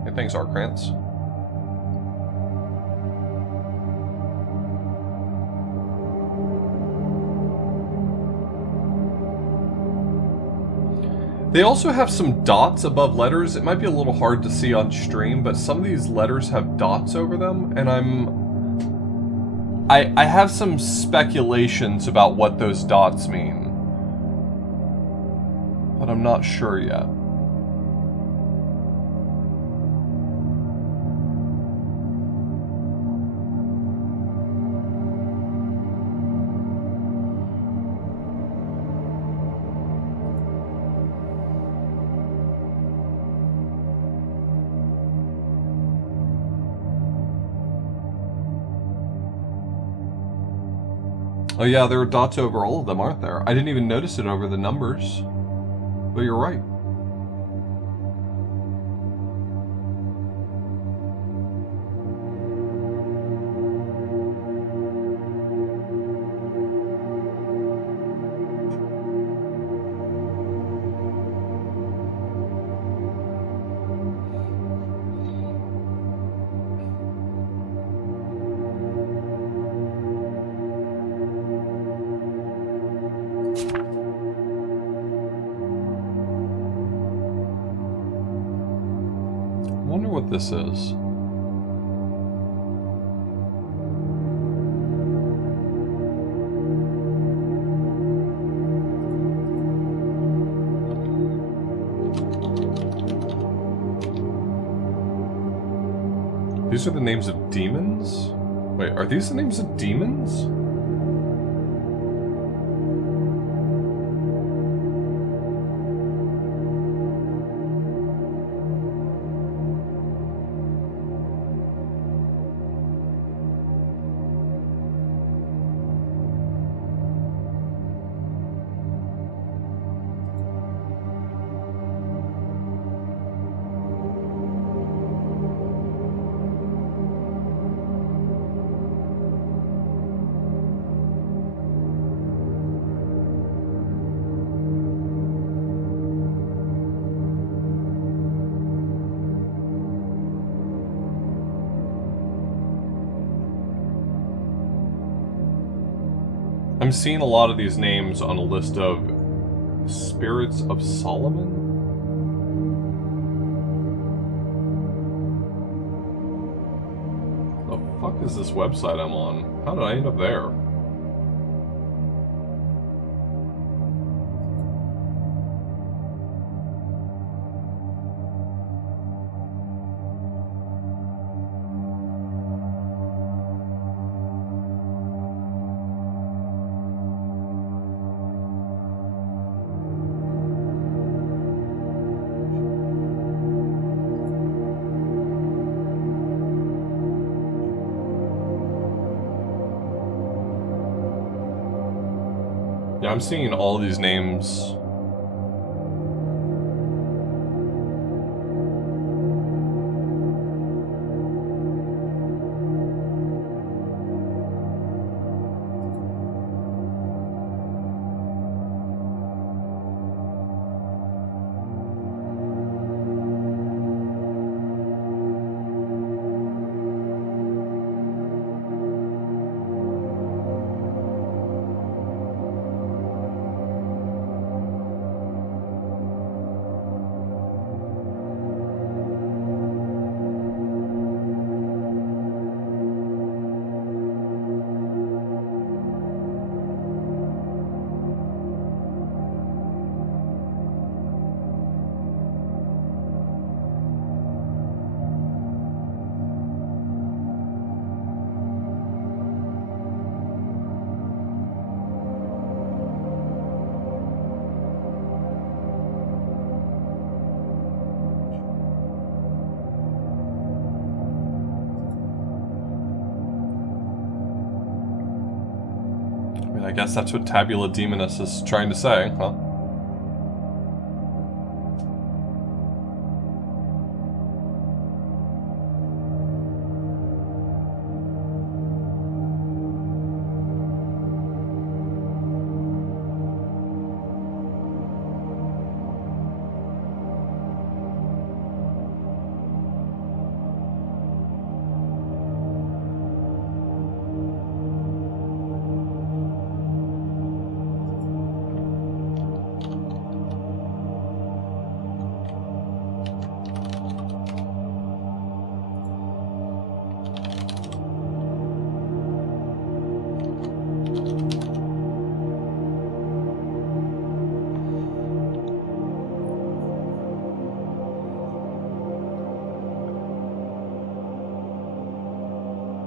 Hey, thanks, Arkrantz. They also have some dots above letters. It might be a little hard to see on stream, but some of these letters have dots over them, and I have some speculations about what those dots mean, but I'm not sure yet. Oh yeah, there are dots over all of them, aren't there? I didn't even notice it over the numbers. But you're right. What this is. These are the names of demons? Wait, are these the names of demons? I'm seeing a lot of these names on a list of Spirits of Solomon? The fuck is this website I'm on? How did I end up there? Yeah, I'm seeing all these names. mean, I guess that's what Tabula Demonis is trying to say, huh?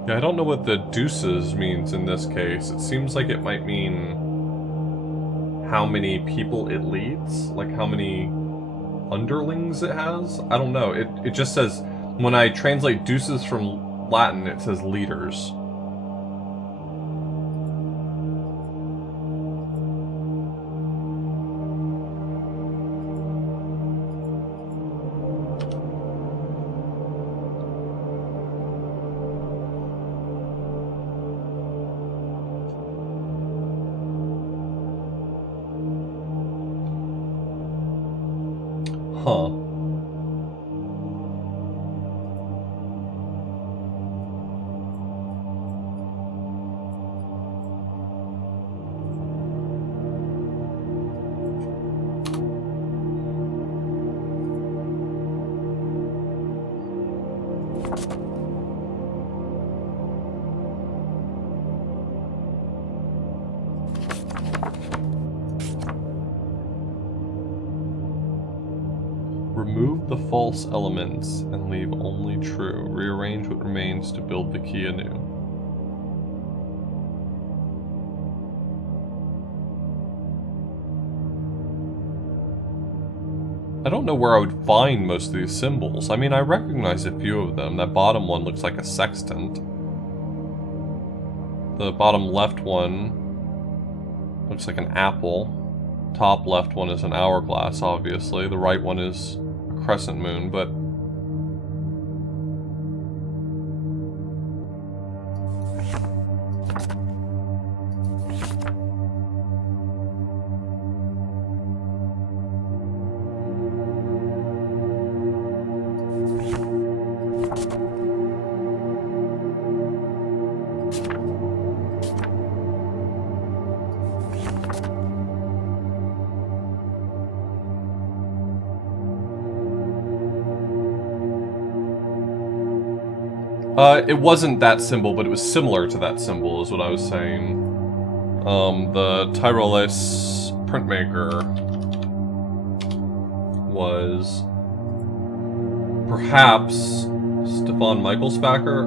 Yeah, I don't know what the deuces means in this case. It seems like it might mean how many people it leads, like how many underlings it has. I don't know. It just says, when I translate deuces from Latin, it says leaders. Huh. Remove the false elements and leave only true. Rearrange what remains to build the key anew. I don't know where I would find most of these symbols. I mean, I recognize a few of them. That bottom one looks like a sextant. The bottom left one looks like an apple. Top left one is an hourglass, obviously. The right one is a crescent moon, but... it wasn't that symbol, but it was similar to that symbol, is what I was saying. The Tyrolese printmaker was perhaps Stefan Michaelsbacher,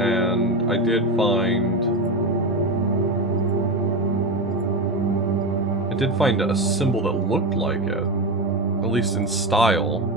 and I did find a symbol that looked like it, at least in style.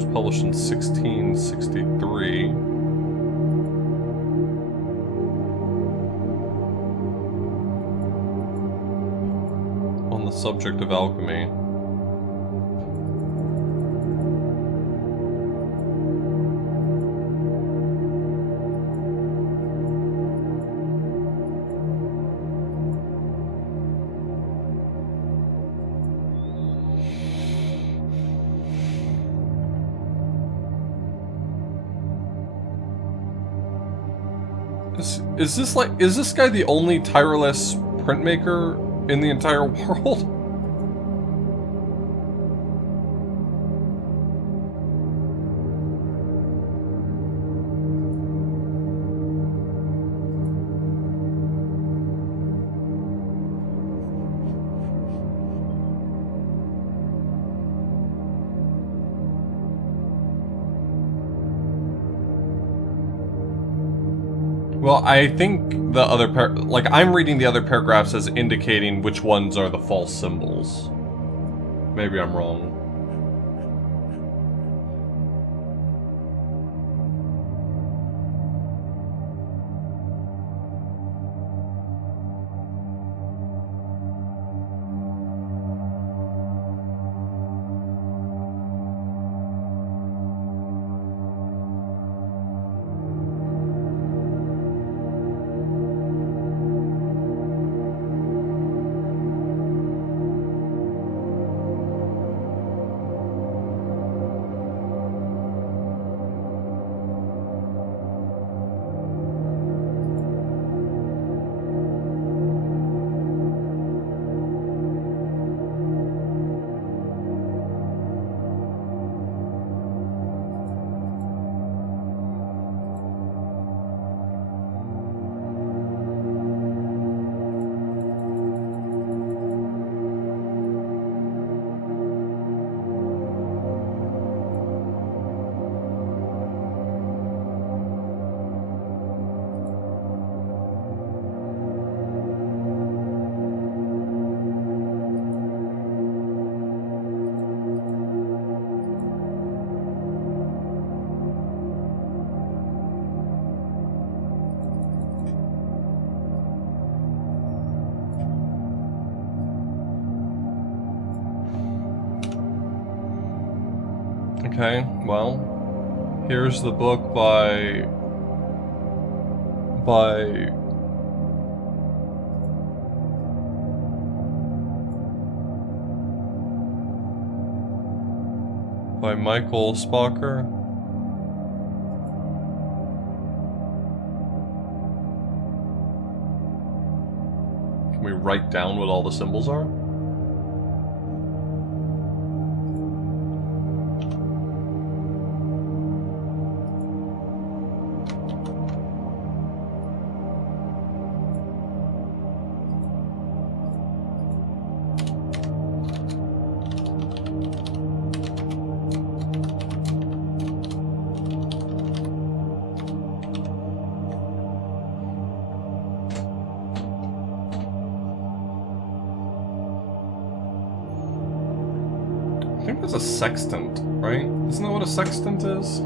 was published in 1663. On the subject of alchemy. Is this guy the only tireless printmaker in the entire world? Well, I think the other I'm reading the other paragraphs as indicating which ones are the false symbols. Maybe I'm wrong. Okay, well, here's the book by Michael Spocker. Can we write down what all the symbols are? I think that's a sextant, right? Isn't that what a sextant is?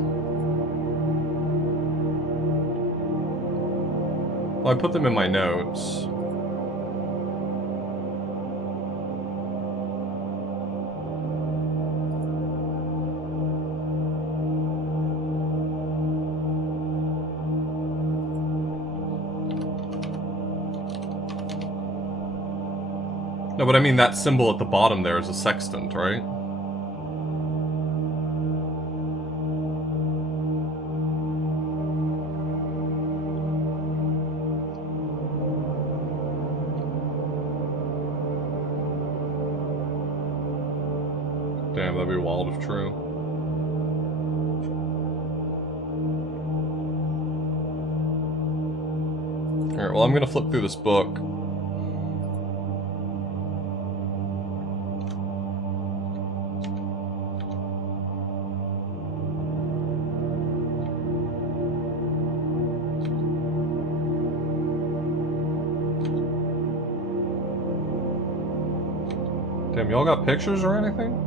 Well, I put them in my notes. No, but I mean that symbol at the bottom there is a sextant, right? Damn, that'd be wild if true. Alright, well I'm gonna flip through this book. Damn, y'all got pictures or anything?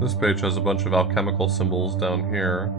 This page has a bunch of alchemical symbols down here.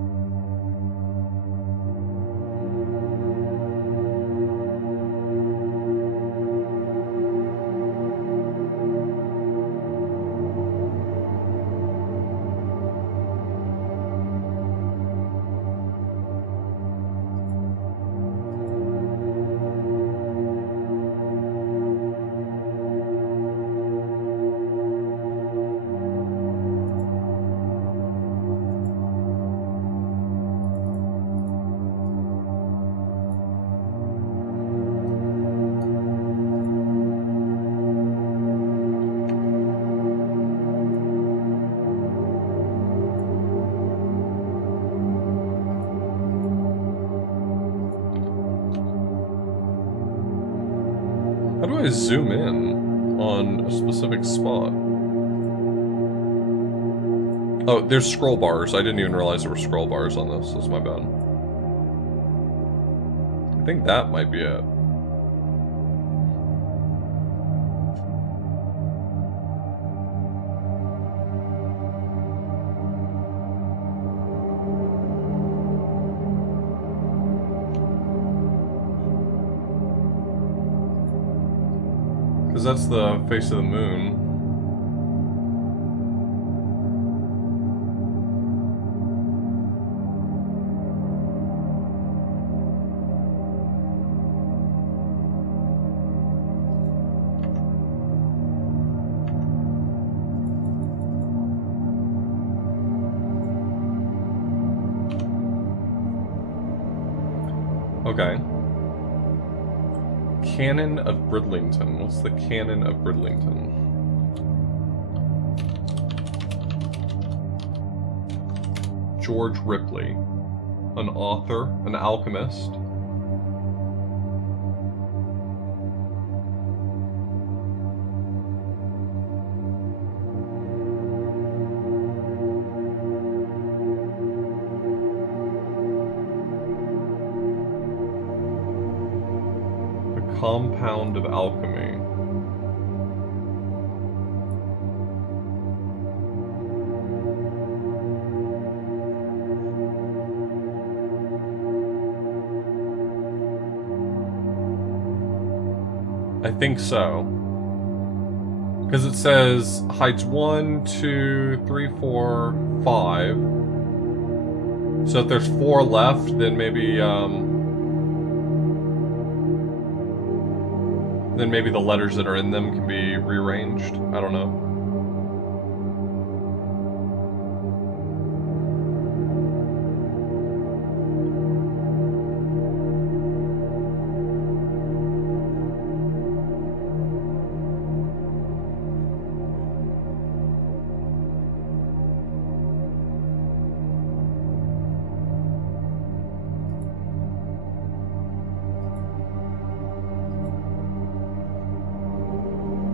How do I zoom in on a specific spot? Oh, there's scroll bars. I didn't even realize there were scroll bars on this. That's my bad. I think that might be it. Because that's the face of the moon. Okay. Canon of Bridlington. What's the Canon of Bridlington? George Ripley. An author, an alchemist. Compound of alchemy. I think so. Because it says heights 1, 2, 3, 4, 5. So if there's 4 left, then maybe the letters that are in them can be rearranged. I don't know.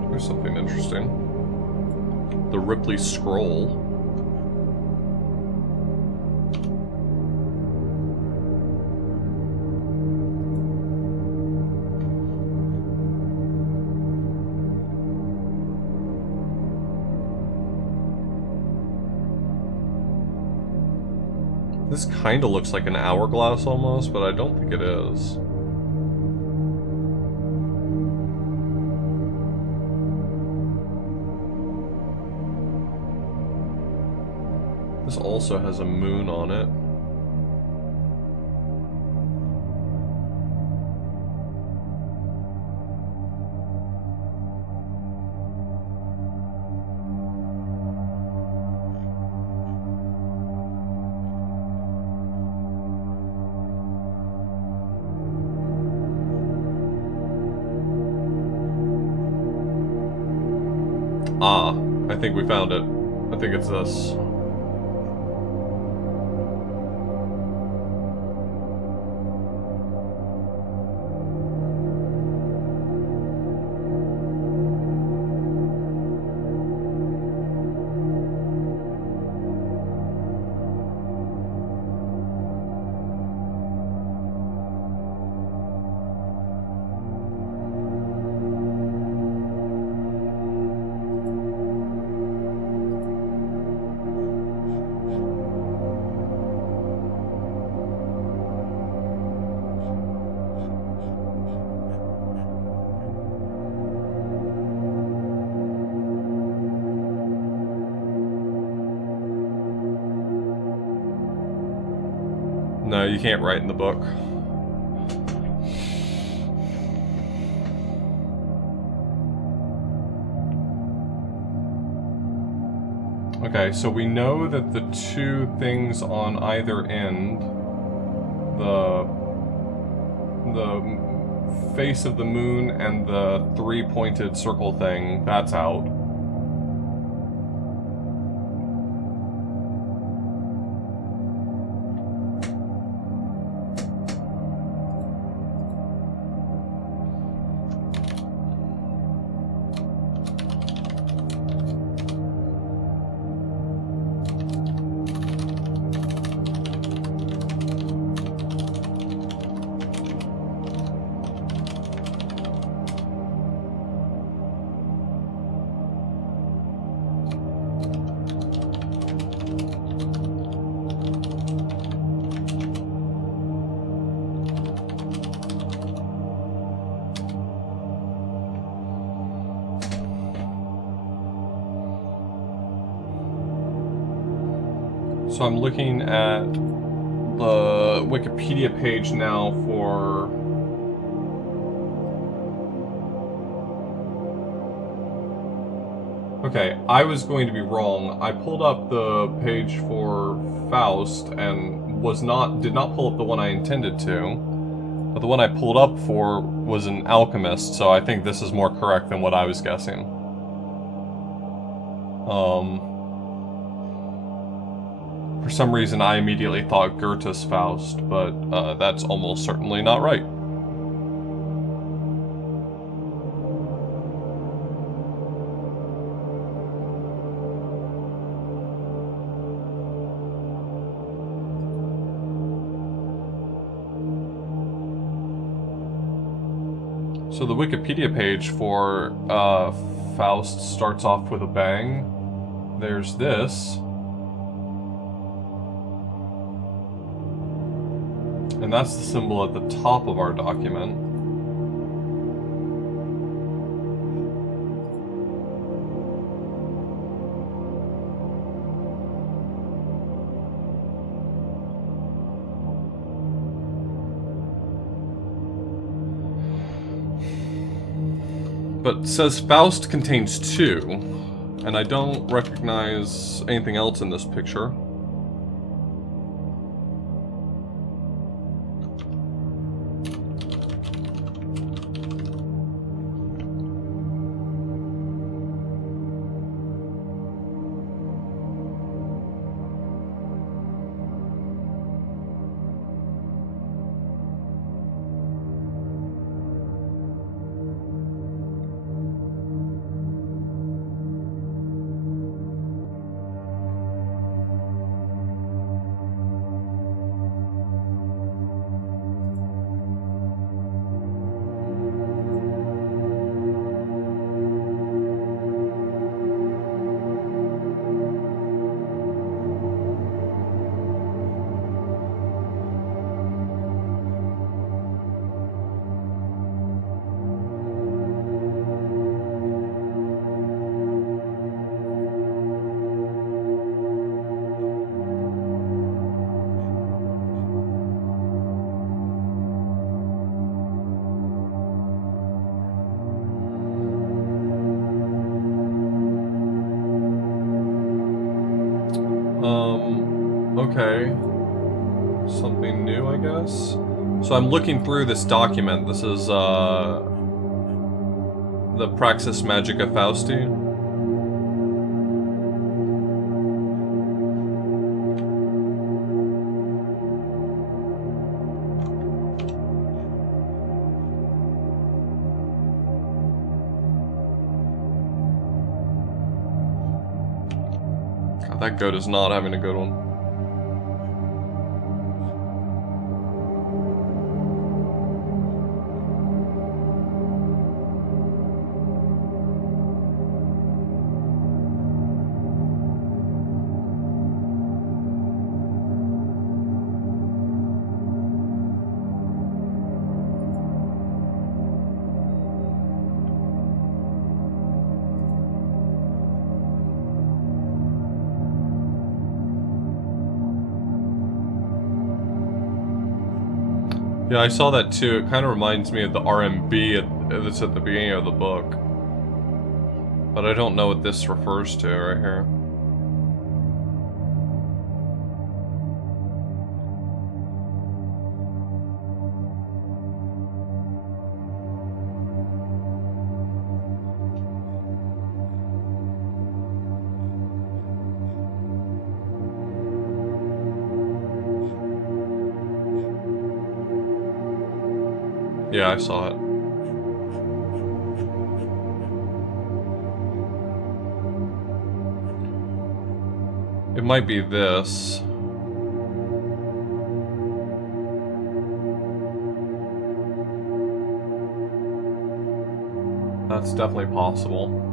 Here's something interesting. The Ripley Scroll. This kind of looks like an hourglass almost, but I don't think it is. This also has a moon on it. Ah, I think we found it. I think it's this. No, you can't write in the book. Okay, so we know that the two things on either end, the face of the moon and the three-pointed circle thing, that's out. So I'm looking at the Wikipedia page now for... Okay, I was going to be wrong. I pulled up the page for Faust and did not pull up the one I intended to. But the one I pulled up for was an alchemist, so I think this is more correct than what I was guessing. For some reason, I immediately thought Goethe's Faust, but that's almost certainly not right. So the Wikipedia page for Faust starts off with a bang. There's this. And that's the symbol at the top of our document. But it says Faust contains two, and I don't recognize anything else in this picture. Okay. Something new, I guess? So I'm looking through this document. This is, the Praxis Magica Fausti. God, that goat is not having a good one. Yeah, I saw that too. It kind of reminds me of the RMB that's at the beginning of the book. But I don't know what this refers to right here. Yeah, I saw it. It might be this. That's definitely possible.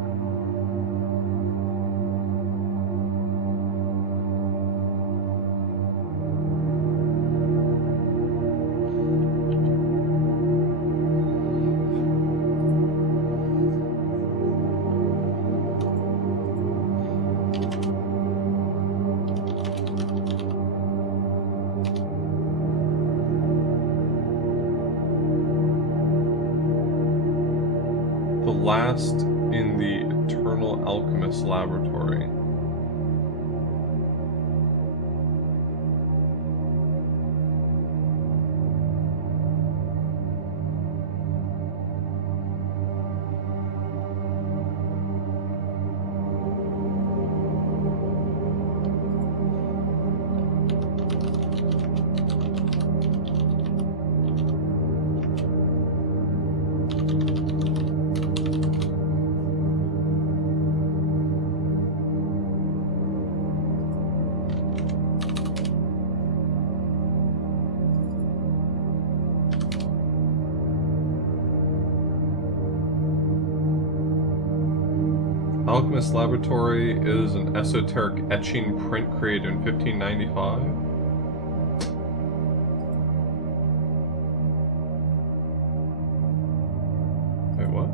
Last in the Eternal Alchemist Laboratory. Alchemist Laboratory is an esoteric etching print created in 1595. Wait, what?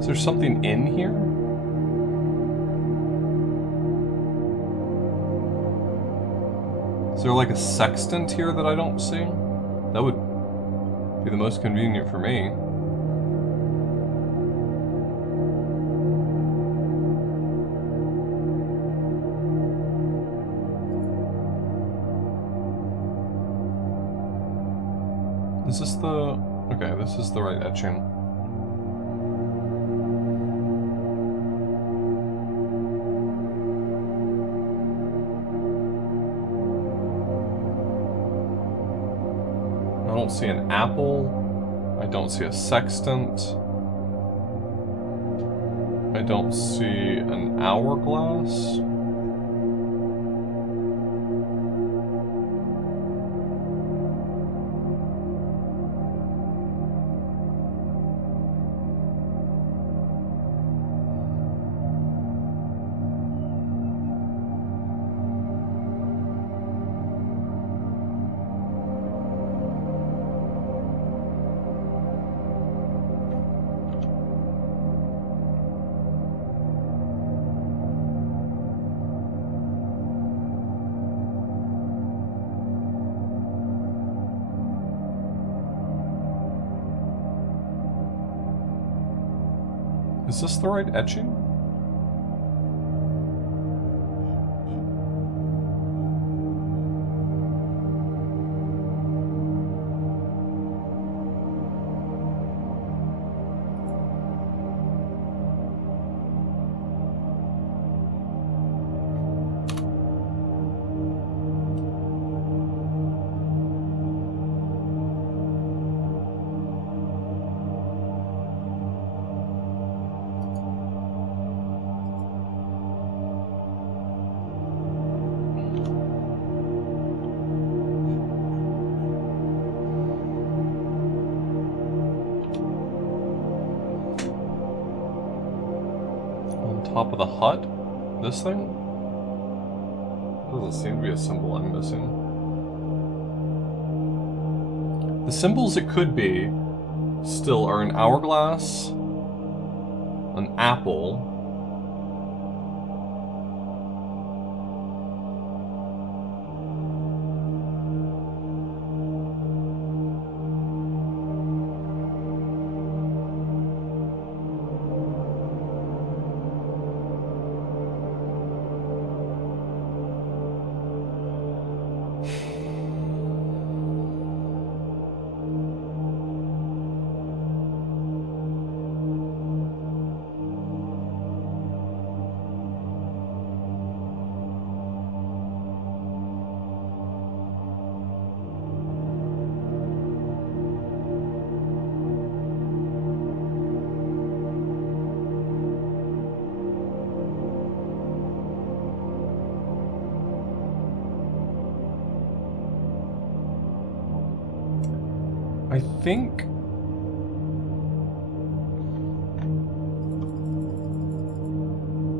Is there something in here? Is there like a sextant here that I don't see? That would be the most convenient for me. Is this the... Okay, this is the right etching. I don't see an apple. I don't see a sextant. I don't see an hourglass. Is this the right etching? Top of the hut? This thing? Doesn't seem to be a symbol I'm missing. The symbols it could be still are an hourglass, an apple,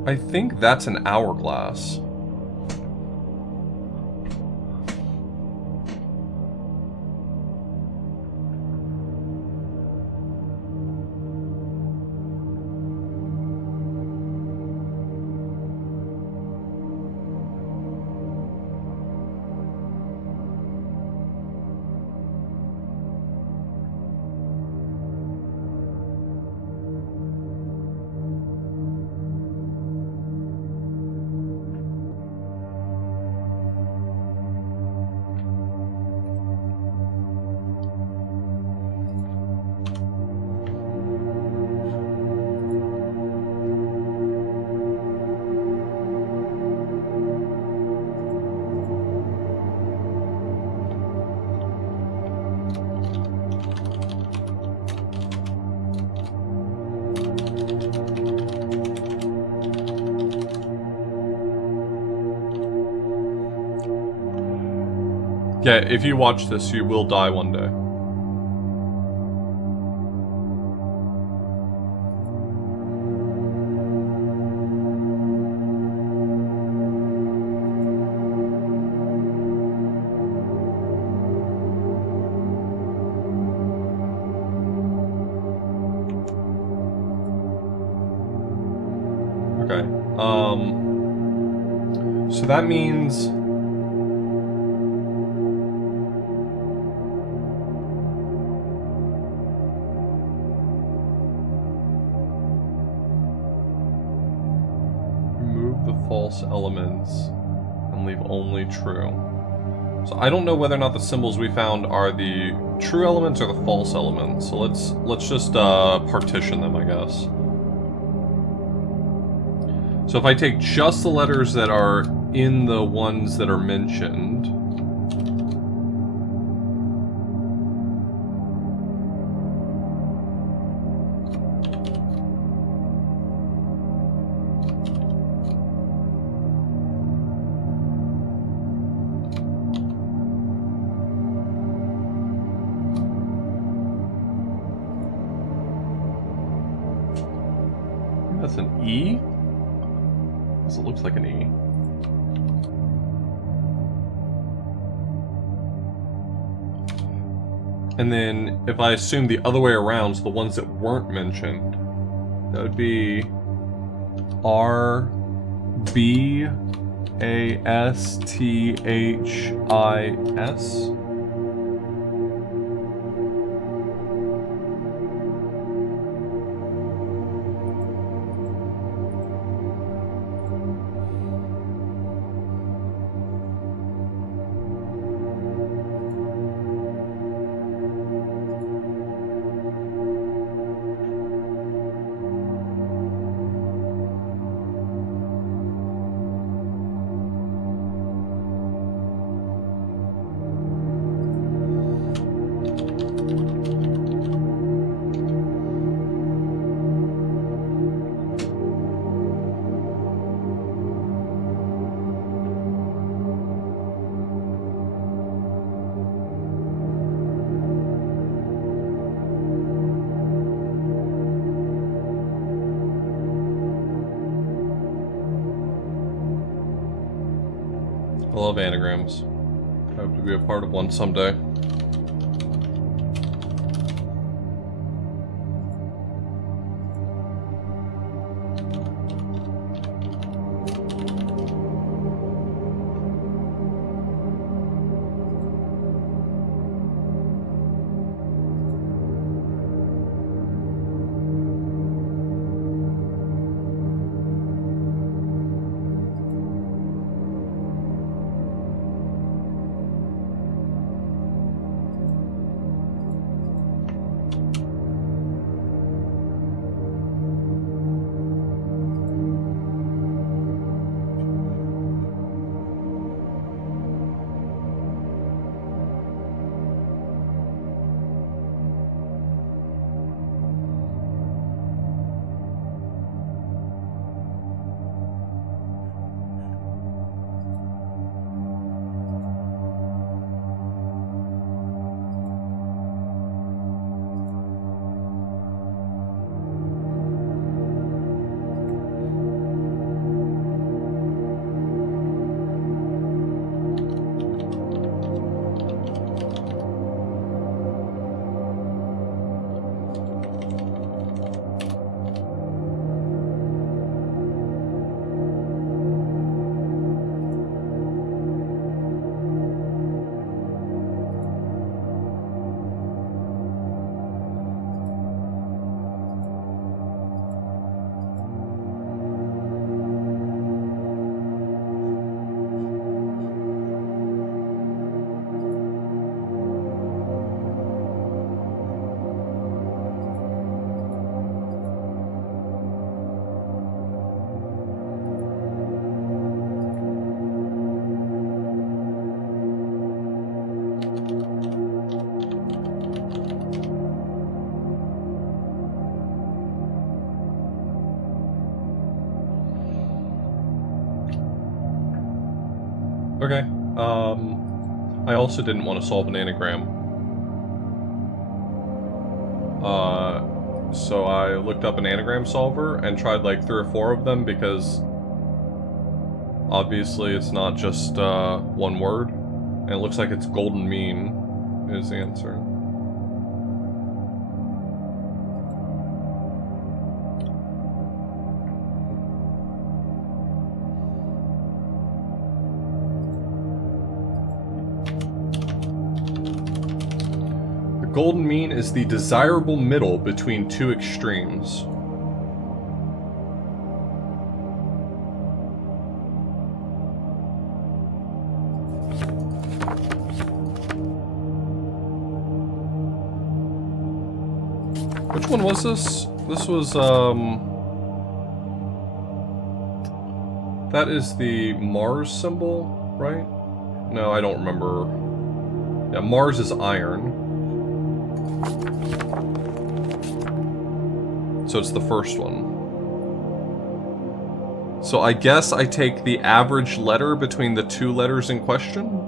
I think that's an hourglass. Yeah, if you watch this, you will die one day. Okay. So that means false elements and leave only true. So I don't know whether or not the symbols we found are the true elements or the false elements. So let's just partition them, I guess. So if I take just the letters that are in the ones that are mentioned, that's an E? This looks like an E. And then if I assume the other way around, so the ones that weren't mentioned, that would be R, B, A, S, T, H, I, S. I love anagrams. I hope to be a part of one someday. Okay. I also didn't want to solve an anagram. So I looked up an anagram solver and tried like 3 or 4 of them because obviously it's not just one word. And it looks like it's golden mean is the answer. Golden mean is the desirable middle between 2 extremes. Which one was this? This was, that is the Mars symbol, right? No, I don't remember. Yeah, Mars is iron. So it's the first one. So I guess I take the average letter between the 2 letters in question?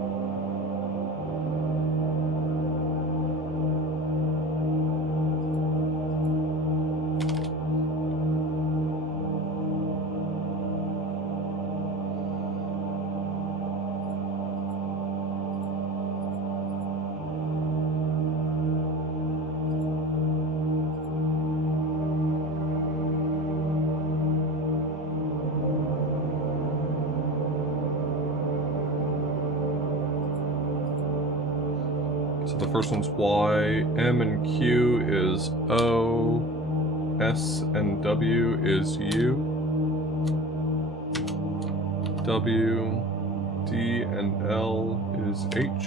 The first one's Y, M and Q is O, S and W is U, W, D and L is H,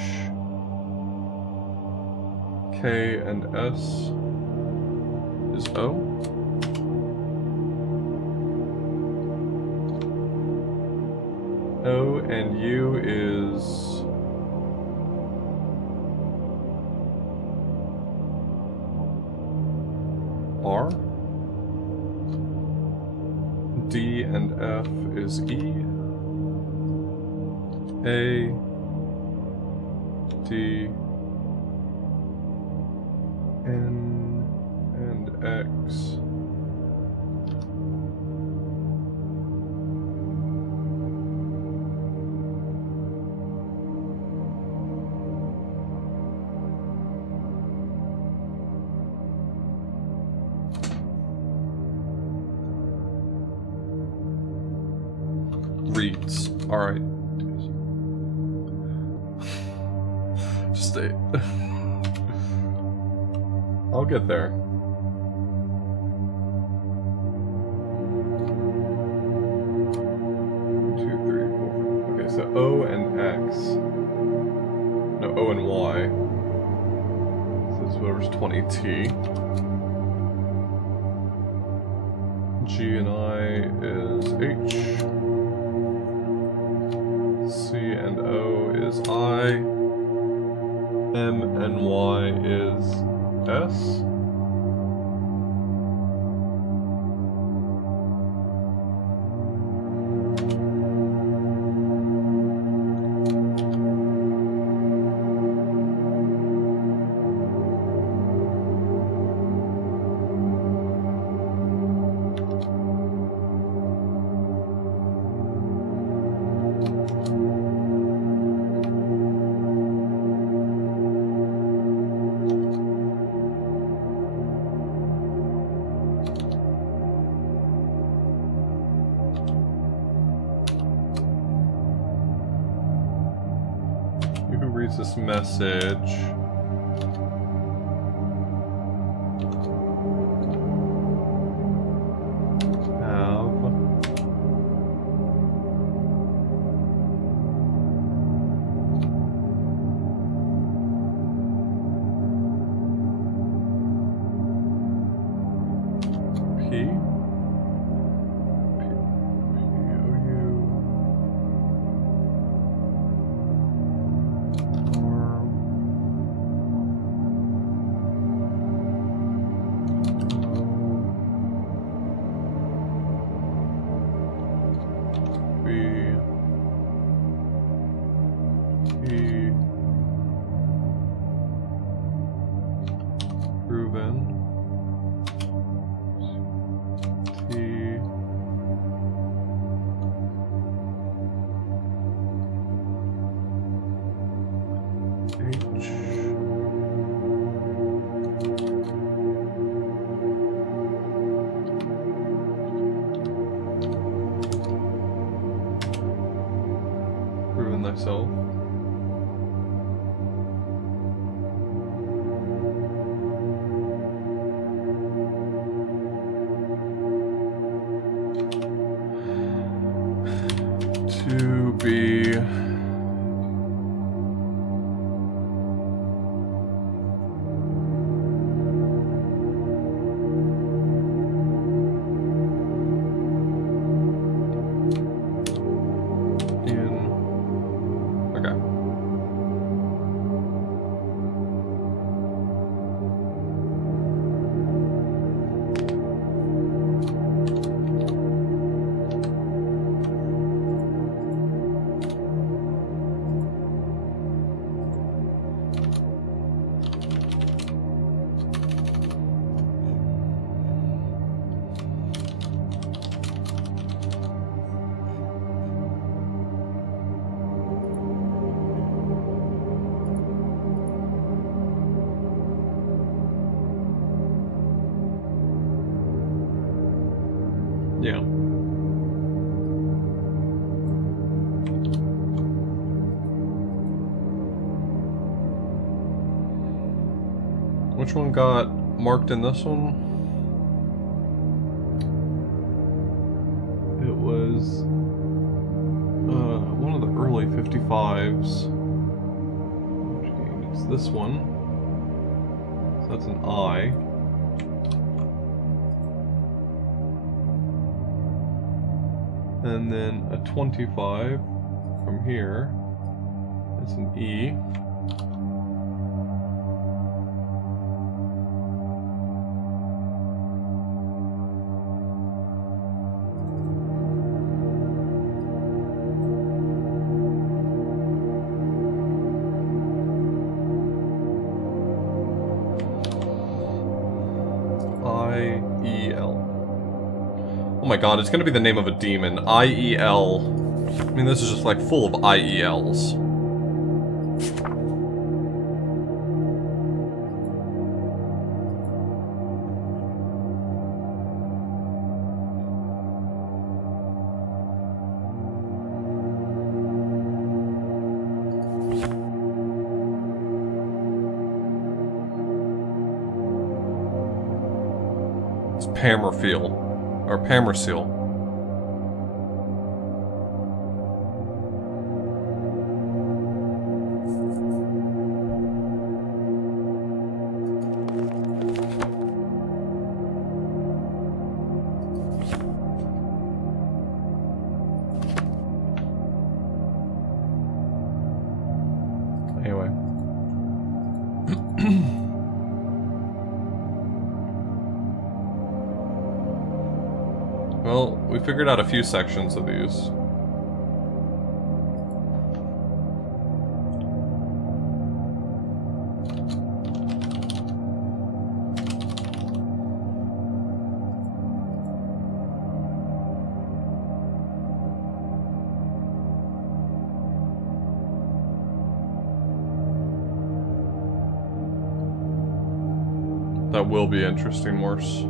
K and S is O, O and U is R, D and F is E, A, D, N, and X. Reads. Alright. Just stay. I'll get there. Two, three, four. Okay, so O and X. No, O and Y. This is whatever's 20T. G and I is H. C and O is I, M and Y is S. This message. be... Yeah. Which one got marked in this one? It was one of the early 55s. It's this one. So that's an I. And then a 25 from here. It's an E. I-E-L. Oh my god, it's gonna be the name of a demon. I-E-L. I mean, this is just like full of I-E-Ls. It's Pammerfiel. Or Pammerseal. Anyway. Well, we figured out a few sections of these. That will be interesting, Morse.